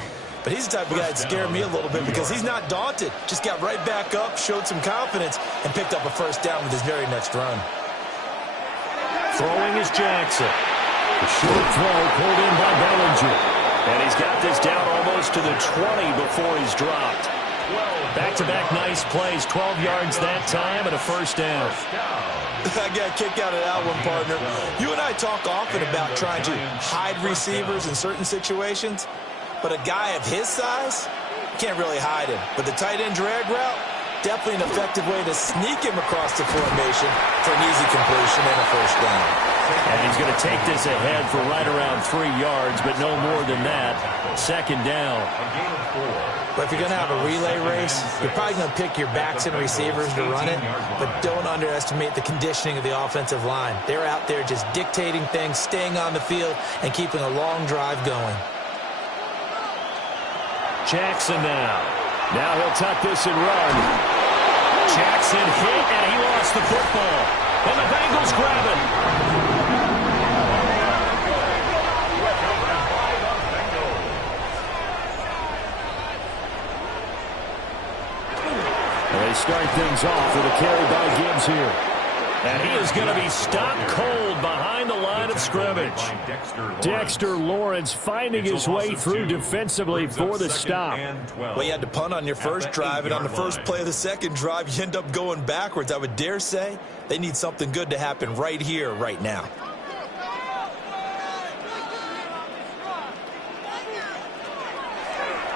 But he's the type of guy that scared me a little bit because he's not daunted. Just got right back up, showed some confidence, and picked up a first down with his very next run. Throwing is Jackson. The short throw pulled in by Bellinger. And he's got this down almost to the 20 before he's dropped. Back-to-back nice plays, 12 yards that time and a first down. I got a kick out of that one, partner. You and I talk often about trying to hide receivers in certain situations, but a guy of his size can't really hide him. But the tight end drag route, definitely an effective way to sneak him across the formation for an easy completion and a first down. And he's going to take this ahead for right around 3 yards, but no more than that. Second down. But if you're going to have a relay race, you're probably going to pick your backs and receivers to run it, but don't underestimate the conditioning of the offensive line. They're out there just dictating things, staying on the field, and keeping a long drive going. Jackson now. Now he'll tuck this and run. Jackson hit, and he lost the football. And the Bengals grab it. They start things off with a carry by Gibbs here. And he is going to be stopped cold behind the line of scrimmage. Dexter Lawrence finding his way through defensively for the stop. Well, you had to punt on your first drive, and on the first play of the second drive, you end up going backwards. I would dare say they need something good to happen right here, right now.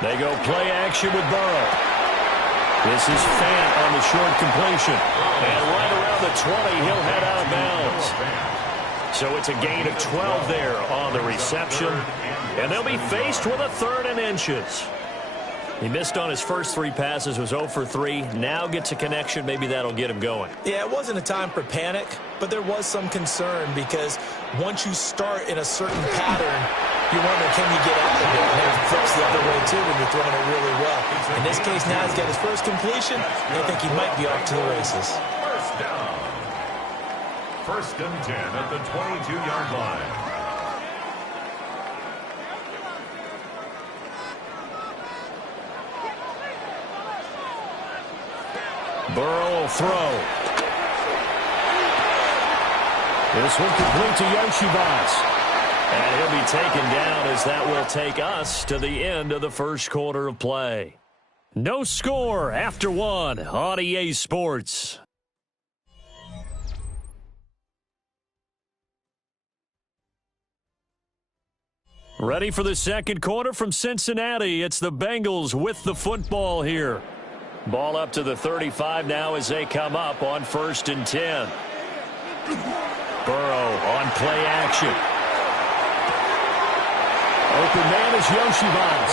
They go play action with Burrow. This is Fant on the short completion. And right around the 20, he'll head out of bounds. So it's a gain of 12 there on the reception. And they'll be faced with a 3rd and inches. He missed on his first 3 passes, was 0 for 3. Now gets a connection. Maybe that'll get him going. Yeah, it wasn't a time for panic, but there was some concern because once you start in a certain pattern, you wonder, can you get out of it? And it flips the other way, too, when you're throwing it really well. In this case, now he's got his first completion, and I think he might be off to the races. First down. 1st and 10 at the 22-yard line. Burrow will throw. This one complete to Yoshibas. And he'll be taken down as that will take us to the end of the first quarter of play. No score after one on EA Sports. Ready for the second quarter from Cincinnati. It's the Bengals with the football here. Ball up to the 35 now as they come up on 1st and 10. Burrow on play action. Open man is Yoshibas.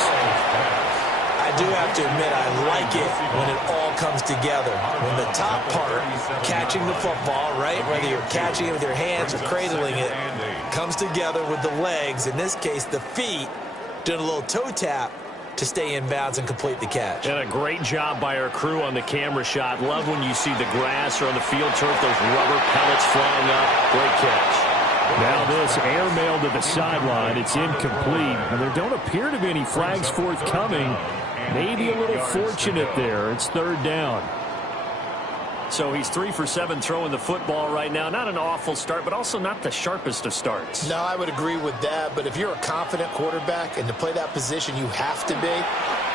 I do have to admit, I like it when it all comes together. When the top part, catching the football, right, whether you're catching it with your hands or cradling it, comes together with the legs, in this case the feet, doing a little toe tap to stay in bounds and complete the catch. And a great job by our crew on the camera shot. Love when you see the grass or on the field turf, those rubber pellets flying up. Great catch. Now this airmail to the sideline. It's incomplete. And there don't appear to be any flags forthcoming. Maybe a little fortunate there. It's 3rd down. So he's 3 for 7 throwing the football right now. Not an awful start, but also not the sharpest of starts. No, I would agree with that. But if you're a confident quarterback and to play that position you have to be,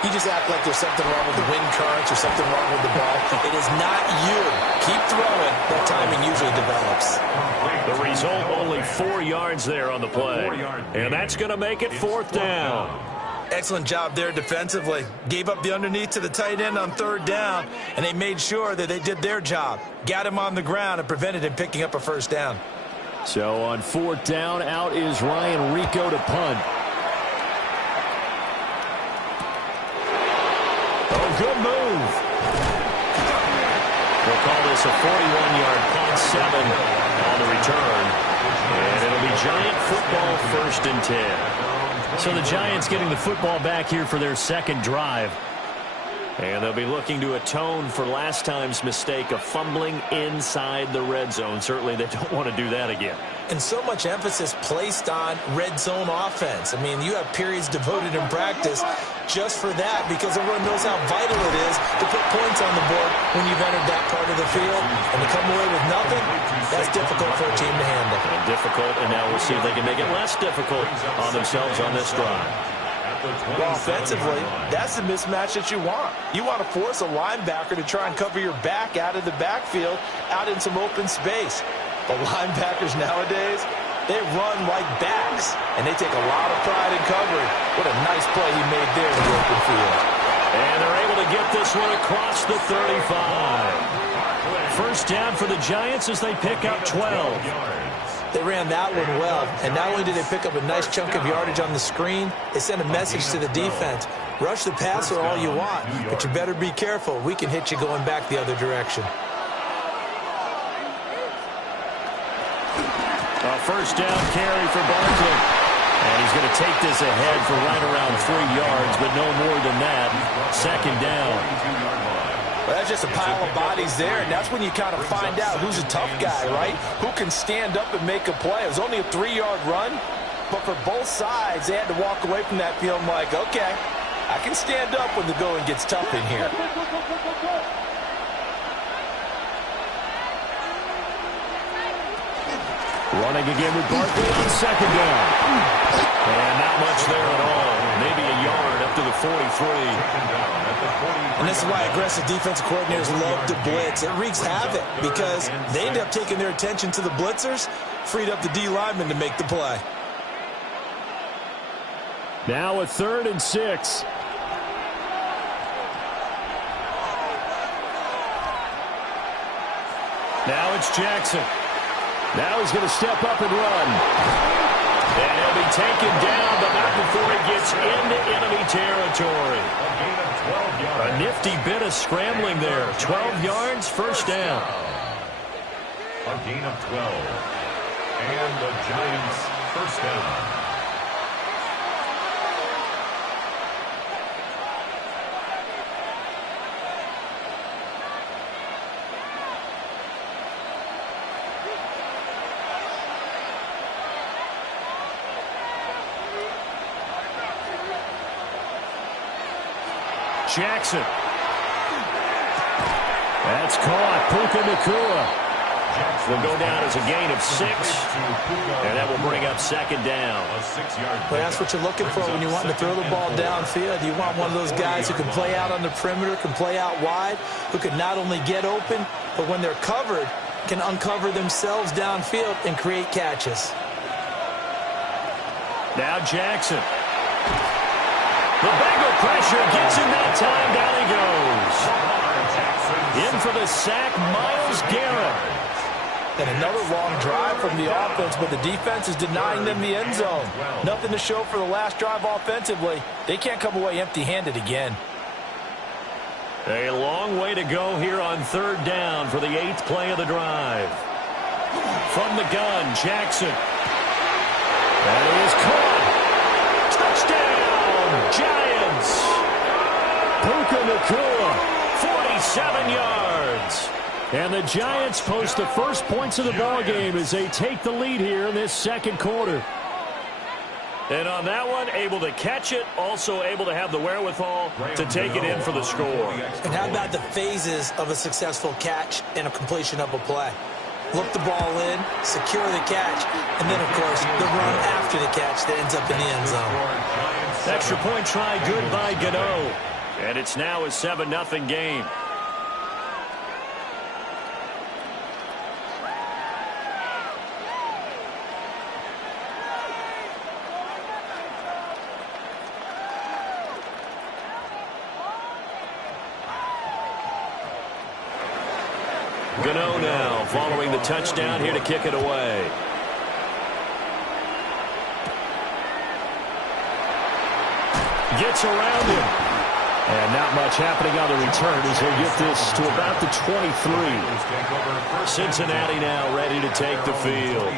you just act like there's something wrong with the wind currents or something wrong with the ball. It is not you. Keep throwing. That timing usually develops. The result, only 4 yards there on the play. And that's going to make it 4th down. Excellent job there defensively. Gave up the underneath to the tight end on 3rd down, and they made sure that they did their job. Got him on the ground and prevented him picking up a 1st down. So on 4th down, out is Ryan Rico to punt. Oh, good move. We'll call this a 41-yard punt, 7 on the return. And it'll be Giant football, 1st and 10. So the Giants getting the football back here for their second drive. And they'll be looking to atone for last time's mistake of fumbling inside the red zone. Certainly they don't want to do that again. And so much emphasis placed on red zone offense. I mean, you have periods devoted in practice just for that because everyone knows how vital it is to put points on the board when you've entered that part of the field. And to come away with nothing, that's difficult for a team to handle. And difficult, and now we'll see if they can make it less difficult on themselves on this drive. Well, offensively, that's the mismatch that you want. You want to force a linebacker to try and cover your back out of the backfield, out in some open space. The linebackers nowadays, they run like backs, and they take a lot of pride in covering. What a nice play he made there in the open field. And they're able to get this one across the 35. 1st down for the Giants as they pick up 12. They ran that one well, and not only did they pick up a nice chunk of yardage on the screen, they sent a message to the defense. Rush the passer all you want, but you better be careful. We can hit you going back the other direction. A 1st down carry for Barkley. And he's going to take this ahead for right around 3 yards, but no more than that. 2nd down. Well, that's just a pile of bodies there, and that's when you kind of find out who's a tough guy, right? Who can stand up and make a play. It was only a 3-yard run, but for both sides, they had to walk away from that feeling like, okay, I can stand up when the going gets tough in here. Running again with Barkley on 2nd down. And not much there at all. Maybe a yard up to the 43. And this is why aggressive defensive coordinators love to blitz. It wreaks havoc because they end up taking their attention to the blitzers, freed up the D lineman to make the play. Now a 3rd and 6. Now it's Jackson. Now he's going to step up and run. And he'll be taken down, but not before he gets into enemy territory. A nifty bit of scrambling there. 12 yards, 1st down. A gain of 12. And the Giants' 1st down. Jackson. That's caught. Puka Nacua will go down as a gain of 6, and that will bring up second down. But that's what you're looking for when you want to throw the ball downfield. You want one of those guys who can play out on the perimeter, can play out wide, who can not only get open, but when they're covered, can uncover themselves downfield and create catches. Now Jackson. The Bengal pressure gets him that time. Down he goes. In for the sack, Myles Garrett. And another long drive from the offense, but the defense is denying them the end zone. Nothing to show for the last drive offensively. They can't come away empty-handed again. A long way to go here on third down for the 8th play of the drive. From the gun, Jackson. That is caught. Touchdown, Giants. Puka Nacua, 47 yards. And the Giants post the first points of the ballgame as they take the lead here in this second quarter. And on that one, able to catch it, also able to have the wherewithal to take it in for the score. And how about the phases of a successful catch and a completion of a play? Look the ball in, secure the catch, and then, of course, the run after the catch that ends up in the end zone. Extra point try good by Gano. And it's now a 7-0 game. Gano now following the touchdown here to kick it away. Gets around him. And not much happening on the return as they get this to about the 23. Cincinnati now ready to take the field.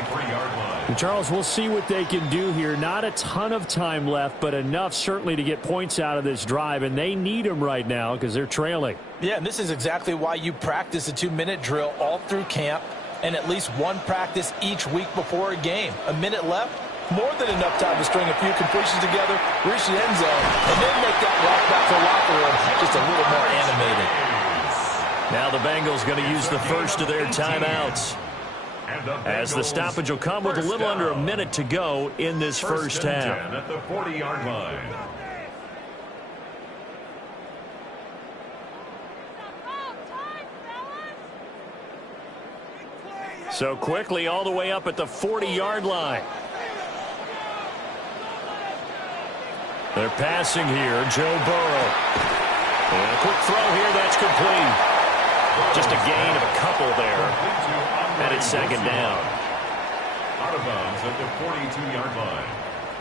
And Charles, we'll see what they can do here. Not a ton of time left, but enough certainly to get points out of this drive, and they need them right now because they're trailing. Yeah, and this is exactly why you practice a 2-minute drill all through camp and at least one practice each week before a game. A minute left, more than enough time to string a few completions together, reach the end zone, and then make that walk back to the locker room just a little more animated. Now the Bengals going to use the first of their timeouts, as the stoppage will come with a little under a minute to go in this first half. At the 40-yard line. So quickly all the way up at the 40-yard line. They're passing here, Joe Burrow. And a quick throw here, that's complete. Just a gain of a couple there. And it's second down. Out of bounds at the 42-yard line.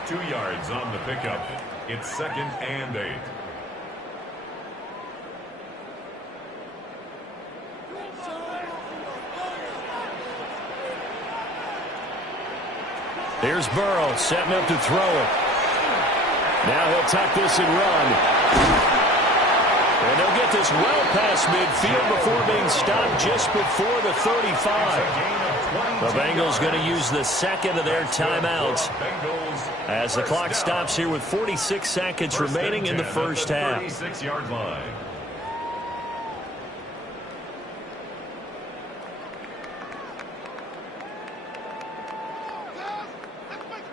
2 yards on the pickup. It's second and 8. Here's Burrow setting up to throw it. Now he'll tuck this and run. And they'll get this well past midfield before being stopped just before the 35. The Bengals going to use the second of their timeouts as the clock stops here with 46 seconds remaining in the first half. 36-yard line.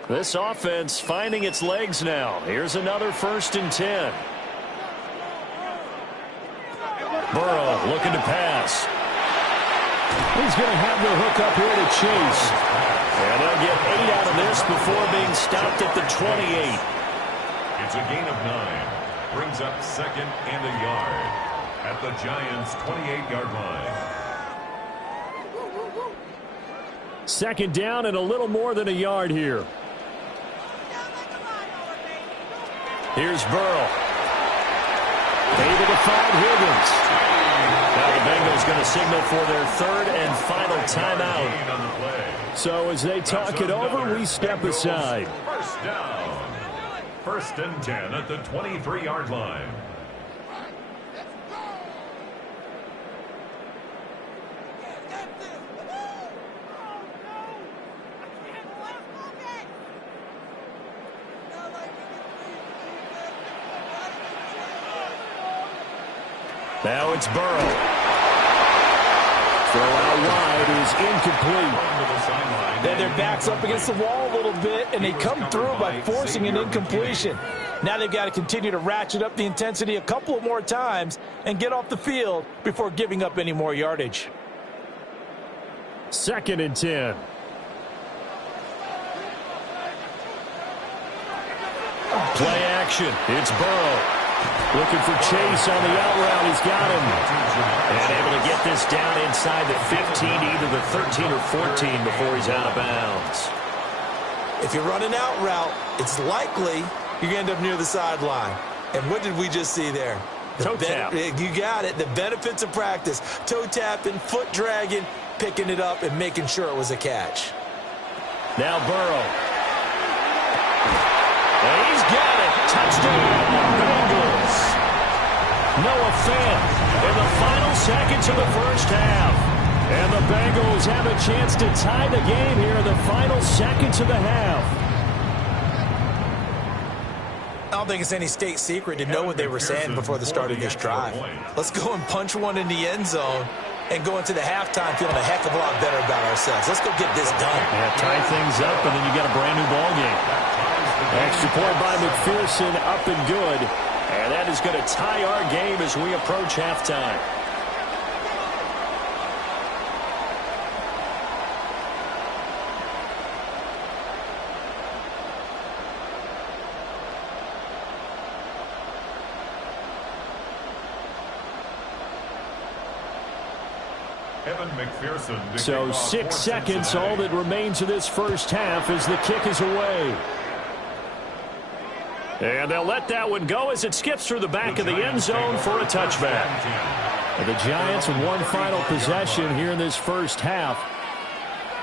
This offense finding its legs now. Here's another 1st and 10. Burrow looking to pass. He's going to have the hook up here to Chase. And they'll get 8 out of this before being stopped at the 28. It's a gain of 9. Brings up second and a yard at the Giants' 28-yard line. Second down and a little more than a yard here. Here's Burrow. Able to find Higgins. Now the Bengals going to signal for their 3rd and final timeout. So as they talk it over, we step aside. First down. 1st and 10 at the 23-yard line. Now it's Burrow. Throw out wide is incomplete. Then their back's up against the wall a little bit, and they come through by forcing an incompletion. Now they've got to continue to ratchet up the intensity a couple of more times and get off the field before giving up any more yardage. 2nd and 10. Play action. It's Burrow. Looking for Chase on the out route. He's got him. And able to get this down inside the 15, either the 13 or 14 before he's out of bounds. If you run an out route, it's likely you're going to end up near the sideline. And what did we just see there? Toe tap. You got it. The benefits of practice. Toe tapping, foot dragging, picking it up, and making sure it was a catch. Now Burrow. And he's got it. Touchdown, Bengals. Noah Fant in the final seconds of the first half. And the Bengals have a chance to tie the game here in the final seconds of the half. I don't think it's any state secret to know what they were saying before the start of this drive. Let's go and punch one in the end zone and go into the halftime feeling a heck of a lot better about ourselves. Let's go get this done. Yeah, tie things up, and then you got a brand new ball game. Extra point by McPherson, up and good. And that is going to tie our game as we approach halftime. Evan McPherson. So 6 seconds, all that remains of this first half as the kick is away. And they'll let that one go as it skips through the back of the end zone for a touchback. And the Giants with one final possession here in this first half.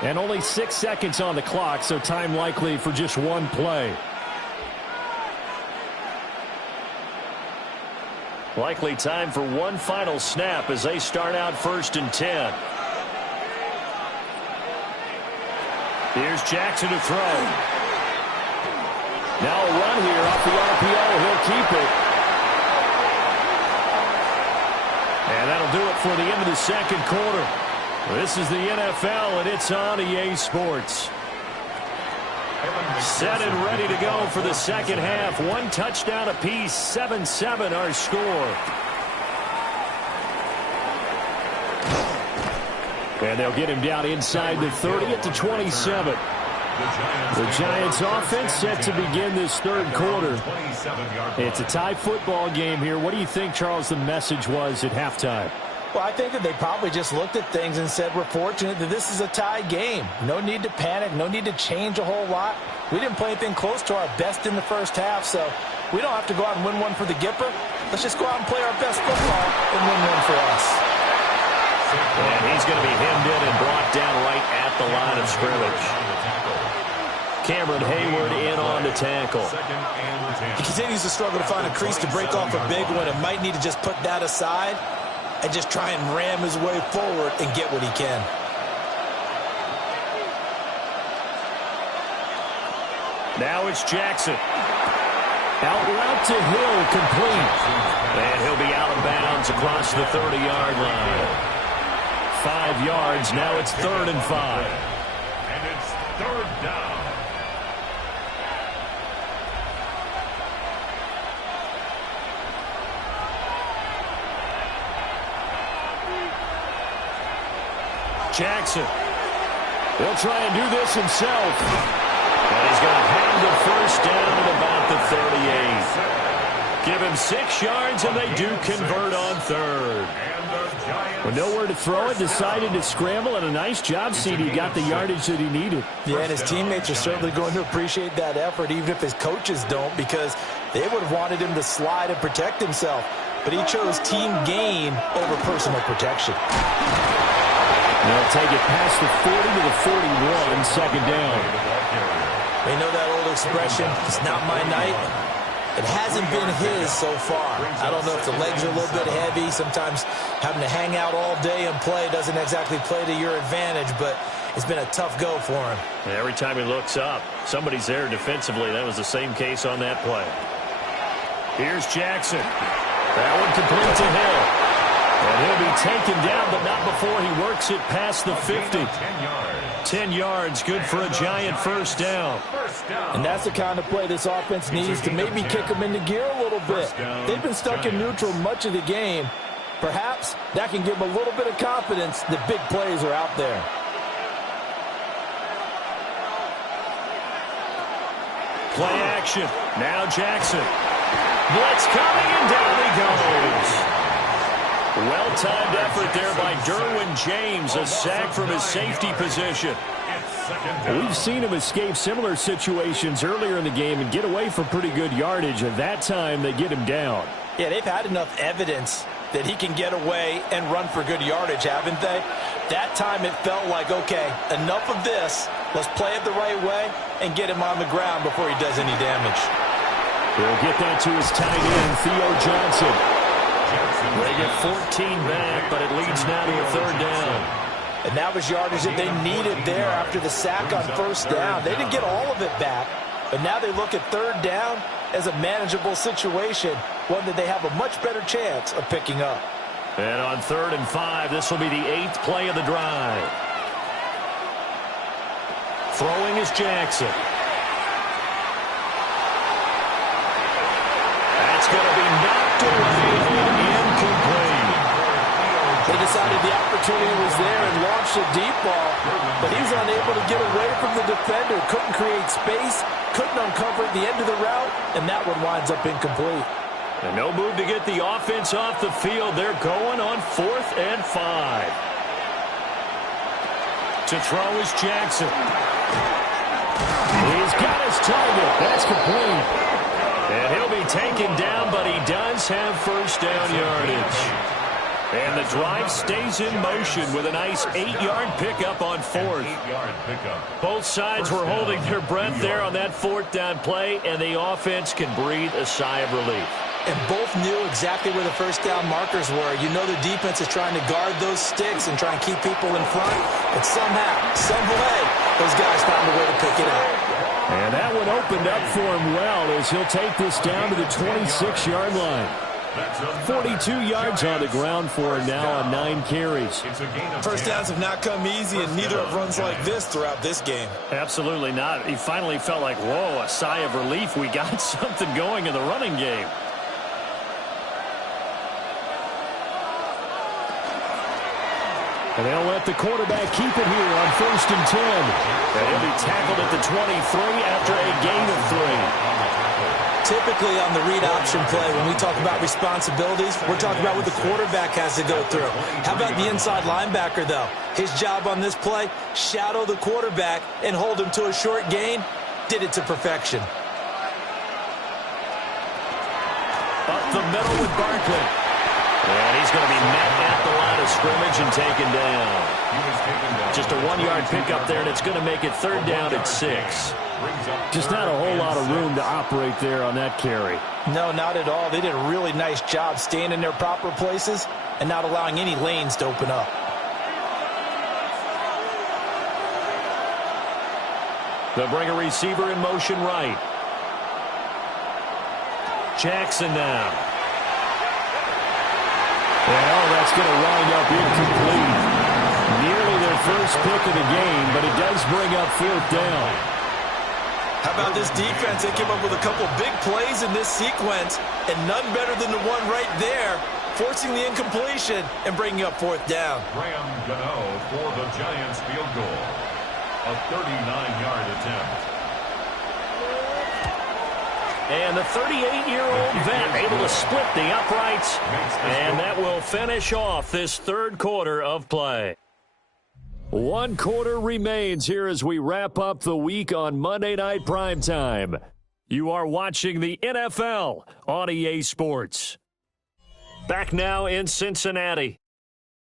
And only 6 seconds on the clock, so time likely for just one play. Likely time for one final snap as they start out 1st and 10. Here's Jackson to throw. Now a run here off the RPO. He'll keep it. And that'll do it for the end of the second quarter. This is the NFL, and it's on EA Sports. Set and ready to go for the second half. One touchdown apiece, 7-7 our score. And they'll get him down inside the 30 at the 27. The Giants offense set to begin this third quarter. It's a tie football game here. What do you think, Charles, the message was at halftime? Well, I think that they probably just looked at things and said, we're fortunate that this is a tie game. No need to panic. No need to change a whole lot. We didn't play anything close to our best in the first half, so we don't have to go out and win one for the Gipper. Let's just go out and play our best football and win one for us. And he's going to be hemmed in and brought down right at the line of scrimmage. Cameron Hayward in on the tackle. He continues to struggle to find a crease to break off a big one and might need to just put that aside and just try and ram his way forward and get what he can. Now it's Jackson. Out route to Hill, complete. And he'll be out of bounds across the 30-yard line. 5 yards, now it's 3rd and 5. And it's 3rd down. Jackson. He'll try and do this himself. And he's going to have the first down at about the 38. Give him 6 yards, and they do convert on 3rd. With nowhere to throw it, decided to scramble, and a nice job, CD. Got the yardage that he needed. Yeah, and his teammates are certainly going to appreciate that effort, even if his coaches don't, because they would have wanted him to slide and protect himself. But he chose team gain over personal protection. They'll take it past the 40 to the 41, 2nd down. You know that old expression, it's not my night. It hasn't been his so far. I don't know if the legs are a little bit heavy. Sometimes having to hang out all day and play doesn't exactly play to your advantage, but it's been a tough go for him. Every time he looks up, somebody's there defensively. That was the same case on that play. Here's Jackson. That one complete to Hill. And he'll be taken down, but not before he works it past the 50. 10 yards, good for a giant first down. And that's the kind of play this offense needs to maybe kick them into gear a little bit. They've been stuck in neutral much of the game. Perhaps that can give them a little bit of confidence that big plays are out there. Play action. Now Jackson. Blitz coming, and down he goes. Well-timed effort there by Derwin James, a sack from his safety position. We've seen him escape similar situations earlier in the game and get away from pretty good yardage, and that time they get him down. Yeah, they've had enough evidence that he can get away and run for good yardage, haven't they? That time it felt like, okay, enough of this. Let's play it the right way and get him on the ground before he does any damage. He'll get that to his tight end, Theo Johnson. They get 14 back, but it leads now to a third down. And that was yardage that they needed there after the sack on first down. They didn't get all of it back, but now they look at third down as a manageable situation, one that they have a much better chance of picking up. And on 3rd and 5, this will be the 8th play of the drive. Throwing is Jackson. That's going to be knocked away and incomplete. They decided the opportunity was there and launched a deep ball, but he's unable to get away from the defender. Couldn't create space, couldn't uncover the end of the route, and that one winds up incomplete. And no move to get the offense off the field. They're going on 4th and 5. To throw is Jackson. He's got his target. That's complete. And he'll be taken down, but he does have first down yardage. And the drive stays in motion with a nice 8-yard pickup on 4th. Both sides were holding their breath there on that 4th down play, and the offense can breathe a sigh of relief. And both knew exactly where the first down markers were. You know the defense is trying to guard those sticks and try and keep people in front. But somehow, some way, those guys found a way to pick it up. And that one opened up for him well as he'll take this down to the 26-yard line. 42 yards on the ground for him now on 9 carries. First downs have not come easy, and neither have runs like this throughout this game. Absolutely not. He finally felt like, whoa, a sigh of relief. We got something going in the running game. And they'll let the quarterback keep it here on 1st and 10. And he'll be tackled at the 23 after a gain of 3. Typically on the read option play, when we talk about responsibilities, we're talking about what the quarterback has to go through. How about the inside linebacker, though? His job on this play, shadow the quarterback and hold him to a short gain. Did it to perfection. Up the middle with Barkley. And he's going to be met at the line of scrimmage and taken down. Just a 1-yard pickup there, and it's going to make it 3rd down at 6. Just not a whole lot of room to operate there on that carry. No, not at all. They did a really nice job staying in their proper places and not allowing any lanes to open up. They'll bring a receiver in motion right. Jackson now. And that's going to wind up incomplete. Nearly their first pick of the game, but it does bring up 4th down. How about this defense? They came up with a couple big plays in this sequence, and none better than the one right there, forcing the incompletion and bringing up 4th down. Graham Gano for the Giants field goal. A 39-yard attempt. And the 38-year-old vet able to split the uprights. And that will finish off this 3rd quarter of play. 1 quarter remains here as we wrap up the week on Monday Night Primetime. You are watching the NFL on EA Sports. Back now in Cincinnati,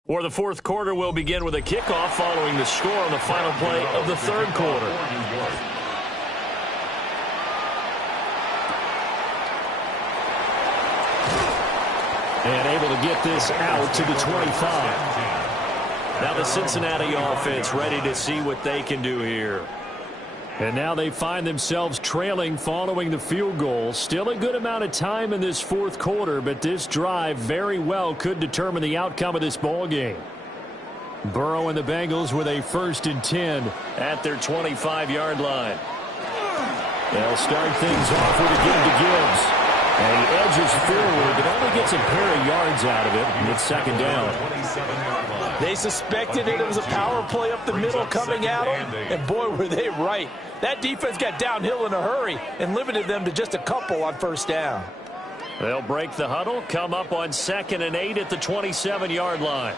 where the 4th quarter will begin with a kickoff following the score on the final play of the 3rd quarter. And able to get this out to the 25. Now the Cincinnati offense ready to see what they can do here. And now they find themselves trailing following the field goal. Still a good amount of time in this fourth quarter, but this drive very well could determine the outcome of this ball game. Burrow and the Bengals with a 1st and 10 at their 25-yard line. They'll start things off with a give to Gibbs. And he edges forward, but only gets a pair of yards out of it, and it's 2nd down. They suspected it was a power play up the middle coming at them, and boy, were they right. That defense got downhill in a hurry and limited them to just a couple on 1st down. They'll break the huddle, come up on 2nd and 8 at the 27-yard line.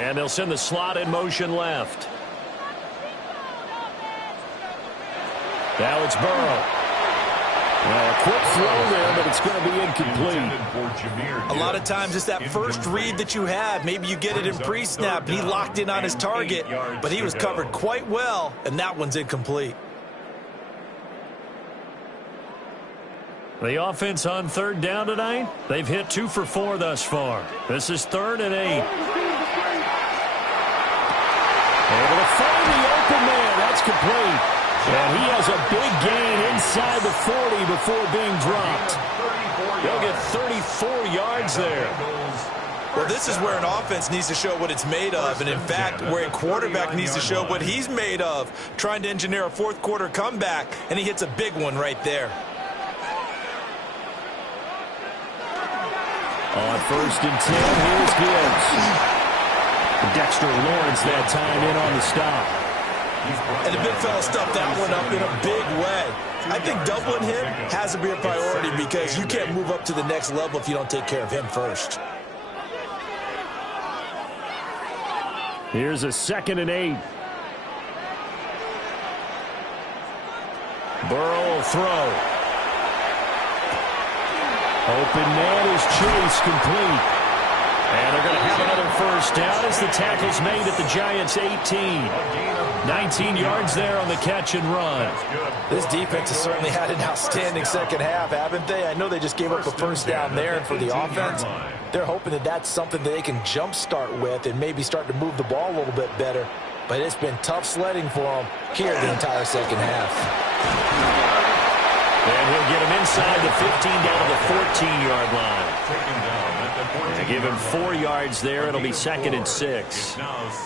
And they'll send the slot in motion left. Now it's Burrow. Well, a quick throw there, but it's going to be incomplete. A lot of times it's that first read that you have. Maybe you get it in pre-snap. He locked in on his target, but he was covered quite well, and that one's incomplete. The offense on 3rd down tonight, they've hit 2 for 4 thus far. This is 3rd and 8. Able to find the open man. That's complete. And he has a big gain inside the 40 before being dropped. They'll get 34 yards there. Well, this is where an offense needs to show what it's made of. And, in fact, where a quarterback needs to show what he's made of, trying to engineer a fourth-quarter comeback, and he hits a big one right there. On 1st and 10, here's Gibbs. Dexter Lawrence that time in on the stop. And the big fella stuffed that one up in a big way. I think doubling him has to be a priority because you can't move up to the next level if you don't take care of him first. Here's a 2nd and 8. Burrow will throw. Open man is Chase, complete. And they're going to have another 1st down as the tackle's made at the Giants' 18. 19 yards there on the catch and run. This defense has certainly had an outstanding second half, haven't they? I know they just gave up a 1st down there, and for the offense, they're hoping that that's something that they can jumpstart with and maybe start to move the ball a little bit better. But it's been tough sledding for them here the entire second half. And he'll get him inside the 15 down to the 14-yard line. They give him 4 yards there. It'll be 2nd and 6.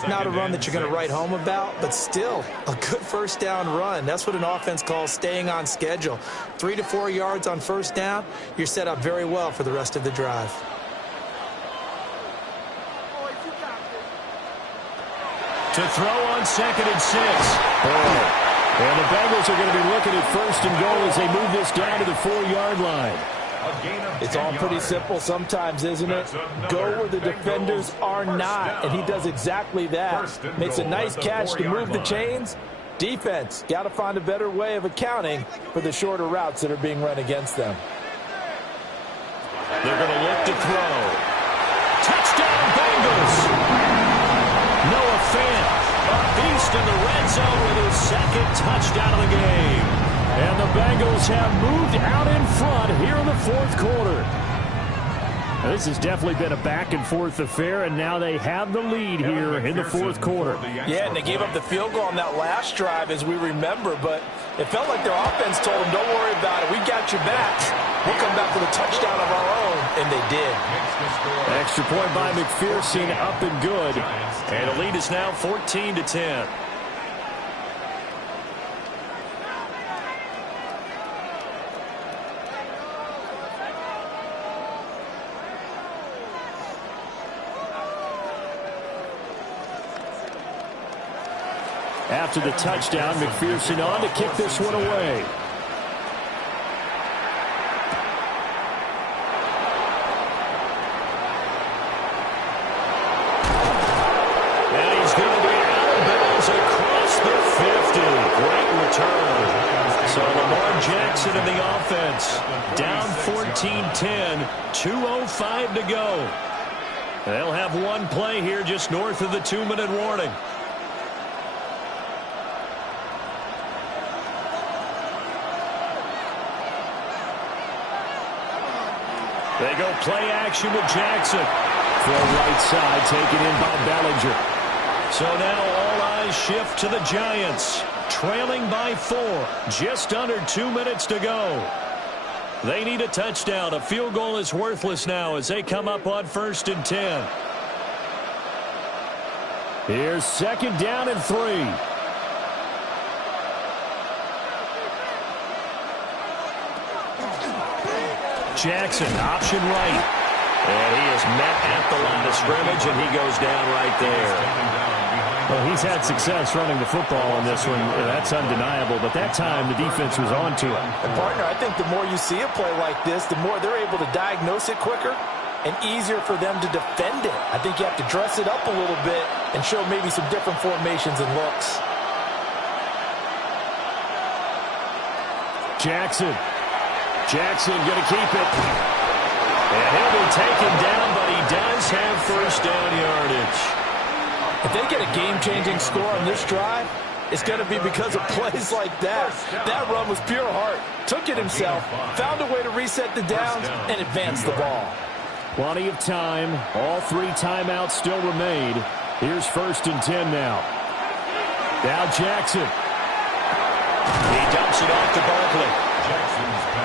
Not a run that you're going to write home about, but still a good 1st down run. That's what an offense calls staying on schedule. 3 to 4 yards on 1st down, you're set up very well for the rest of the drive. To throw on 2nd and 6. And the Bengals are going to be looking at 1st and goal as they move this down to the 4-yard line. It's all pretty simple sometimes, isn't it? Go where the defenders are not, and he does exactly that. Makes a nice catch to move the chains. Defense, got to find a better way of accounting for the shorter routes that are being run against them. They're going to look to throw. Touchdown, Bengals! Noah Fant, a beast in the red zone with his 2nd touchdown of the game. And the Bengals have moved out in front here in the 4th quarter. Now, this has definitely been a back-and-forth affair, and now they have the lead here in the 4th quarter. Yeah, and they gave up the field goal on that last drive, as we remember, but it felt like their offense told them, don't worry about it, we got your back. We'll come back with a touchdown of our own, and they did. Extra point by McPherson, up and good. And the lead is now 14-10. After the touchdown, McPherson on to kick this one away. And he's going to be out of bounds across the 50. Great return. So Lamar Jackson in the offense. Down 14-10, 2:05 to go. They'll have one play here just north of the 2-minute warning. They go play action with Jackson. Throw right side, taken in by Bellinger. So now all eyes shift to the Giants, trailing by 4, just under 2 minutes to go. They need a touchdown. A field goal is worthless now as they come up on 1st and 10. Here's 2nd down and 3. Jackson, option right. And he is met at the line of scrimmage, and he goes down right there. Well, he's had success running the football on this one. That's undeniable. But that time, the defense was on to it. And, partner, I think the more you see a play like this, the more they're able to diagnose it quicker and easier for them to defend it. I think you have to dress it up a little bit and show maybe some different formations and looks. Jackson going to keep it. And he'll be taken down, but he does have 1st down yardage. If they get a game-changing score on this drive, it's going to be because of plays like that. That run was pure heart. Took it himself, found a way to reset the downs, and advance the ball. Plenty of time. All 3 timeouts still remain. Here's 1st and 10 now. Now Jackson. He dumps it off to Barkley.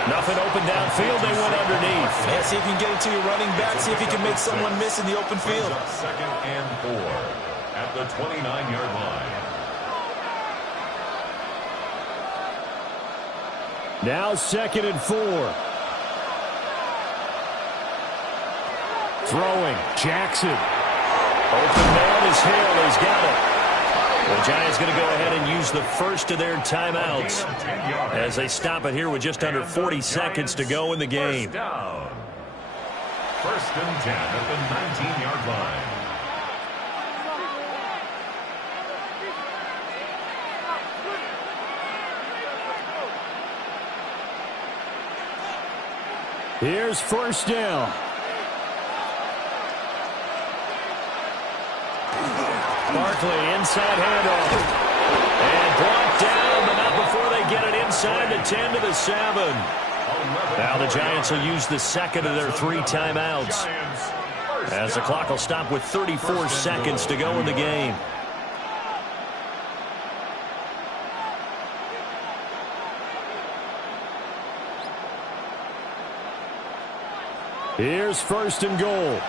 Nothing open downfield. They went underneath. Yeah, see if you can get it to your running back. See if you can make someone miss in the open field. 2nd and 4 at the 29-yard line. Now 2nd and 4. Throwing. Jackson. Open man is Hill. He's got it. The Giants going to go ahead and use the first of their timeouts as they stop it here with just under 40 seconds to go in the game. 1st and 10 at the 19-yard line. Here's 1st down. Barkley, inside handoff. And brought down, but not before they get it inside the 10 to the 7. Now the Giants will use the 2nd of their 3 timeouts, as the clock will stop with 34 seconds to go in the game. Here's 1st and goal.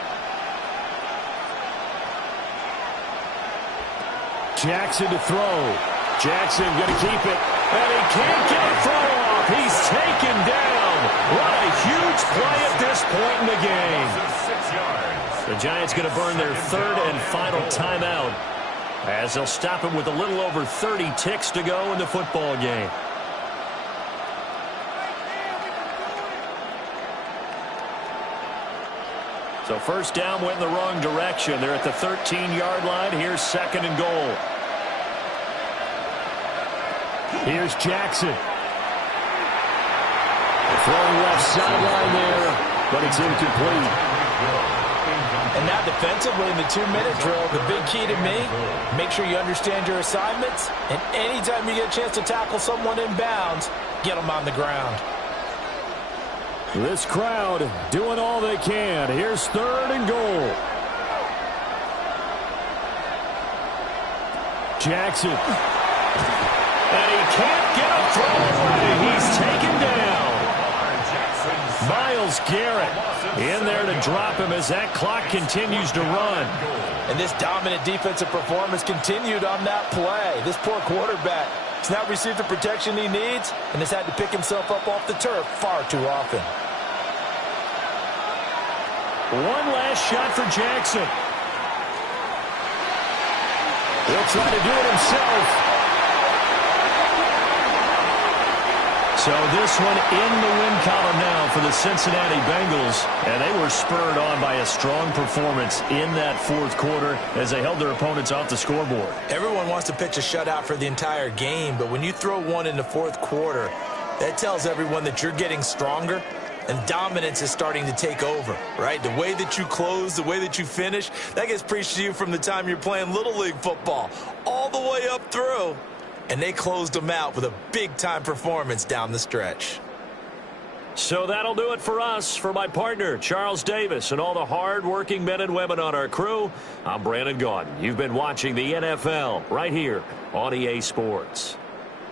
Jackson to throw. Jackson going to keep it. And he can't get a throw off. He's taken down. What a huge play at this point in the game. The Giants going to burn their 3rd and final timeout, as they'll stop it with a little over 30 ticks to go in the football game. So 1st down went in the wrong direction. They're at the 13-yard line. Here's 2nd and goal. Here's Jackson. Throwing left sideline there, but it's incomplete. And now defensively in the 2-minute drill, the big key to me, make sure you understand your assignments, and anytime you get a chance to tackle someone in bounds, get them on the ground. This crowd doing all they can. Here's 3rd and goal. Jackson. And he can't get a throw away. He's taken down. Myles Garrett in there to drop him as that clock continues to run. And this dominant defensive performance continued on that play. This poor quarterback has not received the protection he needs and has had to pick himself up off the turf far too often. One last shot for Jackson. He'll try to do it himself. So this one in the win column now for the Cincinnati Bengals. And they were spurred on by a strong performance in that 4th quarter as they held their opponents off the scoreboard. Everyone wants to pitch a shutout for the entire game, but when you throw one in the 4th quarter, that tells everyone that you're getting stronger and dominance is starting to take over, right? The way that you close, the way that you finish, that gets preached to you from the time you're playing Little League football all the way up through. And they closed them out with a big-time performance down the stretch. So that'll do it for us. For my partner, Charles Davis, and all the hard-working men and women on our crew, I'm Brandon Gaudin. You've been watching the NFL right here on EA Sports.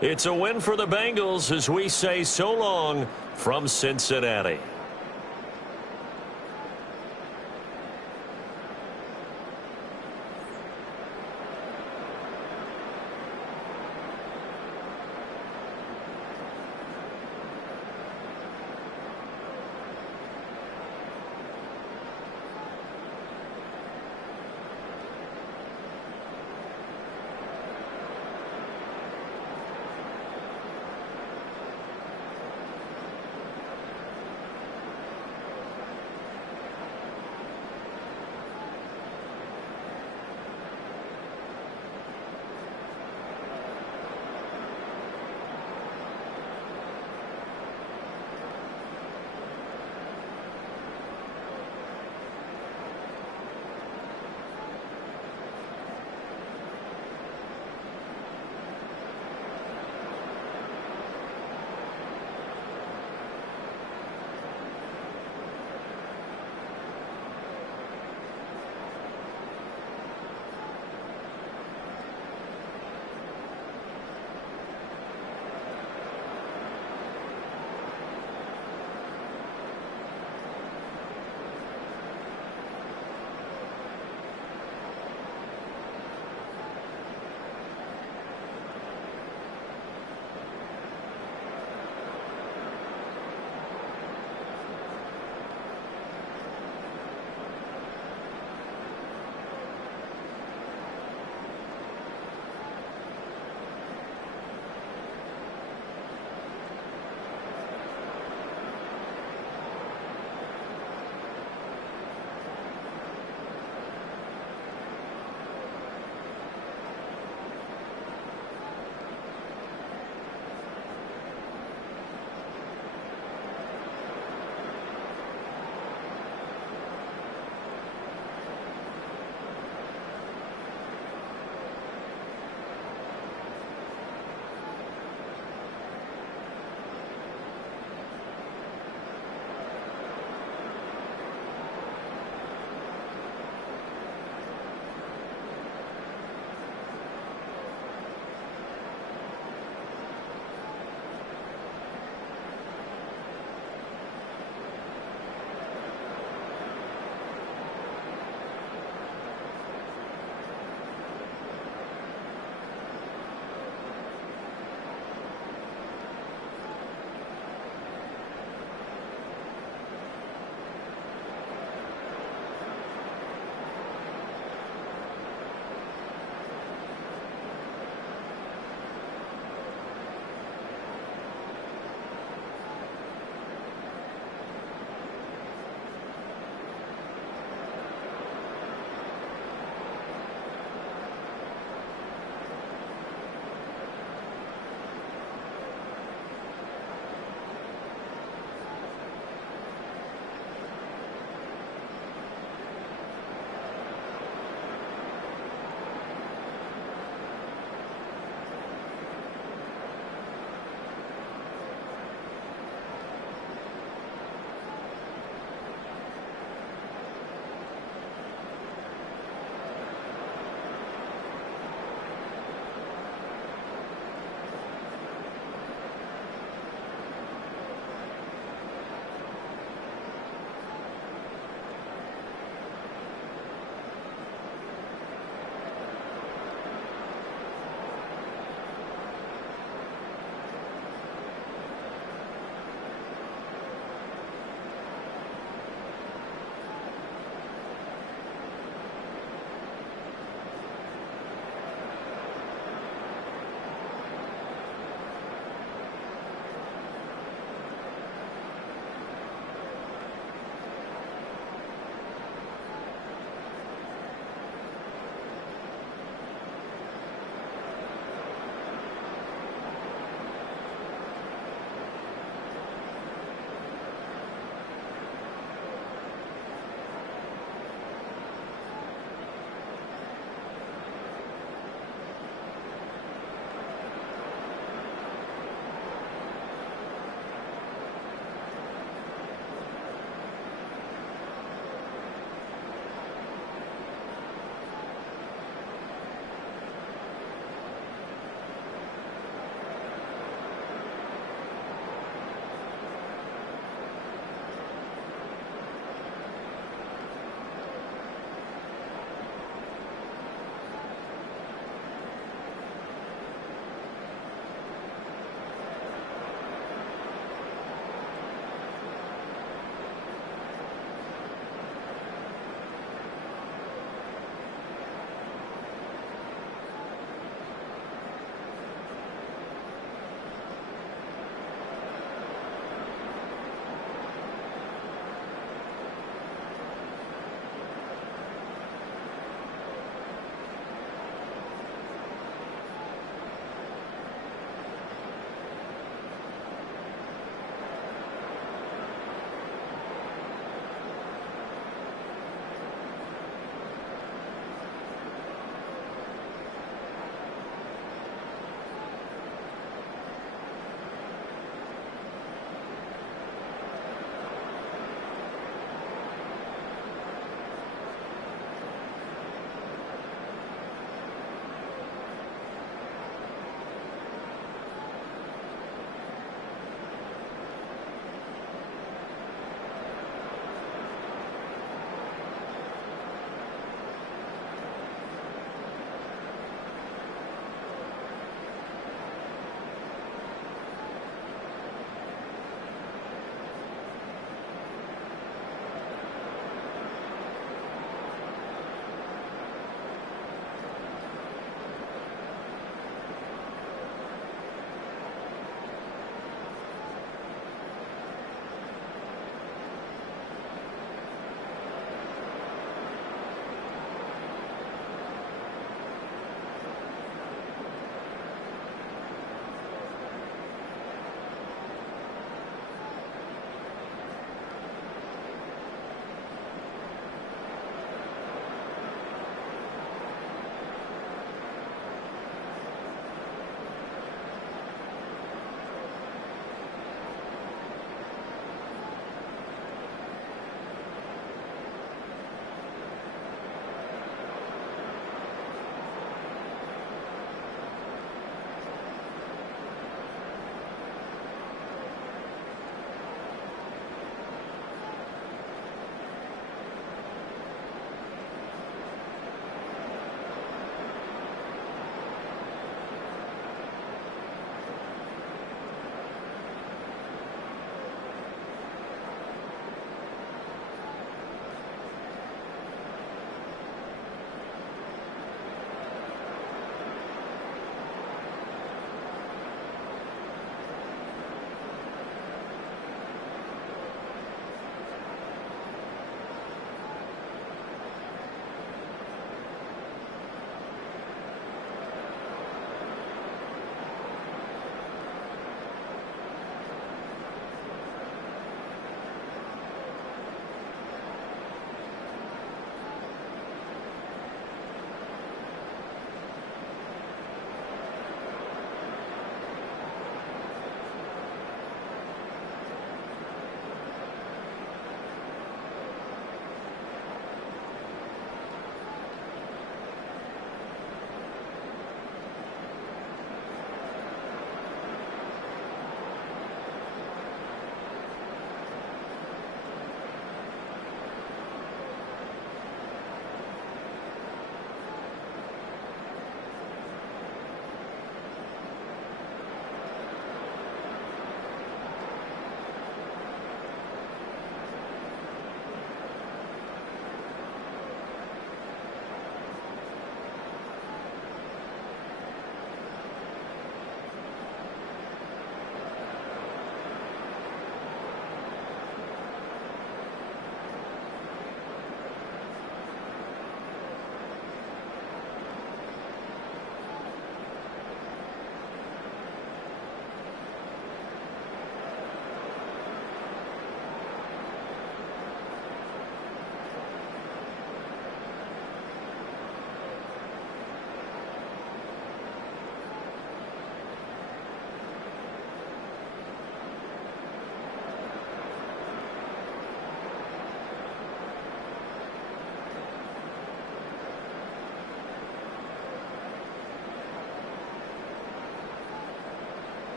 It's a win for the Bengals as we say so long from Cincinnati.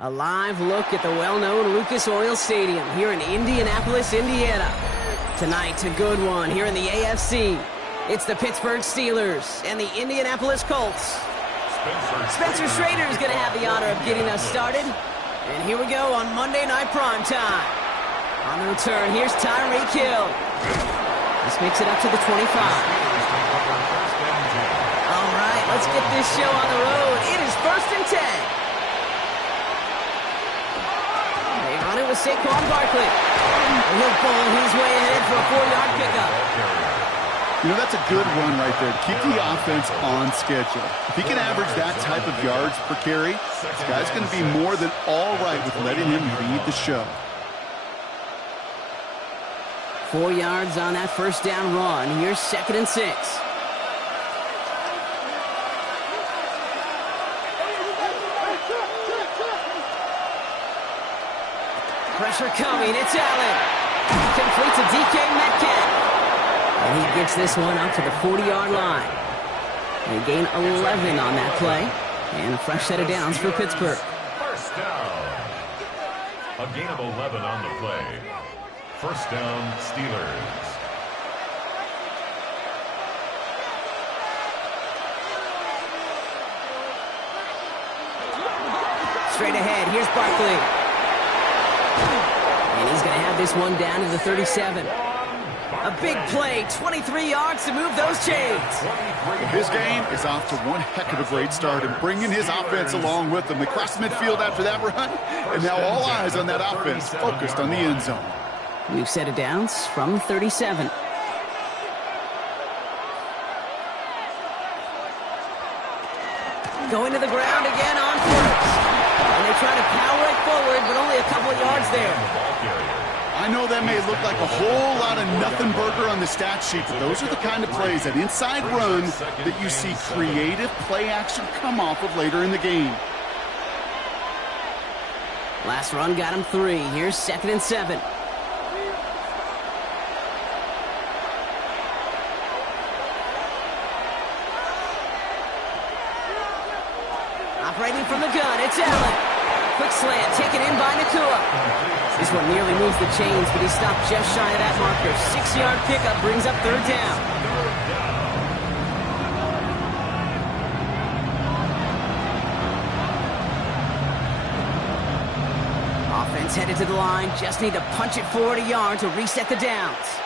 A live look at the well-known Lucas Oil Stadium here in Indianapolis, Indiana. Tonight, a good one here in the AFC. It's the Pittsburgh Steelers and the Indianapolis Colts. Spencer Schrader is going to have the honor of getting us started. And here we go on Monday Night Primetime. On the return, here's Tyreek Hill. This makes it up to the 25. All right, let's get this show on the road. It is 1st and 10. They run it with Saquon Barkley. He'll pull his way ahead for a 4-yard pickup. You know, that's a good run right there. Keep the offense on schedule. If he can average that type of yards per carry, this guy's going to be more than all right with letting him lead the show. 4 yards on that first down run. Here's 2nd and 6. Pressure coming. It's Allen. Complete to DK Metcalf. And he gets this one up to the 40-yard line. They gain 11 on that play. And a fresh set of downs for Pittsburgh. First down. A gain of 11 on the play. First down, Steelers. Straight ahead, here's Barkley. And he's going to have this one down to the 37. A big play, 23 yards to move those chains. His game is off to one heck of a great start and bringing his offense along with him. They cross midfield after that run, and now all eyes on that offense focused on the end zone. We've set it downs from 37. Going to the ground again on first. And they try to power it forward, but only a couple of yards there. I know that may look like a whole lot of nothing burger on the stat sheet, but those are the kind of plays, that inside run, that you see creative play action come off of later in the game. Last run got him 3. Here's 2nd and 7. Operating from the gun, it's Allen. Quick slant, taken in by Nakua. This one nearly moves the chains, but he stopped just shy of that marker. 6-yard pickup brings up 3rd down. Offense headed to the line. Just need to punch it forward a yard to reset the downs.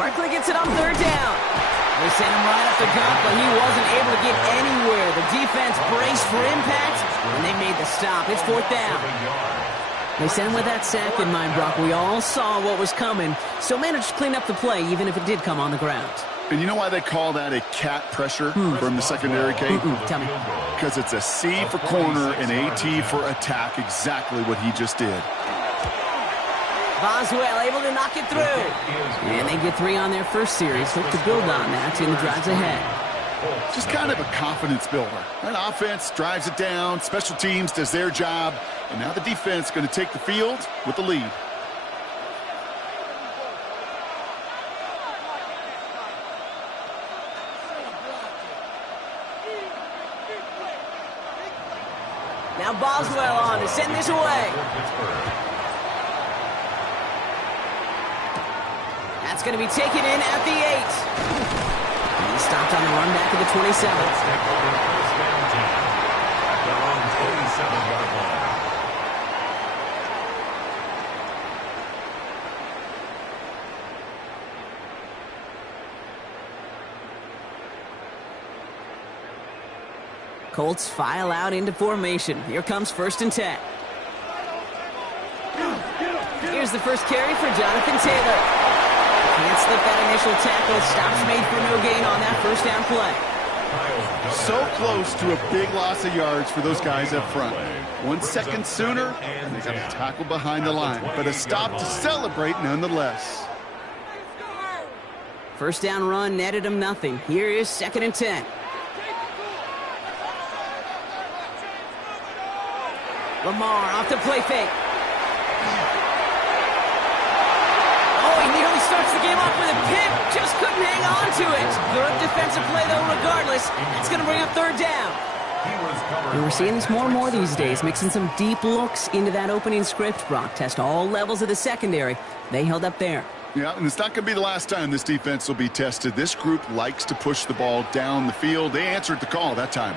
Barkley gets it on 3rd down. They sent him right up the gut, but he wasn't able to get anywhere. The defense braced for impact, and they made the stop. It's 4th down. They sent him with that sack in mind, Brock. We all saw what was coming, so managed to clean up the play, even if it did come on the ground. And you know why they call that a cat pressure from the secondary, Kate? Tell me. Because it's a C for corner and AT for attack, exactly what he just did. Boswell able to knock it through. And they get 3 on their first series. Hope to build on that in the drives ahead. Just kind of a confidence builder. That offense drives it down. Special teams does their job. And now the defense going to take the field with the lead. Now Boswell on to send this away. That's going to be taken in at the 8. And he stopped on the run back to the 27. Colts file out into formation. Here comes 1st and 10. Here's the first carry for Jonathan Taylor. Can't slip that initial tackle. Stops made for no gain on that first down play. So close to a big loss of yards for those guys up front. 1 second sooner, and they got a tackle behind the line. But a stop to celebrate nonetheless. First down run netted him nothing. Here is 2nd and 10. Lamar off the play fake. Oh, he nearly starts the game off with a pick. Just couldn't hang on to it. Good defensive play, though, regardless. That's going to bring up 3rd down. And we're seeing this more and more these days, mixing some deep looks into that opening script. Brock test all levels of the secondary. They held up there. Yeah, and it's not going to be the last time this defense will be tested. This group likes to push the ball down the field. They answered the call that time.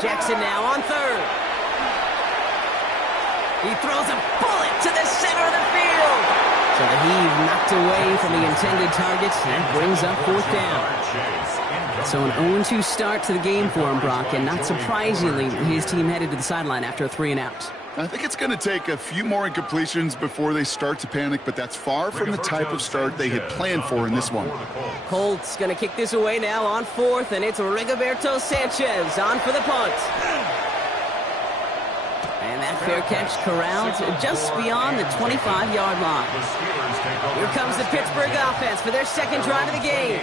Jackson now on third. He throws a bullet to the center of the field. So the heave knocked away from the intended target and brings up fourth down. So an 0-2 start to the game for him, Brock, and not surprisingly, his team headed to the sideline after a 3-and-out. I think it's going to take a few more incompletions before they start to panic, but that's far from the type of start they had planned for in this one. Colts going to kick this away now on fourth, and it's Rigoberto Sanchez on for the punt. And that fair catch corralled just beyond the 25-yard line. Here comes the Pittsburgh offense for their second drive of the game.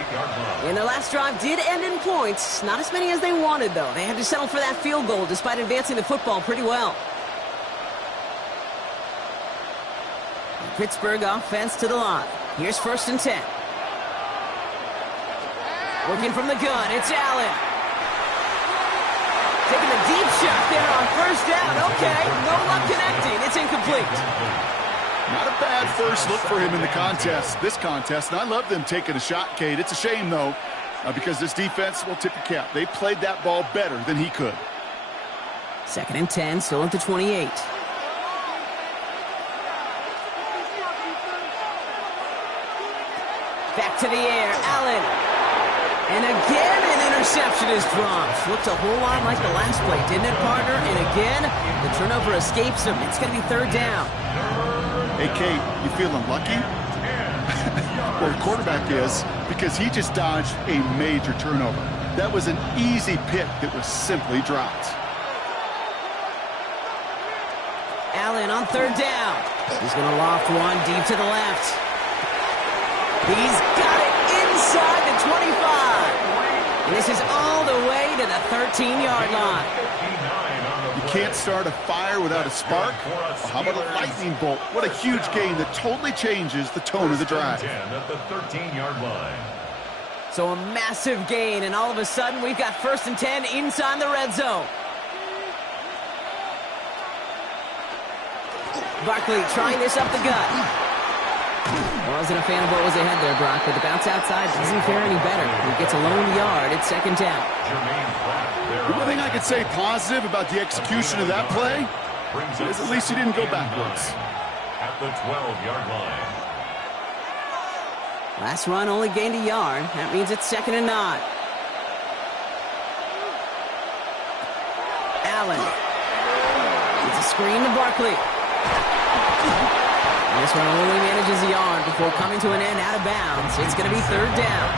And their last drive did end in points. Not as many as they wanted, though. They had to settle for that field goal despite advancing the football pretty well. The Pittsburgh offense to the line. Here's 1st and 10. Working from the gun, it's Allen. Taking a deep shot there on 1st down. Okay, no luck connecting. It's incomplete. Not a bad first look for him in the this contest, and I love them taking a shot, Kate. It's a shame, though, because this defense will tip your cap. They played that ball better than he could. 2nd and 10, still at the 28. Back to the air, Allen. And again, an interception is dropped. Looked a whole lot like the last play, didn't it, partner? And again, the turnover escapes him. It's going to be 3rd down. Hey, Kate, you feeling lucky? Well, the quarterback is, because he just dodged a major turnover. That was an easy pick that was simply dropped. Allen on 3rd down. He's going to loft one deep to the left. He's got it inside the 25. And this is all the way to the 13-yard line. You can't start a fire without a spark. Well, how about a lightning bolt? What a huge gain that totally changes the tone of the drive. At the 13-yard line. So a massive gain, and all of a sudden we've got 1st and 10 inside the red zone. Barkley trying this up the gut. Wasn't a fan of what was ahead there, Brock, but the bounce outside doesn't fare any better. He gets a lone yard at 2nd down. The one thing I could say positive about the execution of that play is at least he didn't go backwards. At the 12-yard line. Last run only gained a yard. That means it's 2nd and 9. Allen. It's a screen to Barkley. And this one only manages a yard before coming to an end out of bounds. It's going to be 3rd down.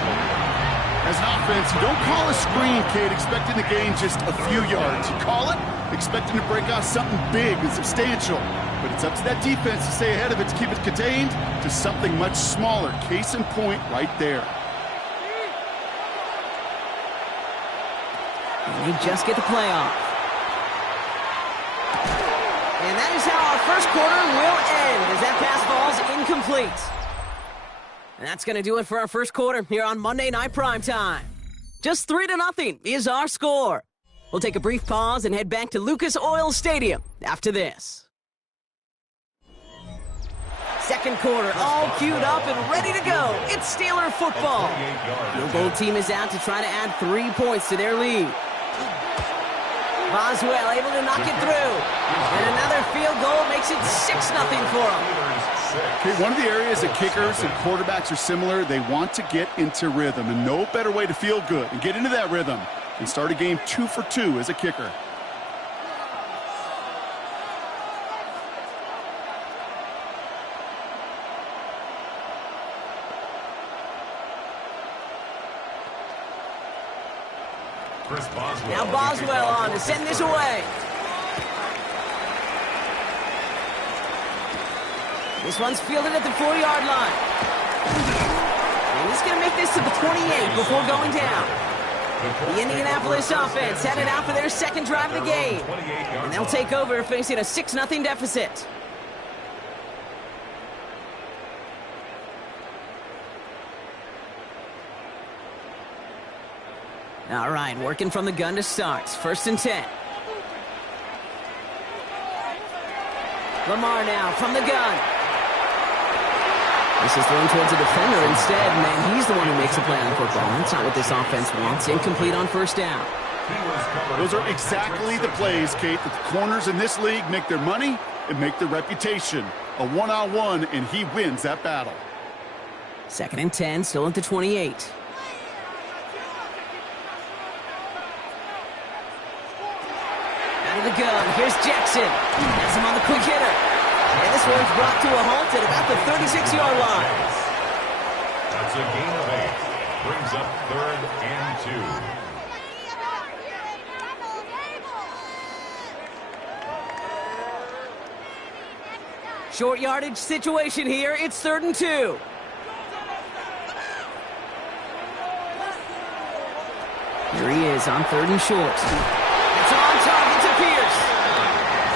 As an offense, you don't call a screen, Kate, expecting to gain just a few yards. You call it expecting to break out something big and substantial. But it's up to that defense to stay ahead of it, to keep it contained to something much smaller. Case in point right there. And they just get the playoff. And that is how our first quarter will end, as that pass falls incomplete. And that's going to do it for our first quarter here on Monday Night Primetime. Just 3-0 is our score. We'll take a brief pause and head back to Lucas Oil Stadium after this. Second quarter, all queued up and ready to go. It's Steeler football. The gold team is out to try to add 3 points to their lead. Boswell able to knock it through. And another field goal makes it 6-0 for them. Okay, one of the areas that kickers and quarterbacks are similar, they want to get into rhythm. And no better way to feel good and get into that rhythm and start a game 2 for 2 as a kicker. Now Boswell on to send this away. This one's fielded at the 4-yard line. And he's going to make this to the 28 before going down. The Indianapolis offense headed out for their second drive of the game. And they'll take over facing a 6-0 deficit. All right, working from the gun to start. 1st and 10. Lamar now from the gun. This is thrown towards a defender instead, and he's the one who makes a play on the football. That's not what this offense wants. Incomplete on 1st down. Those are exactly the plays, Kate, that the corners in this league make their money and make their reputation. A one-on-one, and he wins that battle. 2nd and 10, still at the 28. Out of the gun, here's Jackson. Has him on the quick hitter. And this one's brought to a halt at about the 36-yard line. That's a gain of 8. Brings up 3rd and 2. Short yardage situation here. It's 3rd and 2. Here he is on 3rd and short. It's on target to Pierce.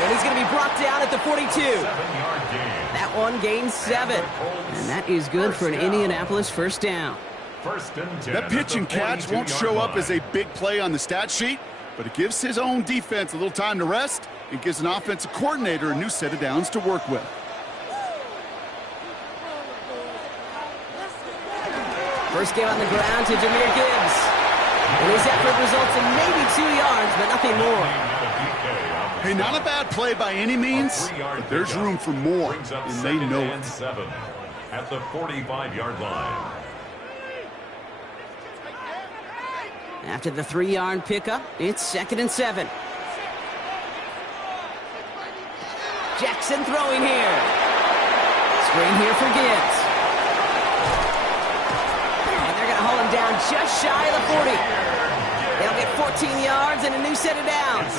And he's going to be brought down at the 42. 7-yard gain. That one gains 7. And that is good for an Indianapolis 1st down. 1st and 10. That pitch and catch won't show up as a big play on the stat sheet, but it gives his own defense a little time to rest. It gives an offensive coordinator a new set of downs to work with. First game on the ground to Jahmyr Gibbs. And his effort results in maybe 2 yards, but nothing more. Hey, not a bad play by any means, but there's room for more, and they know it. 7 at the 45-yard line. After the 3-yard pickup, it's 2nd and 7. Jackson throwing here. Screen here for Gibbs. And they're going to hold him down just shy of the 40. They'll get 14 yards and a new set of downs.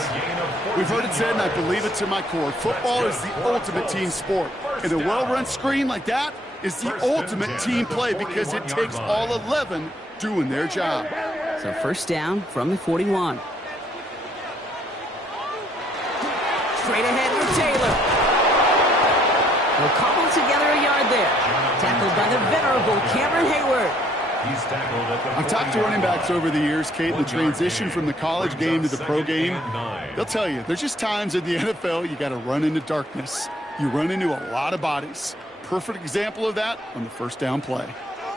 We've heard it said, and I believe it to my core, football is the ultimate team sport. And a well-run screen like that is the ultimate team play because it takes all 11 doing their job. So 1st down from the 41. Straight ahead with Taylor. They'll cobble together a yard there. Tackled by the venerable Cameron Hayward. He's tackled at the I've talked to running backs over the years, Kate, the transition from the college game to the pro game. They'll tell you, there's just times in the NFL you got to run into darkness. You run into a lot of bodies. Perfect example of that on the 1st down play.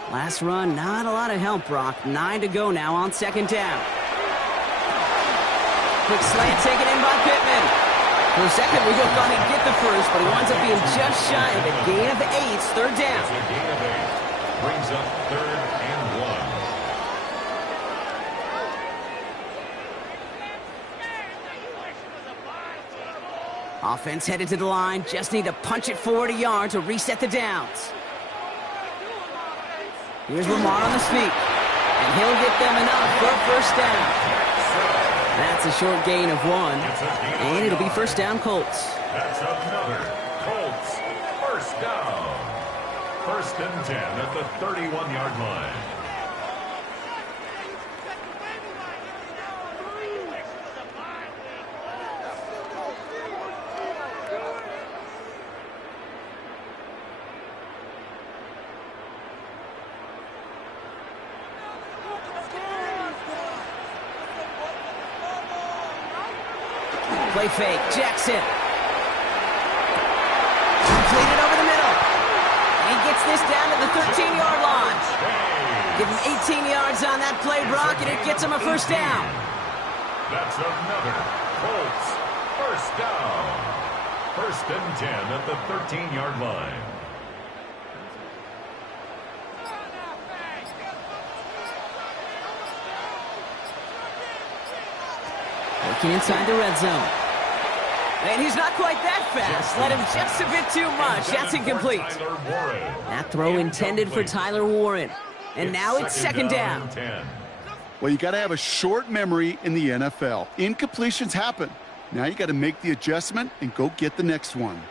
Last run, not a lot of help, Brock. 9 to go now on 2nd down. Quick slant taken in by Pittman. For a second, we thought he'd get the first, but he winds up being just shy of a gain of 8. 3rd down. a gain of 8. Brings up 3rd and 1. Offense headed to the line. Just need to punch it forward a yard to reset the downs. Here's Lamar on the sneak. And he'll get them enough for a 1st down. That's a short gain of 1. And it'll be 1st down Colts. That's another Colts 1st down. 1st and 10 at the 31-yard line. Play fake, Jackson. Completed over the middle. And he gets this down to the 13-yard line. Give him 18 yards on that play, Brock, and it gets him a 1st down. That's another Colts 1st down. 1st and 10 at the 13-yard line. Working inside the red zone. And he's not quite that fast. Let him just a bit too much. That's incomplete. That throw intended for Tyler Warren. And now it's 2nd down. Well, you got to have a short memory in the NFL. Incompletions happen. Now you got to make the adjustment and go get the next one.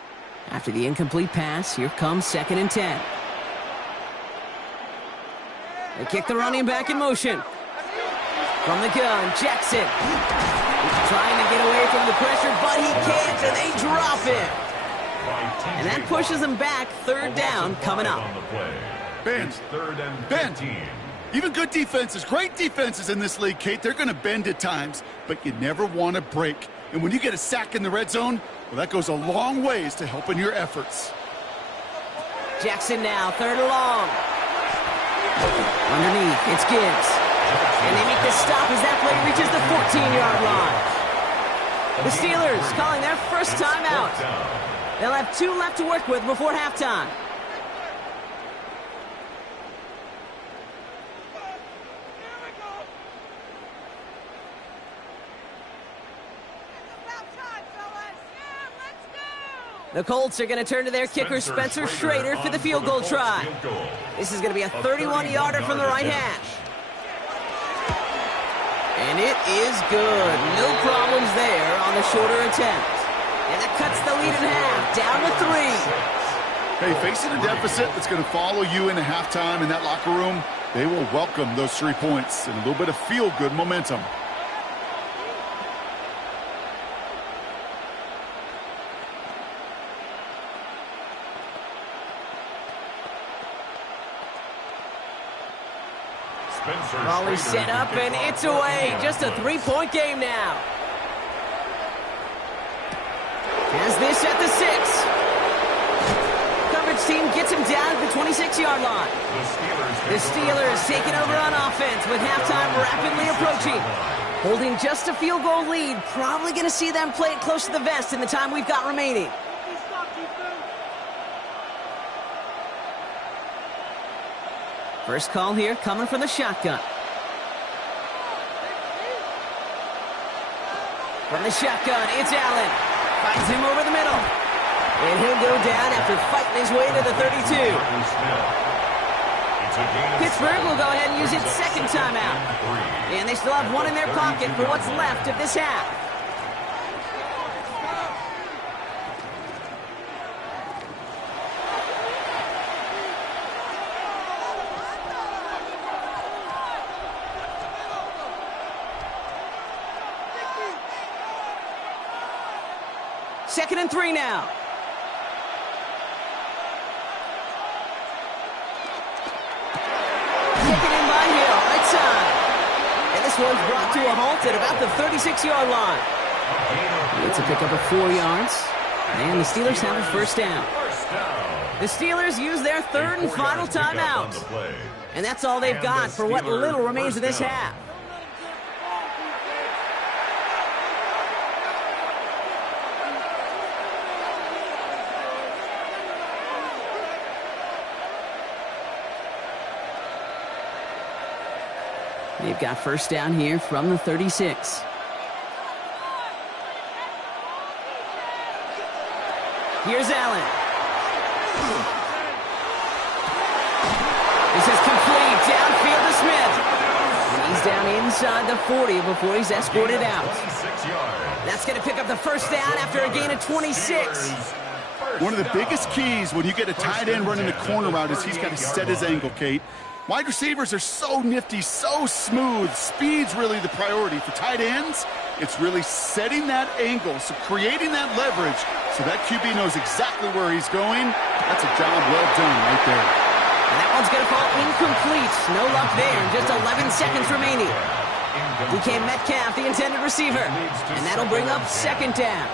After the incomplete pass, here comes 2nd and 10. They kick the running back in motion. From the gun, Jackson. He's trying to get away from the pressure, but he can't, and they drop him. And that pushes him back. 3rd down coming up. Ben. 3rd and 15. Even good defenses, great defenses in this league, Kate, they're going to bend at times, but you never want to break. And when you get a sack in the red zone, well, that goes a long ways to helping your efforts. Jackson now, 3rd and long. Underneath, it's Gibbs. And they make the stop as that play reaches the 14-yard line. The Steelers calling their first timeout. They'll have 2 left to work with before halftime. The Colts are going to turn to their kicker, Spencer Schrader, for the field goal try. This is going to be a 31-yarder from the right hash. And it is good. No problems there on the shorter attempt. And that cuts the lead in half, down to 3. Hey, facing a deficit that's going to follow you into halftime in that locker room, they will welcome those 3 points and a little bit of feel-good momentum. Raleigh set up, and it's away. Just a 3-point game now. Has this at the 6. Coverage team gets him down at the 26-yard line. The Steelers taking over on offense with halftime rapidly approaching. Holding just a field goal lead. Probably going to see them play it close to the vest in the time we've got remaining. First call here coming from the shotgun. From the shotgun, it's Allen. Finds him over the middle. And he'll go down after fighting his way to the 32. Pittsburgh will go ahead and use its second timeout. And they still have 1 in their pocket for what's left of this half. Second and 3 now. Taken in by Hill, right side. And this one's brought to a halt at about the 36-yard line. It's a pickup of 4 yards. And the Steelers have a first down. The Steelers use their 3rd and final timeout. And that's all they've got for what little remains of this half. They've got first down here from the 36. Here's Allen. This is complete. Downfield to Smith. And he's down inside the 40 before he's escorted out. That's going to pick up the first down after a gain of 26. One of the biggest keys when you get a tight end running the corner route is he's got to set his angle, Kate. Wide receivers are so nifty, so smooth. Speed's really the priority. For tight ends, it's really setting that angle, so creating that leverage so that QB knows exactly where he's going. That's a job well done right there. And that one's going to fall incomplete. No luck there. Just 11 seconds remaining. DK Metcalf, the intended receiver. And that'll bring up second down.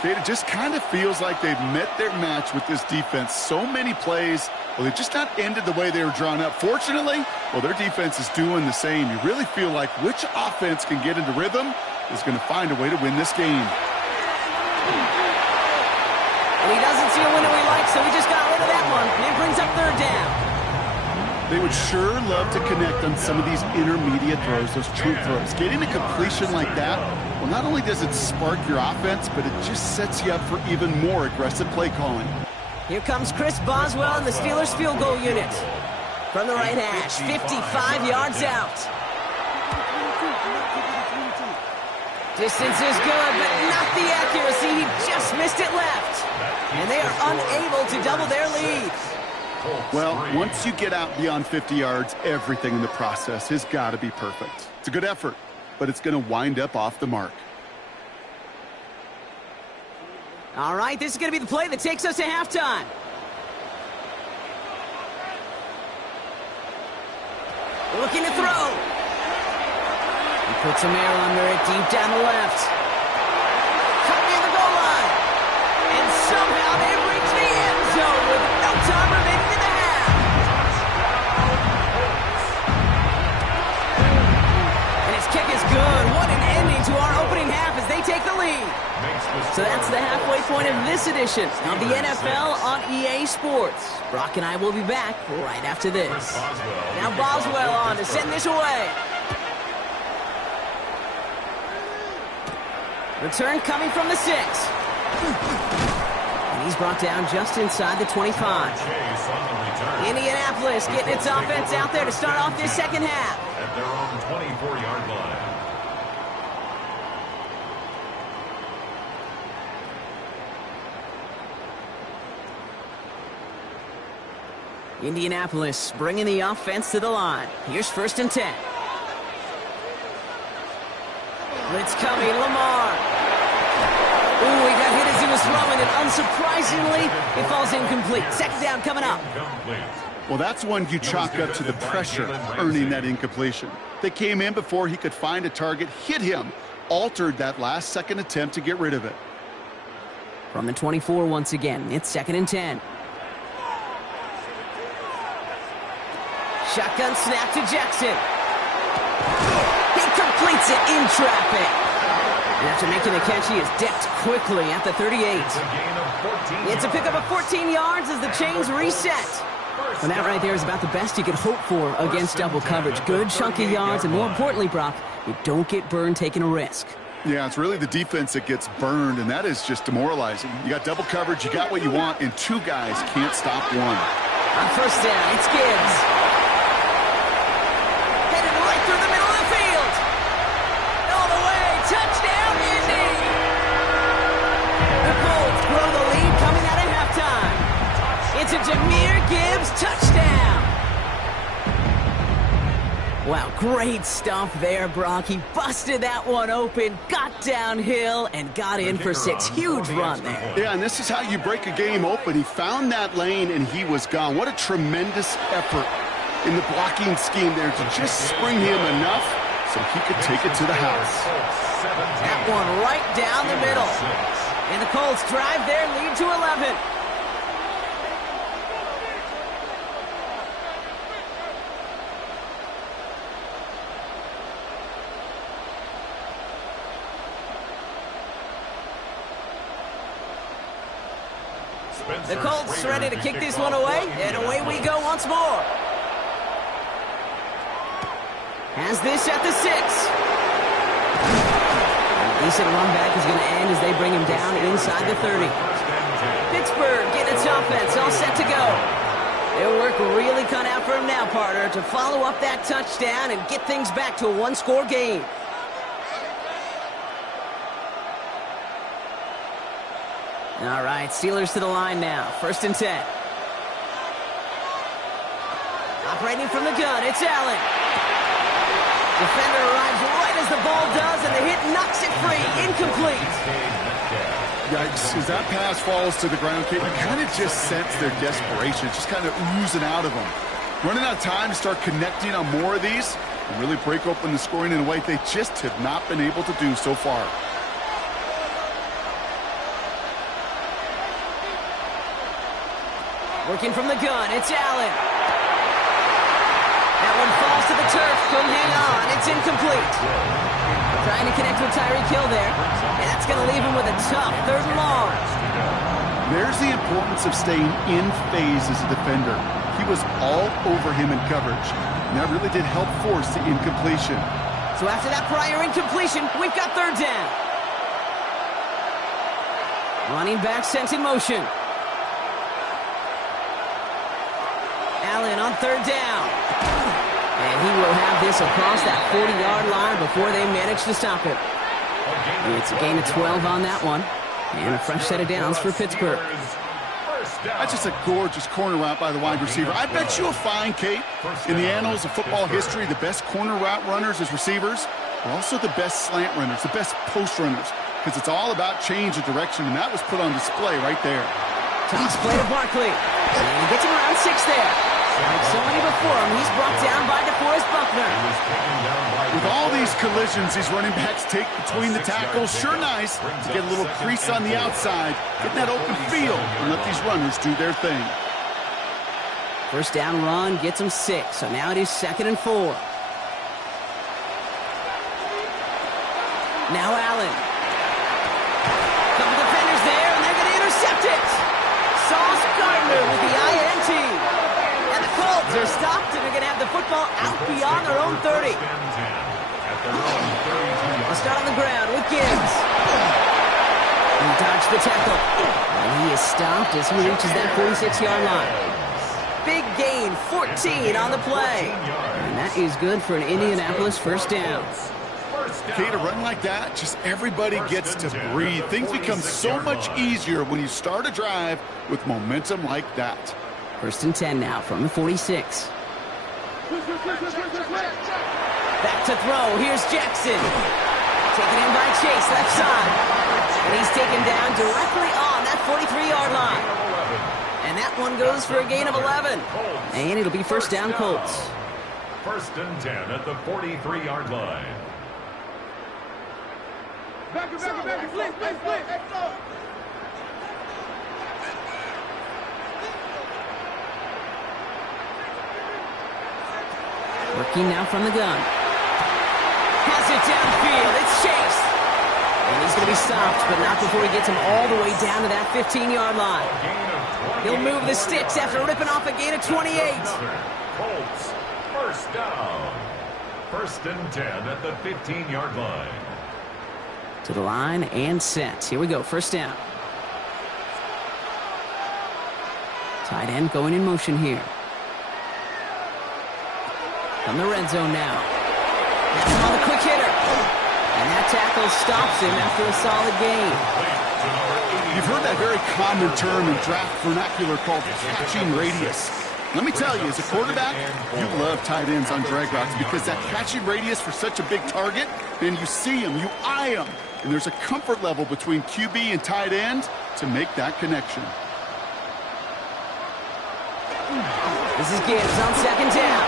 Kate, it just kind of feels like they've met their match with this defense. So many plays, well, they've just not ended the way they were drawn up. Fortunately, well, their defense is doing the same. You really feel like which offense can get into rhythm is going to find a way to win this game. And he doesn't see a window he likes, so he just got rid of that one. And it brings up 3rd down. They would sure love to connect on some of these intermediate throws, those true throws. Getting a completion like that, well, not only does it spark your offense, but it just sets you up for even more aggressive play calling. Here comes Chris Boswell and the Steelers field goal unit. From the right hash, 55 yards out. Distance is good, but not the accuracy. He just missed it left. And they are unable to double their lead. Well, once you get out beyond 50 yards, everything in the process has got to be perfect. It's a good effort, but it's going to wind up off the mark. All right, this is going to be the play that takes us to halftime. Looking to throw. He puts some air under it deep down the left. Cut near the goal line. And somehow they've reached the end zone with no time remaining in the half. And his kick is good. What an ending to our opening half as they take the lead. So that's the halfway point of this edition of the NFL on EA Sports. Brock and I will be back right after this. Now Boswell on to send this away. Return coming from the 6. And he's brought down just inside the 25. Indianapolis getting its offense out there to start off this second half. At their own 24-yard line. Indianapolis bringing the offense to the line. Here's 1st and 10. Blitz coming, Lamar. Ooh, he got hit as he was throwing, and unsurprisingly, it falls incomplete. Second down coming up. Well, that's one you chalk up to the pressure earning that incompletion. They came in before he could find a target, hit him, altered that last-second attempt to get rid of it. From the 24 once again, it's 2nd and 10. Shotgun snap to Jackson. He completes it in traffic. And after making the catch, he is decked quickly at the 38. It's a pickup of 14 yards as the chains reset. And that right there is about the best you could hope for against double coverage. Good chunky yards, and more importantly, Brock, you don't get burned taking a risk. Yeah, it's really the defense that gets burned, and that is just demoralizing. You got double coverage, you got what you want, and 2 guys can't stop one. On 1st down, it's Gibbs. Through the middle of the field. All the way. Touchdown, Indy. The Colts grow the lead coming out of halftime. It's a Jahmyr Gibbs touchdown. Wow, great stuff there, Brock. He busted that one open, got downhill, and got in for 6. Huge run there. Yeah, and this is how you break a game open. He found that lane, and he was gone. What a tremendous effort in the blocking scheme there to just spring him enough so he could take it to the house. That one right down the middle. And the Colts drive their lead to 11. The Colts ready to kick this one away, and away we go once more. Has this at the 6. Decent run back is going to end as they bring him down inside the 30. Pittsburgh getting its offense all set to go. Their work really cut out for him now, partner, to follow up that touchdown and get things back to a 1-score game. All right, Steelers to the line now. 1st and 10. Operating from the gun, it's Allen. Defender arrives right as the ball does, and the hit knocks it free. Incomplete. Yikes, as that pass falls to the ground, Kate, you kind of just sense their desperation. It's just kind of oozing out of them. Running out of time to start connecting on more of these and really break open the scoring in a way they just have not been able to do so far. Working from the gun, it's Allen. That one falls to the turf, couldn't hang on, it's incomplete. Trying to connect with Tyreek Hill there, and that's going to leave him with a tough 3rd and long. There's the importance of staying in phase as a defender. He was all over him in coverage, and that really did help force the incompletion. So after that prior incompletion, we've got 3rd down. Running back sent in motion. Allen on 3rd down. And he will have this across that 40-yard line before they manage to stop it. It's a gain of 12 on that one. And a fresh set of downs for Pittsburgh. That's just a gorgeous corner route by the wide receiver. I bet you'll find, Kate, in the annals of football history, the best corner route runners as receivers are also the best slant runners, the best post runners, because it's all about change of direction, and that was put on display right there. Toss play to Barkley. And he gets him around 6 there. Like so many before him, he's brought down by DeForest Buckner. With all these collisions these running backs take between the tackles, sure nice to get a little crease on the outside, get that open field, and let these runners do their thing. First down run gets him 6, so now it is 2nd and 4. Now Allen. Couple defenders there, and they're going to intercept it. Sauce Gardner with the INT. And the Colts are stopped, and they're going to have the football out beyond their own 30. They'll start on the ground with Gibbs. He dodged the tackle. And he is stopped as he reaches that 46-yard line. Big gain, 14 on the play. And that is good for an Indianapolis first down. Okay, to run like that, just everybody gets to breathe. Things become so much easier when you start a drive with momentum like that. 1st and 10 now from the 46. Back to throw. Here's Jackson. Taken in by Chase, left side. And he's taken down directly on that 43-yard line. And that one goes for a gain of 11. And it'll be first down Colts. 1st and 10 at the 43-yard line. Back, blitz. Working now from the gun. Has it downfield. It's Chase. And he's going to be stopped, but not before he gets him all the way down to that 15-yard line. He'll move the sticks after ripping off a gain of 28. Colts, first down. 1st and 10 at the 15-yard line. To the line and set. Here we go, first down. Tight end going in motion here. From the red zone now. That's him on the quick hitter. And that tackle stops him after a solid gain. You've heard that very common term in draft vernacular called catching radius. Let me tell you, as a quarterback, you love tight ends on drag routes because that catching radius for such a big target, and you see him, you eye him, and there's a comfort level between QB and tight end to make that connection. This is Gibbs on 2nd down.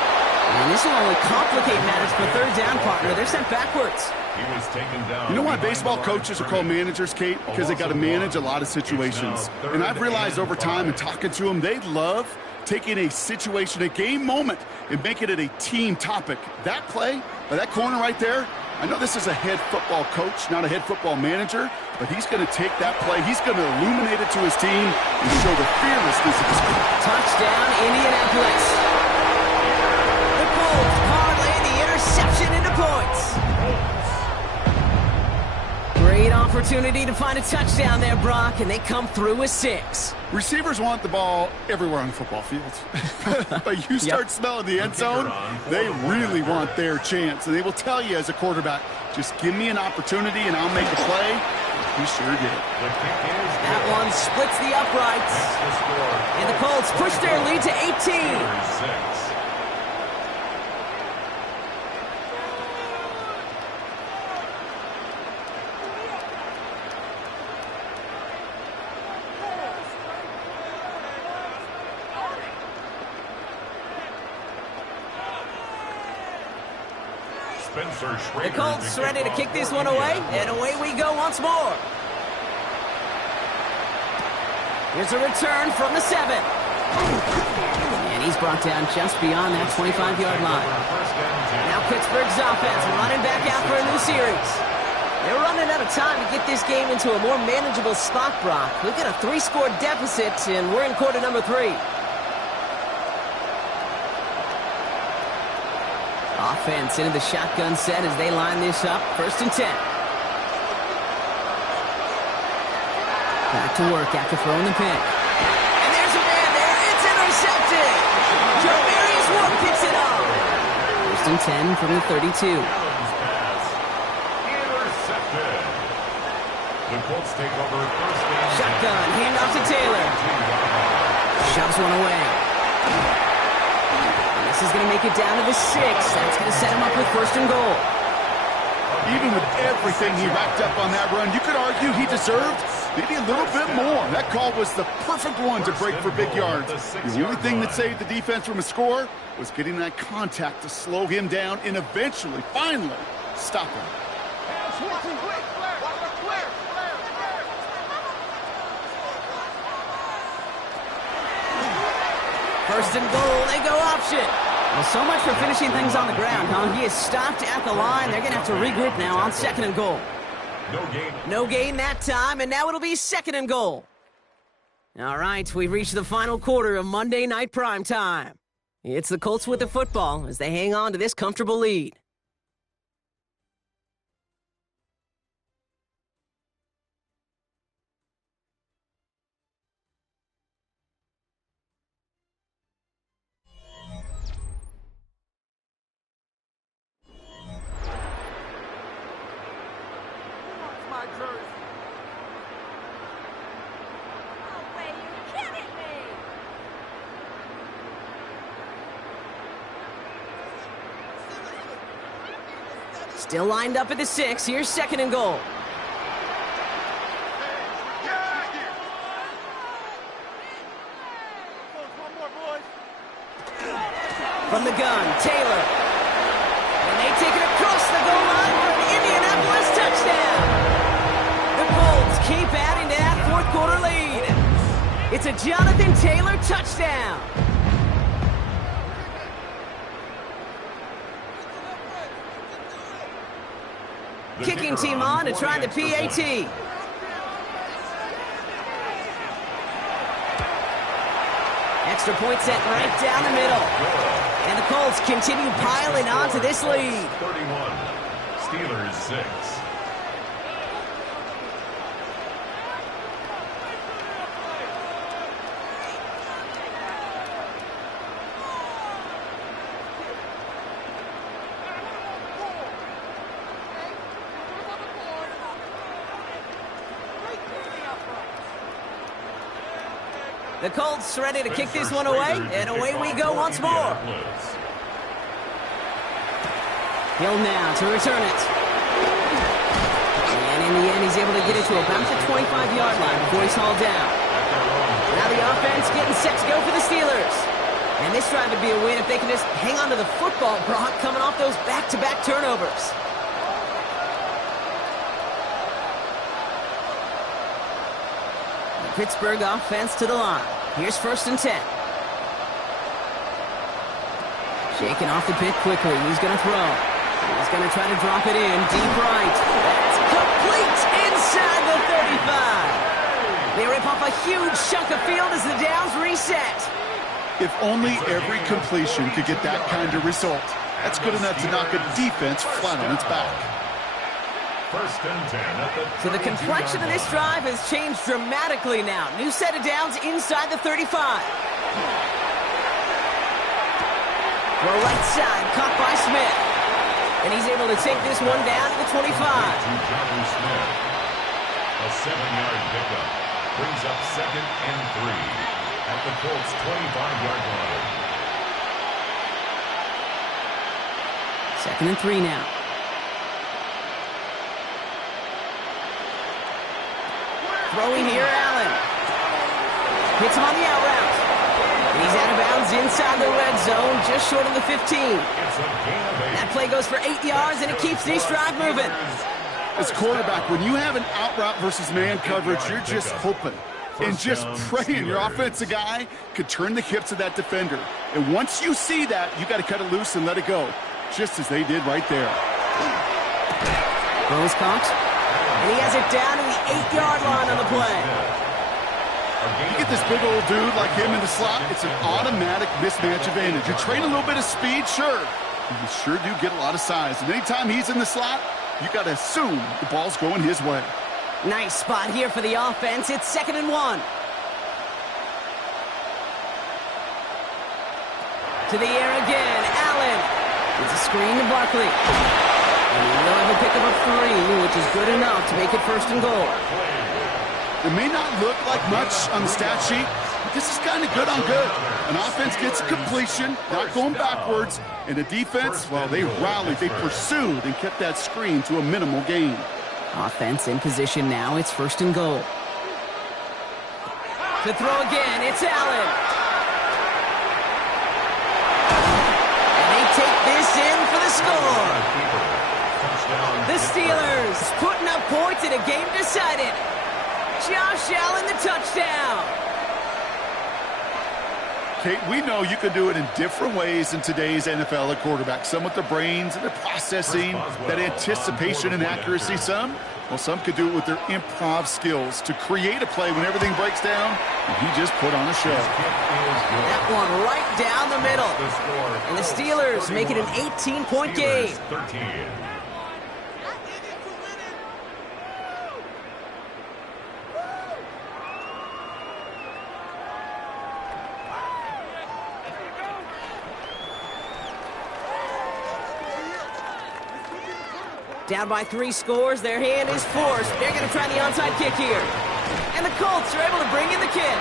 And this will only complicate matters for 3rd down, partner. They're sent backwards. He was taken down. You know why baseball coaches are called managers, Kate? Because they got to manage a lot of situations. And I've realized over time in talking to them, they love taking a situation, a game moment, and making it a team topic. That play, by that corner right there, I know this is a head football coach, not a head football manager, but he's going to take that play, he's going to illuminate it to his team and show the fearlessness of his team. Touchdown, Indianapolis. The Colts parlay the interception into points. Great opportunity to find a touchdown there, Brock, and they come through with 6. Receivers want the ball everywhere on the football field. But you start smelling the end zone, they really want their chance. And they will tell you as a quarterback, just give me an opportunity and I'll make a play. He sure did. That one splits the uprights. And the Colts push their lead to 18. The Colts ready to kick this one away, and away we go once more. Here's a return from the 7. And he's brought down just beyond that 25-yard line. Now Pittsburgh's offense running back out for a new series. They're running out of time to get this game into a more manageable spot, Brock. Look at a 3-score deficit, and we're in quarter number 3. Offense into the shotgun set as they line this up. 1st and 10. Back to work after throwing the pick. And there's a man there. It's intercepted. Jomarius Ward picks it up. 1st and 10 from the 32. Intercepted. The Colts take over 1st and Shotgun. Handoff to Taylor. Shoves one away. This is going to make it down to the 6. That's going to set him up with 1st and goal. Even with everything he racked up on that run, you could argue he deserved maybe a little bit more. That call was the perfect one to break for big yards. The only thing that saved the defense from a score was getting that contact to slow him down and eventually, finally, stop him. First and goal, they go option. Well, so much for finishing things on the ground, huh? He is stopped at the line. They're going to have to regroup now on second and goal. No gain that time, and now it'll be second and goal. All right, we've reached the final quarter of Monday Night Prime Time. It's the Colts with the football as they hang on to this comfortable lead. Still lined up at the 6. Here's second and goal. From the gun, Taylor. And they take it across the goal line for an Indianapolis touchdown. The Colts keep adding to that fourth quarter lead. It's a Jonathan Taylor touchdown. Kicking team on to try the PAT. Extra point set right down the middle. And the Colts continue piling on to this lead. 31, Steelers 6. The Colts ready to kick this one away, and away we go once more. Hill now to return it. And in the end, he's able to get it to about the 25-yard line before he's hauled down. Now the offense getting set to go for the Steelers. And this drive would be a win if they can just hang on to the football, Brock, coming off those back-to-back turnovers. Pittsburgh offense to the line. Here's first and 10. Shaking off the pick quickly. He's going to throw. He's going to try to drop it in. Deep right. That's complete inside the 35. They rip off a huge chunk of field as the downs reset. If only every completion could get that kind of result. That's good enough to knock a defense flat on its back. First and 10 at the So the complexion of this drive has changed dramatically now. New set of downs inside the 35. Throw right side, caught by Smith. And he's able to take this one down to the 25. Jonnu Smith. A 7-yard pickup brings up second and 3 at the Colts' 25-yard line. Second and 3 now. Throwing here, Allen. Hits him on the out route. And he's out of bounds inside the red zone, just short of the 15. That play goes for 8 yards, and it keeps this drive moving. As quarterback, when you have an out route versus man coverage, you're just hoping and just praying your offensive guy could turn the hips of that defender. And once you see that, you got to cut it loose and let it go, just as they did right there. Rose caught. And he has it down to the 8-yard line on the play. You get this big old dude like him in the slot, it's an automatic mismatch advantage. You train a little bit of speed, sure. You sure do get a lot of size. And anytime he's in the slot, you got to assume the ball's going his way. Nice spot here for the offense. It's second and 1. To the air again. Allen. It's a screen to Barkley. And he'll have a pickup of 3, which is good enough to make it first and goal. It may not look like much on the stat sheet, but this is kind of good on good. An offense gets a completion, not going backwards, and the defense, well, they rallied, they pursued, and kept that screen to a minimal gain. Offense in position now. It's first and goal. To throw again, it's Allen. And they take this in for the score. The Steelers putting up points in a game decided. Josh Allen, the touchdown. Kate, we know you can do it in different ways in today's NFL at quarterback. Some with their brains and their processing, that anticipation and accuracy. Some could do it with their improv skills to create a play when everything breaks down, and he just put on a show. That one right down the middle. And the Steelers make it an 18-point game. Down by 3 scores, their hand is forced. They're going to try the onside kick here. And the Colts are able to bring in the kick.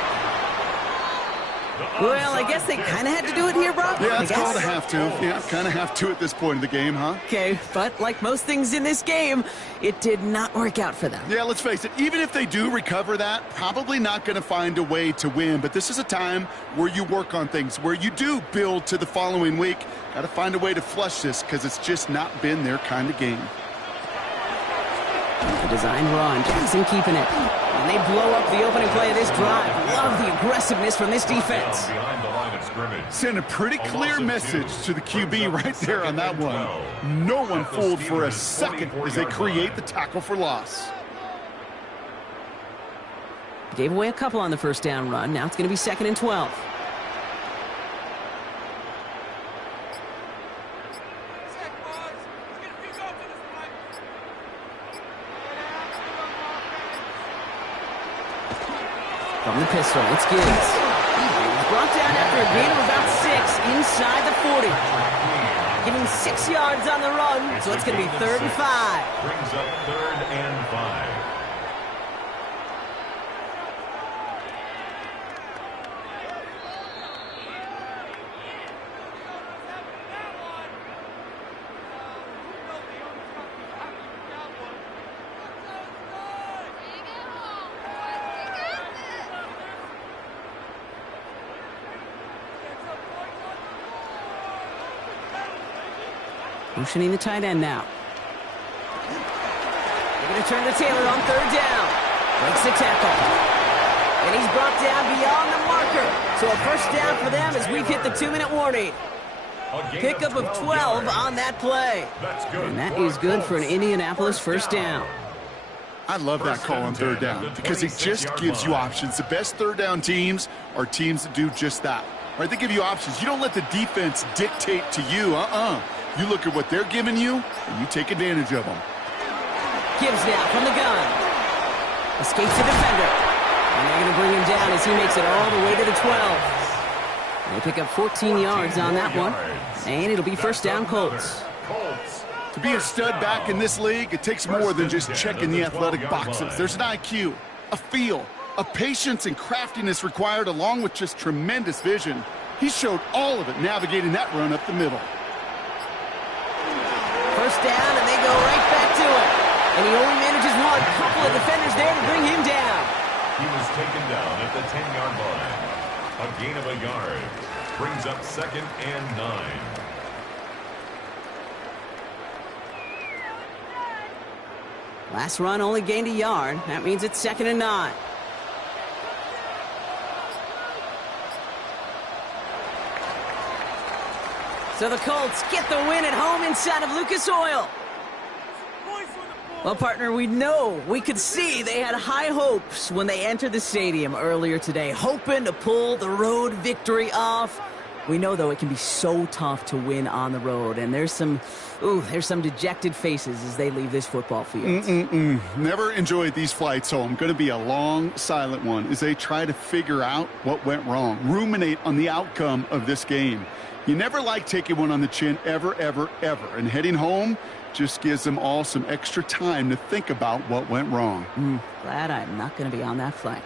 Well, I guess they kind of had to do it here, Brock. Yeah, it's called a have to. Yeah, kind of have to at this point in the game, huh? Okay, but like most things in this game, it did not work out for them. Yeah, let's face it, even if they do recover that, probably not going to find a way to win. But this is a time where you work on things, where you do build to the following week. Got to find a way to flush this because it's just not been their kind of game. The design run, Jackson keeping it. And they blow up the opening play of this drive. Love the aggressiveness from this defense. Send a pretty clear message to the QB right there on that one. No one fooled for a second as they create the tackle for loss. Gave away a couple on the first down run. Now it's going to be 2nd and 12. From the pistol, it's Gibbs. He's brought down after a gain of about 6 inside the 40. Giving 6 yards on the run, so it's going to be 3rd and 5. Brings up 3rd and 5. Motioning the tight end now. They're going to turn to Taylor on 3rd down. Breaks the tackle. And he's brought down beyond the marker. So a first down for them as we've hit the 2-minute warning. Pickup of 12 on that play. And that is good for an Indianapolis first down. I love that call on 3rd down because it just gives you options. The best 3rd down teams are teams that do just that. Right? They give you options. You don't let the defense dictate to you. You look at what they're giving you, and you take advantage of them. Gibbs now from the gun. Escapes the defender. And they're going to bring him down as he makes it all the way to the 12. They pick up 14 yards on that one. And it'll be first down Colts. To be a stud back in this league, it takes more than just checking the athletic boxes. There's an IQ, a feel, a patience and craftiness required along with just tremendous vision. He showed all of it navigating that run up the middle. First down, and they go right back to it. And he only manages one. Couple of defenders there to bring him down. He was taken down at the 10-yard line. A gain of a yard. Brings up 2nd and 9. Last run only gained a yard. That means it's 2nd and 9. So the Colts get the win at home inside of Lucas Oil. Well, partner, we could see they had high hopes when they entered the stadium earlier today, hoping to pull the road victory off. We know, though, it can be so tough to win on the road, and there's some dejected faces as they leave this football field. Never enjoyed these flights home. Going to be a long, silent one as they try to figure out what went wrong, ruminate on the outcome of this game. You never like taking one on the chin, ever, ever, ever. And heading home just gives them all some extra time to think about what went wrong. Glad I'm not going to be on that flight.